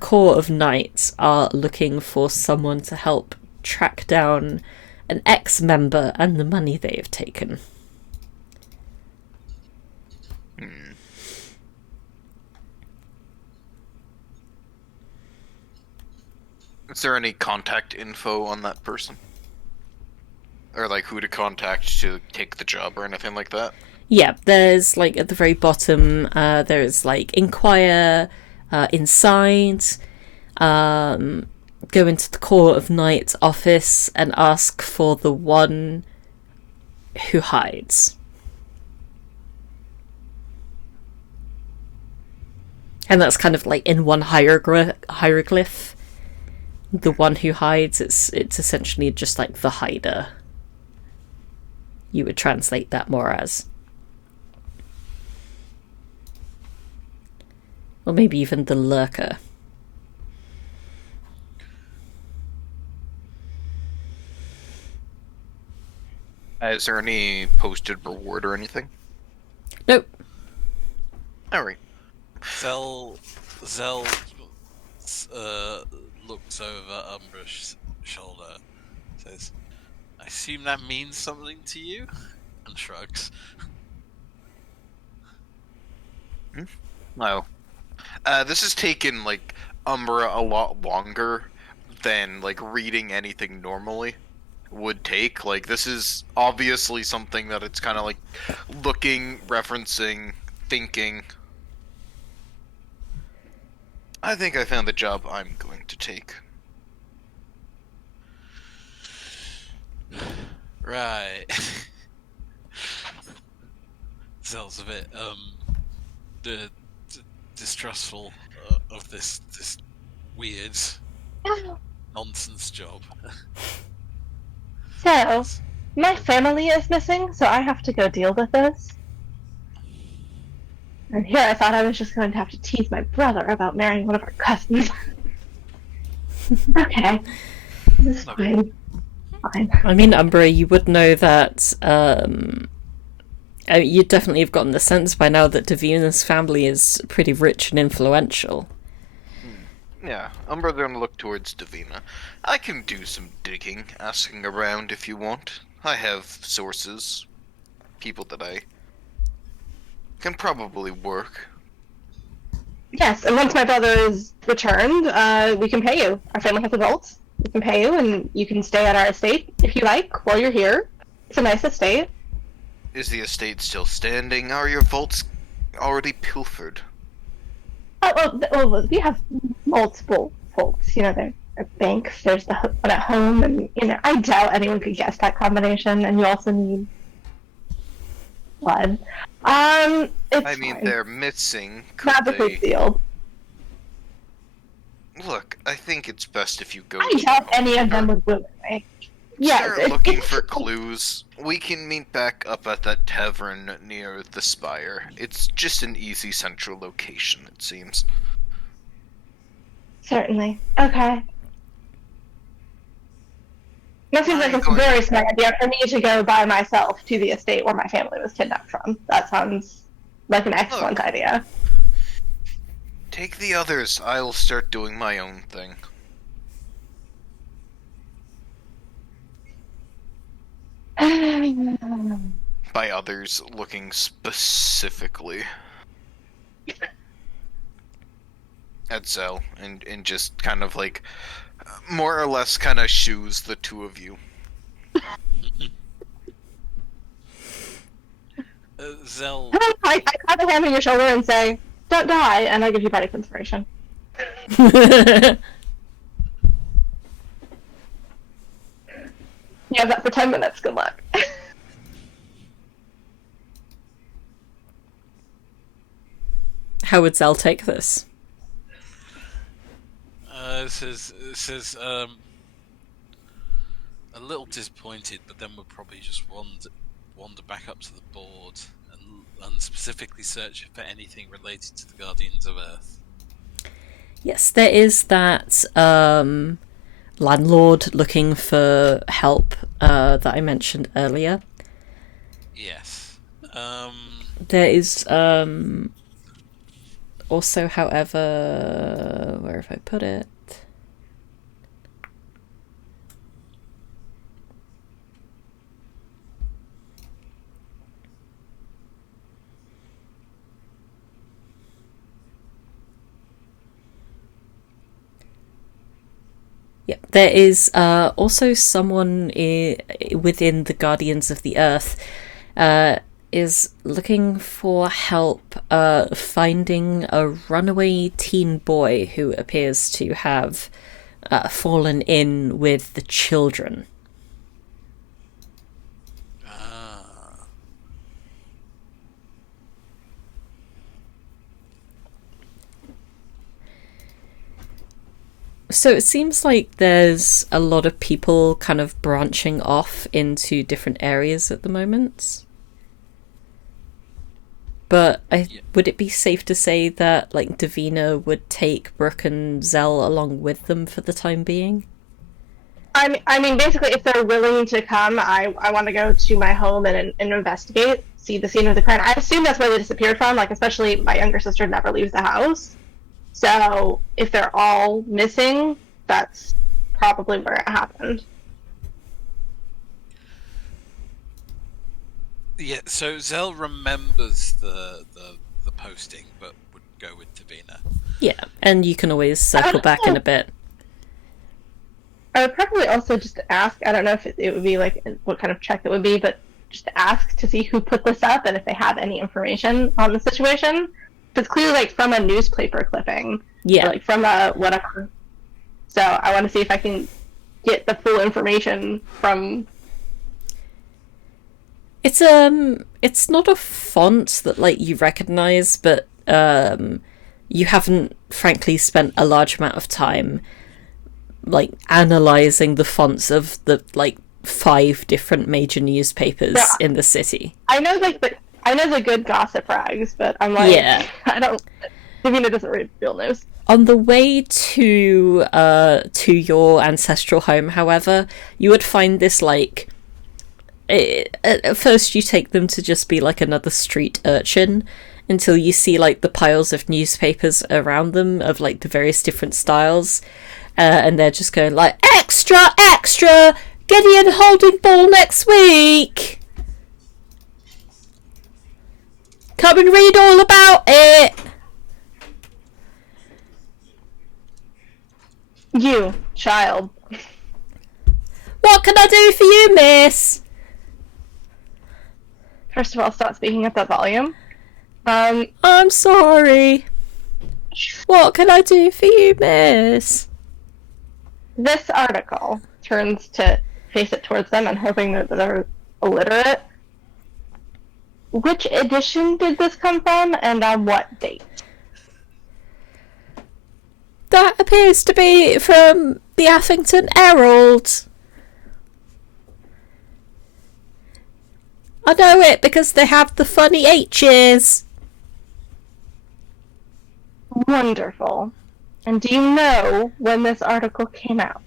Corps of Knights are looking for someone to help track down an ex-member and the money they have taken. Is there any contact info on that person? Or like who to contact to take the job or anything like that? Yeah, there's like at the very bottom, there's like inquire, inside, go into the Corps of Knights office and ask for the one who hides. And that's kind of like in one hieroglyph. The one who hides, it's essentially just like the hider. You would translate that more as. Or maybe even the lurker. Is there any posted reward or anything? Nope. Alright. Zell looks over Umbra's shoulder, says, "I assume that means something to you?" and shrugs. No. This has taken, like, Umbra a lot longer than, like, reading anything normally would take. Like, this is obviously something that it's kind of, like, looking, referencing, thinking. I think I found the job I'm going to take. Right. Zell's a bit distrustful of this weird nonsense job. So, my family is missing, so I have to go deal with this. And here I thought I was just going to have to tease my brother about marrying one of our cousins. Okay. This is fine. Fine. I mean, Umbra, you would know that, you definitely have gotten the sense by now that Davina's family is pretty rich and influential. Yeah, Umbra gonna look towards Davina. I can do some digging, asking around if you want. I have sources, people that I can probably work. Yes, and once my brother is returned, we can pay you. Our family has adults. We can pay you, and you can stay at our estate if you like while you're here. It's a nice estate. Is the estate still standing? Are your vaults already pilfered? Oh, well, we have multiple vaults. You know, there are banks. There's the one at home, and I doubt anyone could guess that combination. And you also need blood. It's I mean, fine. they're missing. Could Magically they... sealed. Look, I think it's best if you go I to doubt your any of them home. would willingly. Yes, Start looking for clues. We can meet back up at that tavern near the spire. It's just an easy central location, it seems. Certainly. Okay. That seems like I'm a going- very smart idea for me to go by myself to the estate where my family was kidnapped from. That sounds like an excellent idea. Take the others. I'll start doing my own thing. By others, looking specifically at Zell and just kind of like more or less kind of shoos the two of you. Zell. I clap a hand on your shoulder and say, "Don't die," and I give you bardic inspiration. You have that for 10 minutes. Good luck. How would Zell take this? Says a little disappointed, but then we'll probably just wander back up to the board and specifically search for anything related to the Guardians of Earth. Yes, there is that landlord looking for help that I mentioned earlier. Yes. There is also, however, where have I put it? Yeah, there is also someone within the Guardians of the Earth is looking for help finding a runaway teen boy who appears to have fallen in with the children. So it seems like there's a lot of people kind of branching off into different areas at the moment. But would it be safe to say that like Davina would take Brook and Zell along with them for the time being? I mean, basically, if they're willing to come, I want to go to my home and investigate, see the scene of the crime. I assume that's where they disappeared from, like, especially my younger sister never leaves the house. So, if they're all missing, that's probably where it happened. Yeah, so Zell remembers the posting, but would go with Davina. Yeah, and you can always circle back in a bit. I would probably also just ask, I don't know if it would be like what kind of check it would be, but just ask to see who put this up and if they have any information on the situation. It's clearly like from a newspaper clipping. Yeah. Or like from a whatever. So I want to see if I can get the full information from. It's not a font that like you recognize, but you haven't frankly spent a large amount of time like analyzing the fonts of the like 5 different major newspapers in the city. I know the good gossip rags, but I'm like, I don't. Davina doesn't read real news. On the way to your ancestral home, however, you would find this like. At first, you take them to just be like another street urchin, until you see like the piles of newspapers around them of like the various different styles, and they're just going like, extra, extra, Gideon holding ball next week. Come and read all about it. You, child. What can I do for you, miss? First of all, stop speaking at that volume. I'm sorry. What can I do for you, miss? This article turns to face it towards them and hoping that they're illiterate. Which edition did this come from, and on what date? That appears to be from the Affington Herald. I know it because they have the funny H's. Wonderful. And do you know when this article came out?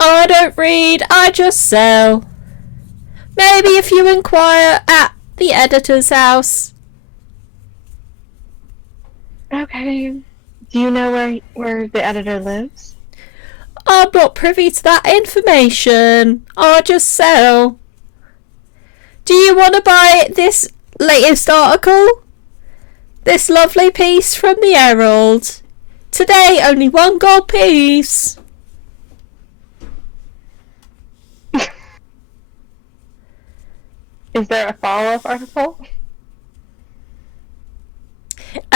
I don't read, I just sell. Maybe if you inquire at the editor's house. Okay. Do you know where the editor lives? I'm not privy to that information. I just sell. Do you want to buy this latest article? This lovely piece from the Herald. Today, only 1 gold piece. Is there a follow-up article?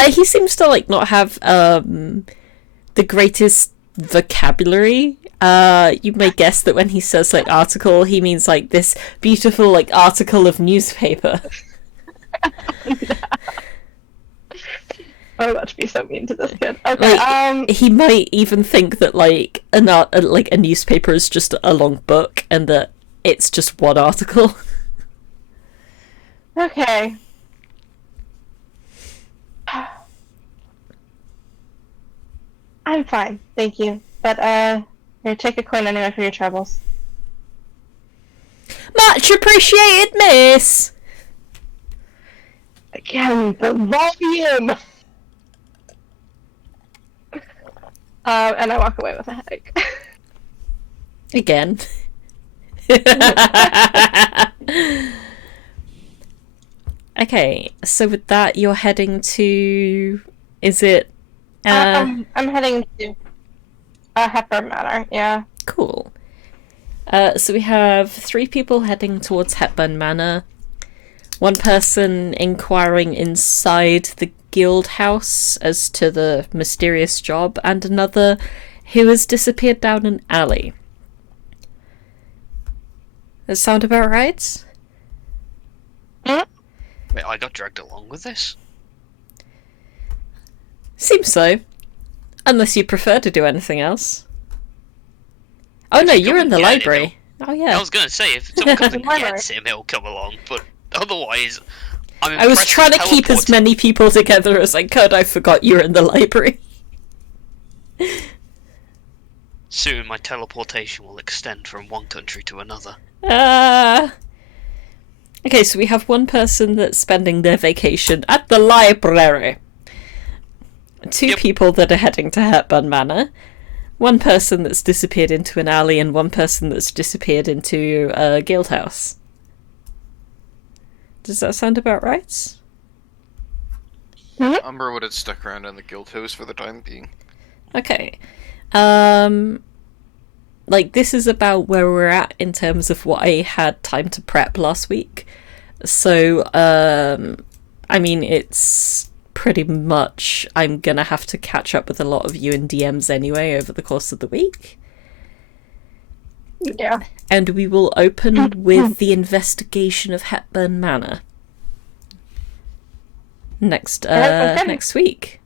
He seems to like not have the greatest vocabulary. You may guess that when he says like article, he means like this beautiful like article of newspaper. I'm about to be so mean to this kid. Okay. Like, he might even think that like a newspaper is just a long book and that it's just one article. Okay. I'm fine, thank you. But here, take a coin anyway for your troubles. Much appreciated, miss. Again, the volume. And I walk away with a headache. Again. Okay, so with that, you're heading to... Is it... I'm heading to Hepburn Manor, yeah. Cool. So we have 3 people heading towards Hepburn Manor. 1 person inquiring inside the guild house as to the mysterious job, and another who has disappeared down an alley. Does that sound about right? Wait, I got dragged along with this? Seems so. Unless you prefer to do anything else. Oh no, you're in the library. Oh yeah. I was gonna say, if someone comes and gets him, he'll come along, but otherwise... I was trying to keep as many people together as I could. I forgot you're in the library. Soon my teleportation will extend from one country to another. Okay, so we have 1 person that's spending their vacation at the library. 2 people that are heading to Hepburn Manor. 1 person that's disappeared into an alley and 1 person that's disappeared into a guild house. Does that sound about right? Umbra would have stuck around in the guild house for the time being. Okay. Like, this is about where we're at in terms of what I had time to prep last week. So, I mean, it's pretty much... I'm gonna have to catch up with a lot of you in DMs anyway over the course of the week. Yeah. And we will open with the investigation of Hepburn Manor. Next week.